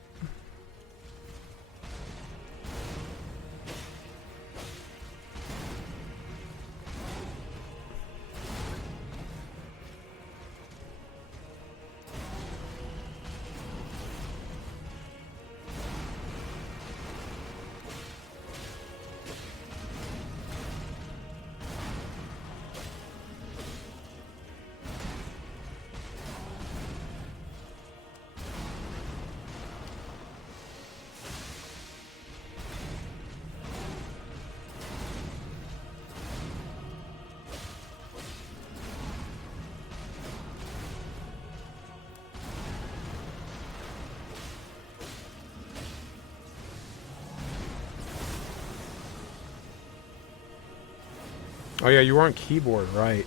Oh yeah, you were on keyboard, right.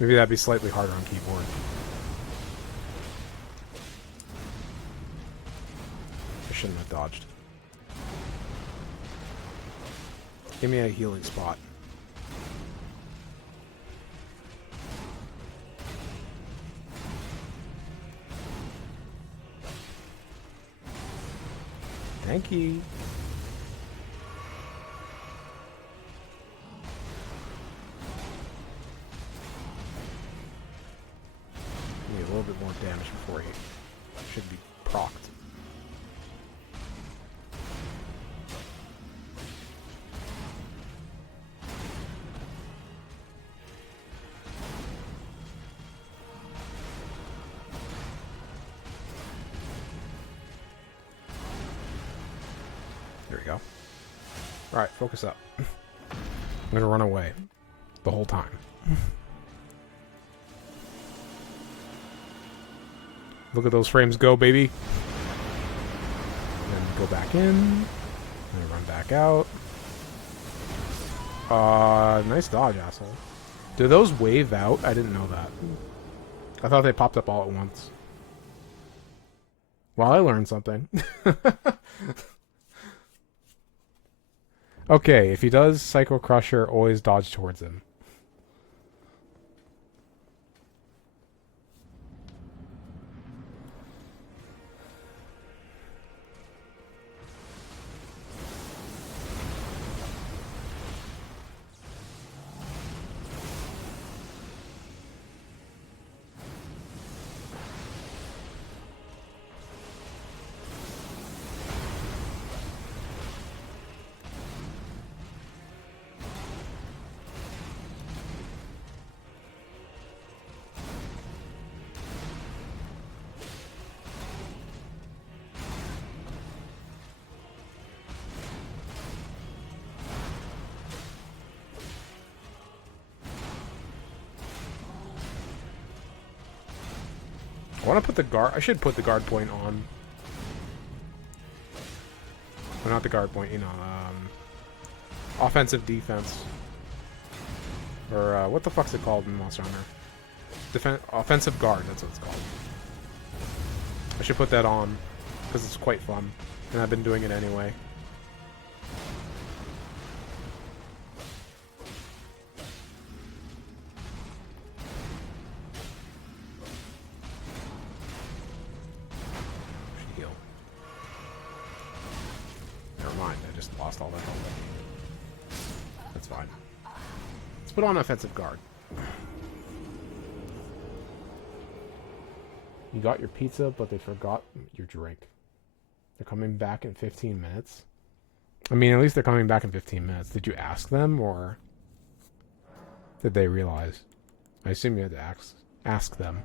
Maybe that'd be slightly harder on keyboard. I shouldn't have dodged. Give me a healing spot. Thank you. Need a little bit more damage before he should be procced. There we go. Alright, focus up. I'm gonna run away the whole time. Look at those frames go, baby. Then go back in. And run back out. Nice dodge, asshole. Do those wave out? I didn't know that. I thought they popped up all at once. Well, I learned something. Okay, if he does Psycho Crusher, always dodge towards him. I want to put the guard... I should put the guard point on. Well, not the guard point, you know, offensive defense. Or, what the fuck's it called in Monster Hunter? Offensive guard, that's what it's called. I should put that on, because it's quite fun. And I've been doing it anyway. All that health. That's fine. Let's put on offensive guard. You got your pizza, but they forgot your drink. They're coming back in 15 minutes. I mean, at least they're coming back in 15 minutes. Did you ask them, or did they realize? I assume you had to ask them.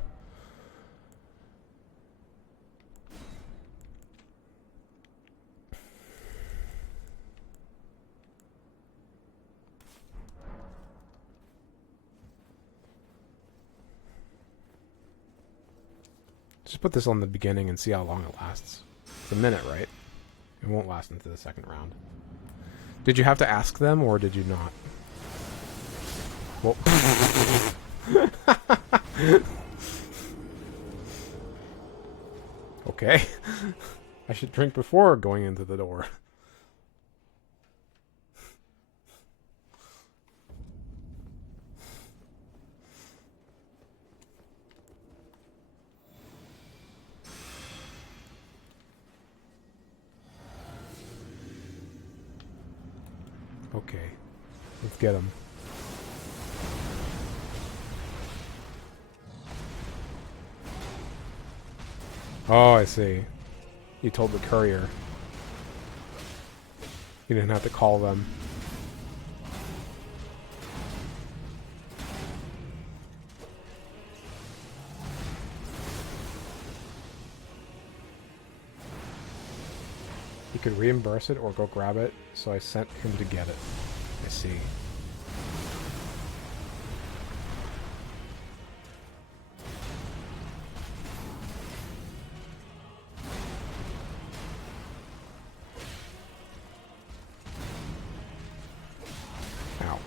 Just put this on the beginning and see how long it lasts. It's a minute, right? It won't last into the second round. Did you have to ask them, or did you not? Well... Okay. I should drink before going into the door. Okay. Let's get him. Oh, I see. You told the courier. You didn't have to call them. He could reimburse it or go grab it, so I sent him to get it. I see. Ow.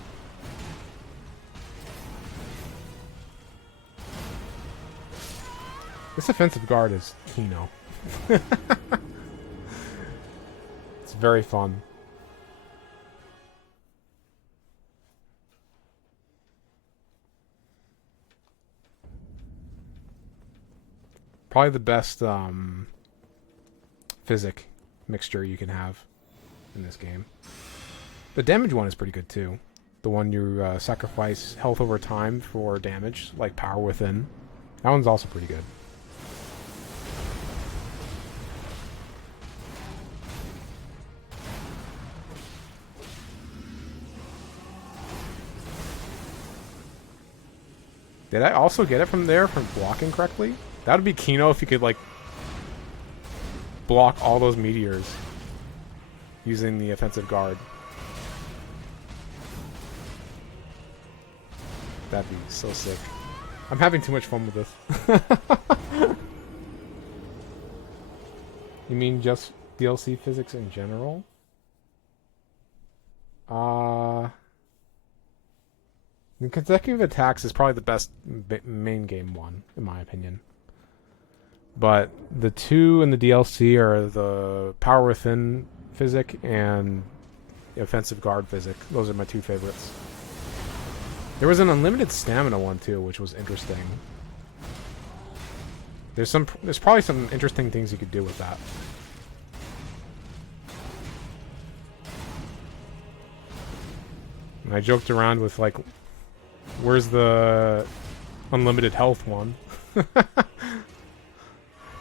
This offensive guard is Kino. It's very fun. Probably the best physic mixture you can have in this game. The damage one is pretty good too. The one you sacrifice health over time for damage, like Power Within. That one's also pretty good. Did I also get it from there from blocking correctly? That would be Kino if you could, like, block all those meteors using the offensive guard. That'd be so sick. I'm having too much fun with this. You mean just DLC physics in general? The consecutive attacks is probably the best main game one, in my opinion. But the two in the DLC are the Power Within physic and offensive guard physic. Those are my two favorites. There was an unlimited stamina one too, which was interesting. There's probably some interesting things you could do with that. And I joked around with, like, where's the unlimited health one?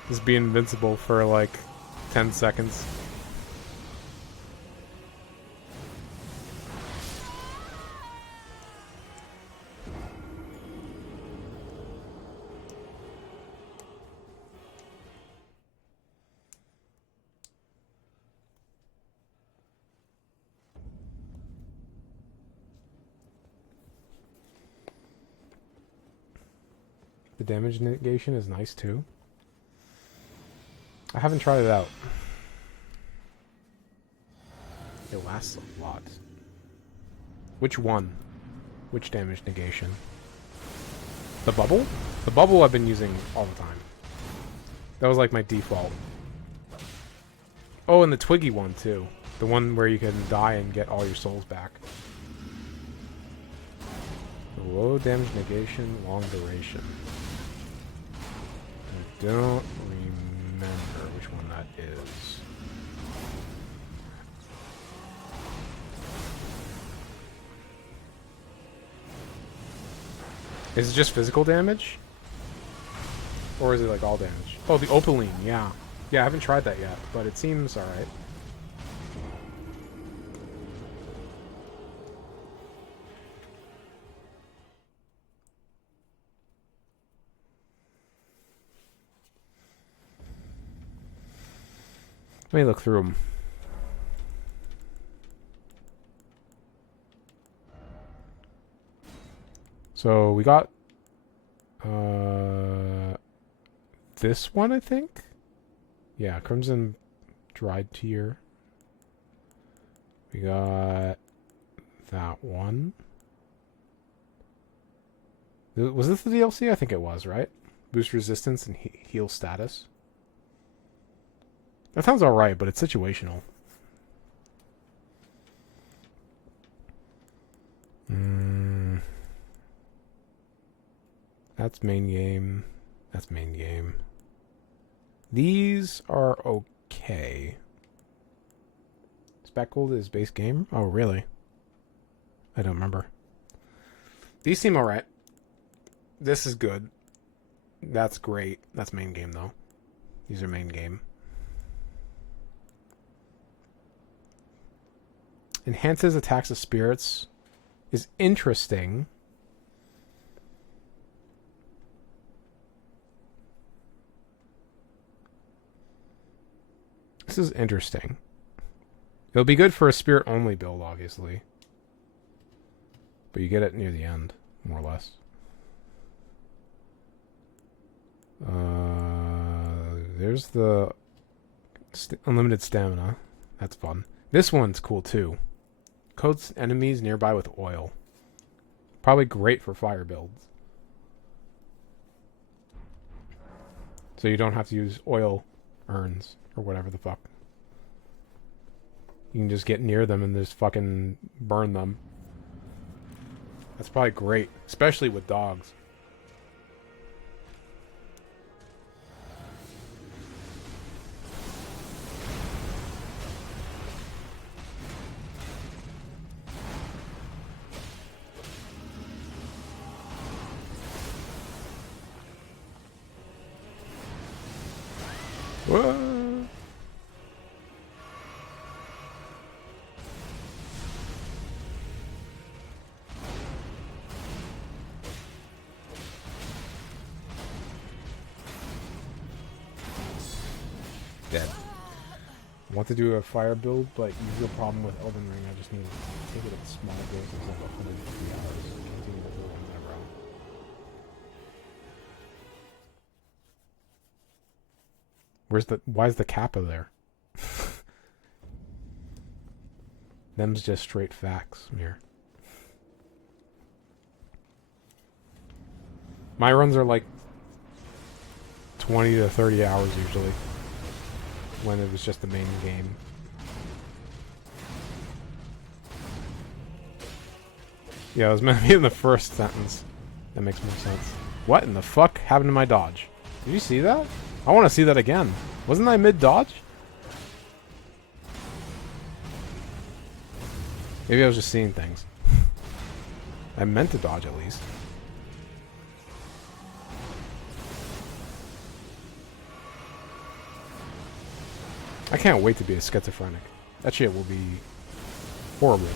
Just be invincible for like 10 seconds. The damage negation is nice too. I haven't tried it out. It lasts a lot. Which one? Which damage negation? The bubble? The bubble I've been using all the time. That was like my default. Oh, and the Twiggy one too. The one where you can die and get all your souls back. Low damage negation, long duration. I don't remember which one that is. Is it just physical damage? Or is it like all damage? Oh, the Opaline, yeah. Yeah, I haven't tried that yet, but it seems alright. Let me look through them. So we got this one, I think. Yeah, Crimson Dried Tear. We got that one. Was this the DLC? I think it was, right? Boost resistance and heal status. That sounds alright, but it's situational. That's main game. That's main game. These are okay. Speckled is base game? Oh, really? I don't remember. These seem alright. This is good. That's great. That's main game, though. These are main game. Enhances attacks of spirits is interesting. This is interesting. It'll be good for a spirit-only build, obviously. But you get it near the end, more or less. There's the unlimited stamina. That's fun. This one's cool, too. Coats enemies nearby with oil. Probably great for fire builds. So you don't have to use oil urns or whatever the fuck. You can just get near them and just fucking burn them. That's probably great, especially with dogs. Whoa. Dead. I want to do a fire build, but usual problem with Elden Ring, I just need to take it at small doses of 150 hours. Continue to build whenever I want. Why's the kappa there? Them's just straight facts, Mir. My runs are like 20 to 30 hours usually. When it was just the main game. Yeah, it was meant to be in the first sentence. That makes more sense. What in the fuck happened to my dodge? Did you see that? I want to see that again. Wasn't I mid-dodge? Maybe I was just seeing things. I meant to dodge at least. I can't wait to be a schizophrenic. That shit will be horrible.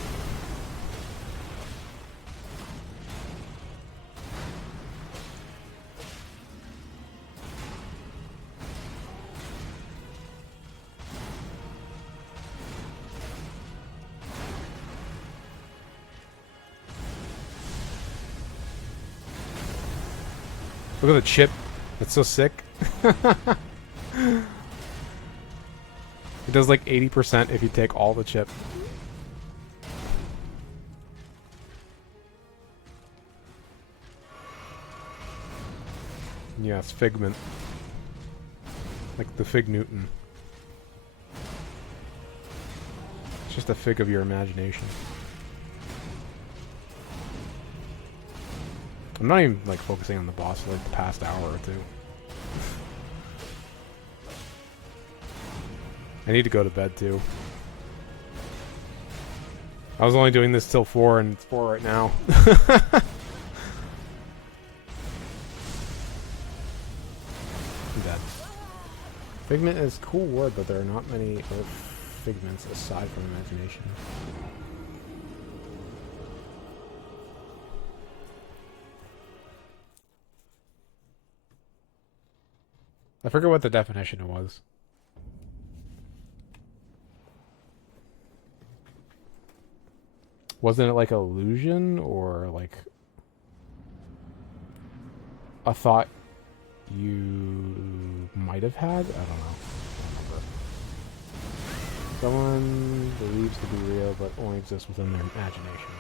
Look at the chip. It's so sick. It does like 80% if you take all the chip. Yeah, it's Figment. Like the Fig Newton. It's just a fig of your imagination. I'm not even like focusing on the boss for like the past hour or two. I need to go to bed too. I was only doing this till 4 and it's 4 right now. I'm dead. Figment is a cool word, but there are not many other figments aside from imagination. I forget what the definition was. Wasn't it like illusion or like a thought you might have had? I don't know. I don't remember. Someone believes to be real, but only exists within their imagination.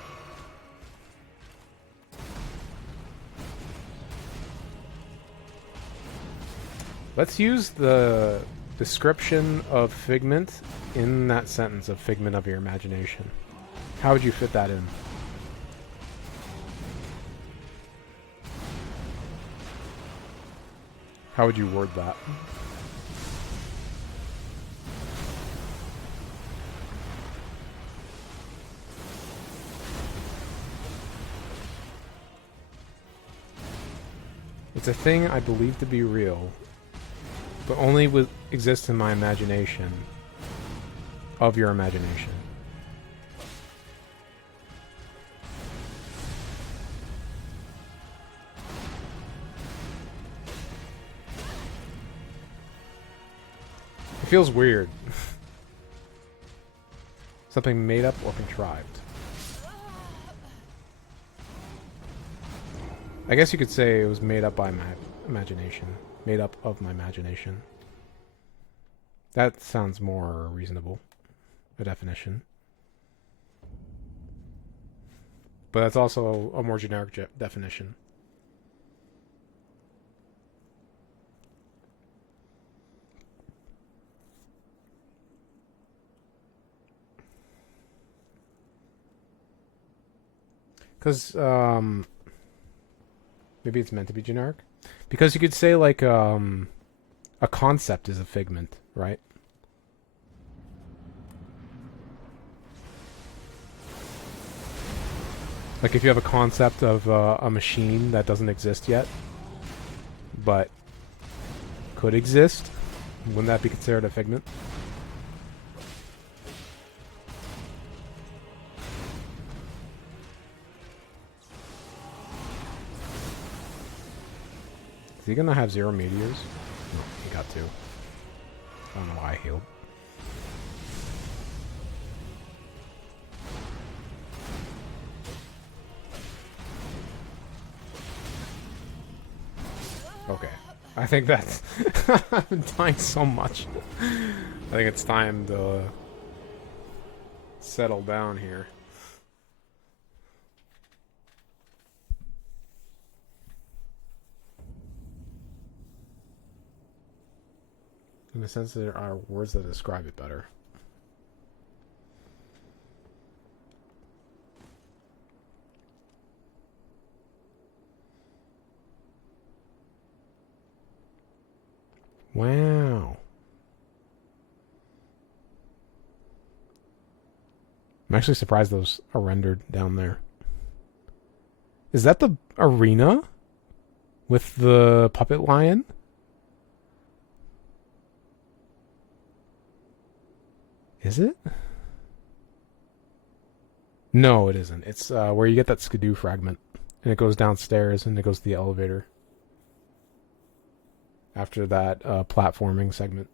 Let's use the description of Figment in that sentence of Figment of your imagination. How would you fit that in? How would you word that? It's a thing I believe to be real, but only exists in my imagination. Of your imagination. It feels weird. Something made up or contrived. I guess you could say it was made up by my imagination. Made up of my imagination. That sounds more reasonable. A definition. But that's also a more generic definition. Because, maybe it's meant to be generic. Because you could say, like, a concept is a figment, right? Like, if you have a concept of a machine that doesn't exist yet, but could exist, wouldn't that be considered a figment? Is he gonna have 0 meteors? No, he got 2. I don't know why I healed. Okay. I think that's... I've been dying so much. I think it's time to settle down here. In a sense, there are words that describe it better. Wow. I'm actually surprised those are rendered down there. Is that the arena? With the puppet lion? Is it? No, it isn't. It's where you get that Skidoo fragment. And it goes downstairs and it goes to the elevator. After that platforming segment.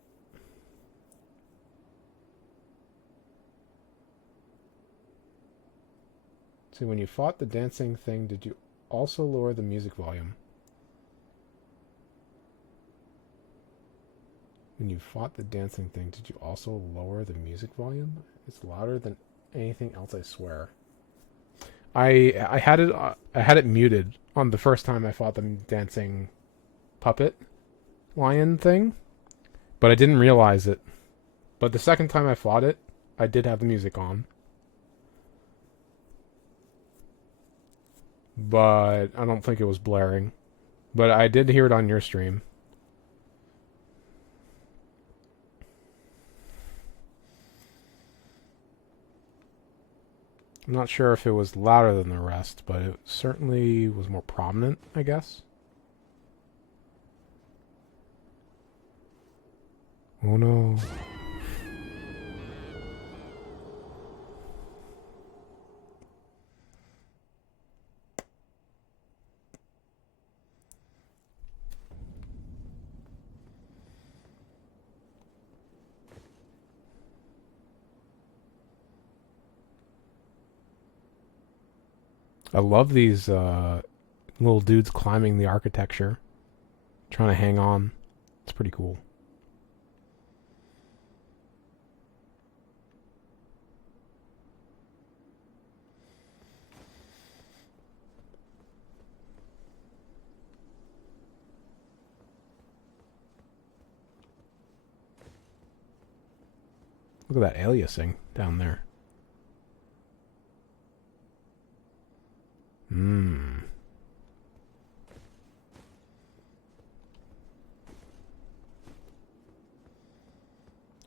See, when you fought the dancing thing, did you also lower the music volume? When you fought the dancing thing, did you also lower the music volume? It's louder than anything else, I swear. I had it muted on the first time I fought the dancing puppet lion thing, but I didn't realize it. But the second time I fought it, I did have the music on. But I don't think it was blaring. But I did hear it on your stream. I'm not sure if it was louder than the rest, but it certainly was more prominent, I guess. Oh no. I love these little dudes climbing the architecture, trying to hang on. It's pretty cool. Look at that aliasing down there.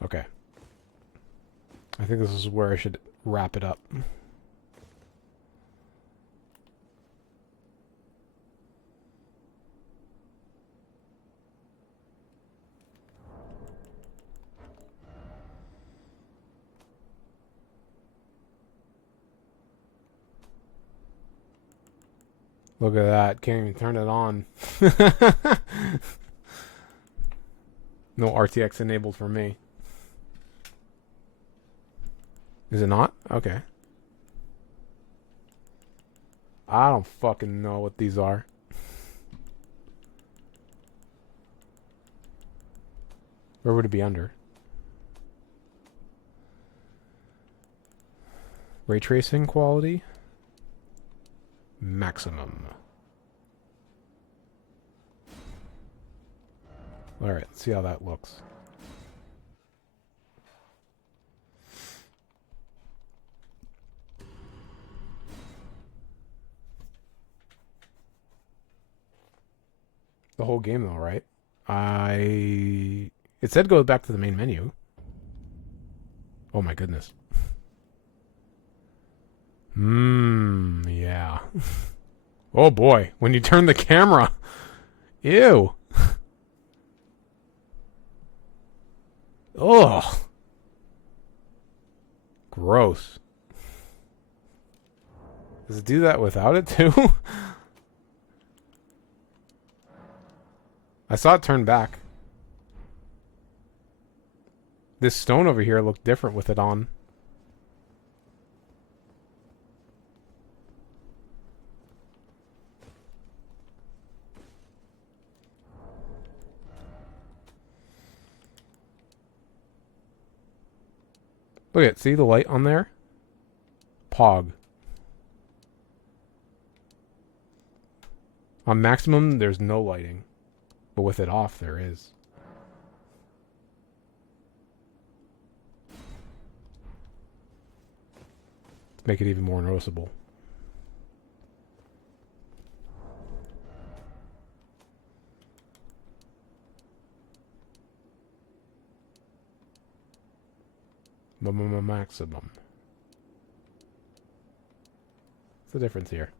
Okay. I think this is where I should wrap it up. Look at that. Can't even turn it on. No RTX enabled for me. Is it not? Okay. I don't fucking know what these are. Where would it be under? Ray tracing quality? Maximum. Alright, let's see how that looks. The whole game though, right? It said go back to the main menu. Oh my goodness. Yeah. Oh boy, when you turn the camera. Ew. Ugh. Gross. Does it do that without it too? I saw it turn back. This stone over here looked different with it on. Look at, see the light on there? Pog. On maximum, there's no lighting. But with it off, there is. To make it even more noticeable. Maximum. What's the difference here?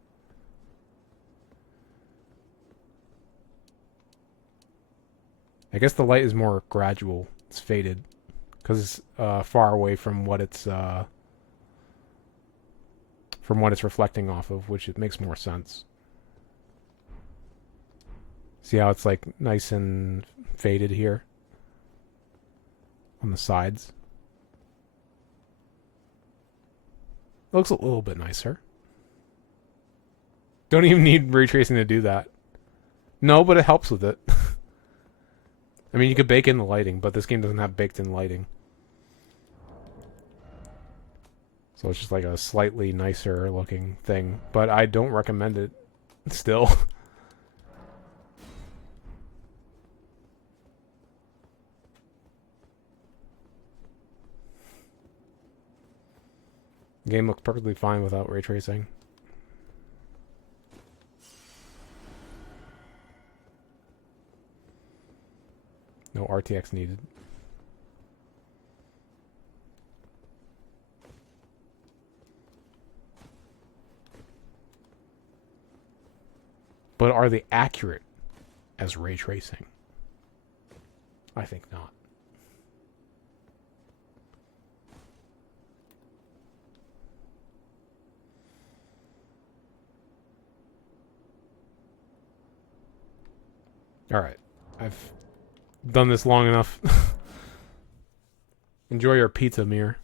I guess the light is more gradual. It's faded. Because it's far away from what it's reflecting off of, which it makes more sense. See how it's like nice and faded here? On the sides. Looks a little bit nicer. Don't even need ray tracing to do that. No, but it helps with it. I mean, you could bake in the lighting, but this game doesn't have baked-in lighting. So it's just like a slightly nicer looking thing. But I don't recommend it still. The game looks perfectly fine without ray tracing. No RTX needed. But are they accurate as ray tracing? I think not. Alright. I've done this long enough. Enjoy your pizza, Mir.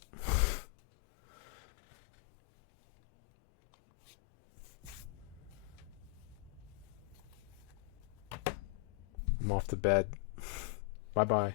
I'm off to bed. Bye-bye.